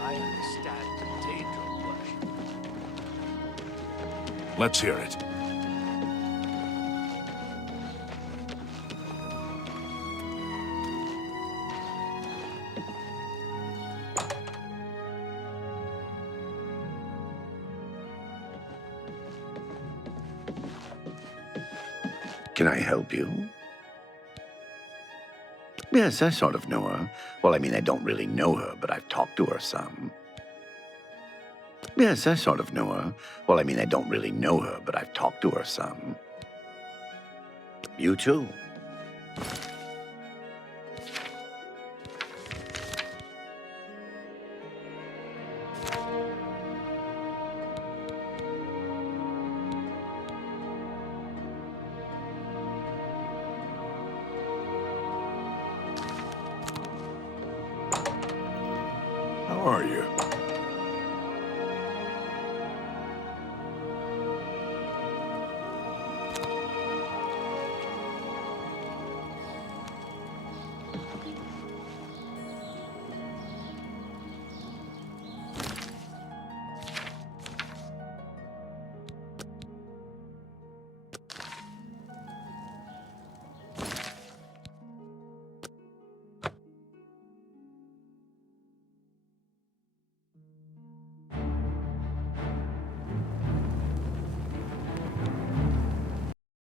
I understand the Daedral worship. Let's hear it. Can I help you? Yes, I sort of know her. Well, I mean, I don't really know her, but I've talked to her some. Yes, I sort of know her. Well, I mean, I don't really know her, but I've talked to her some. You too. are you?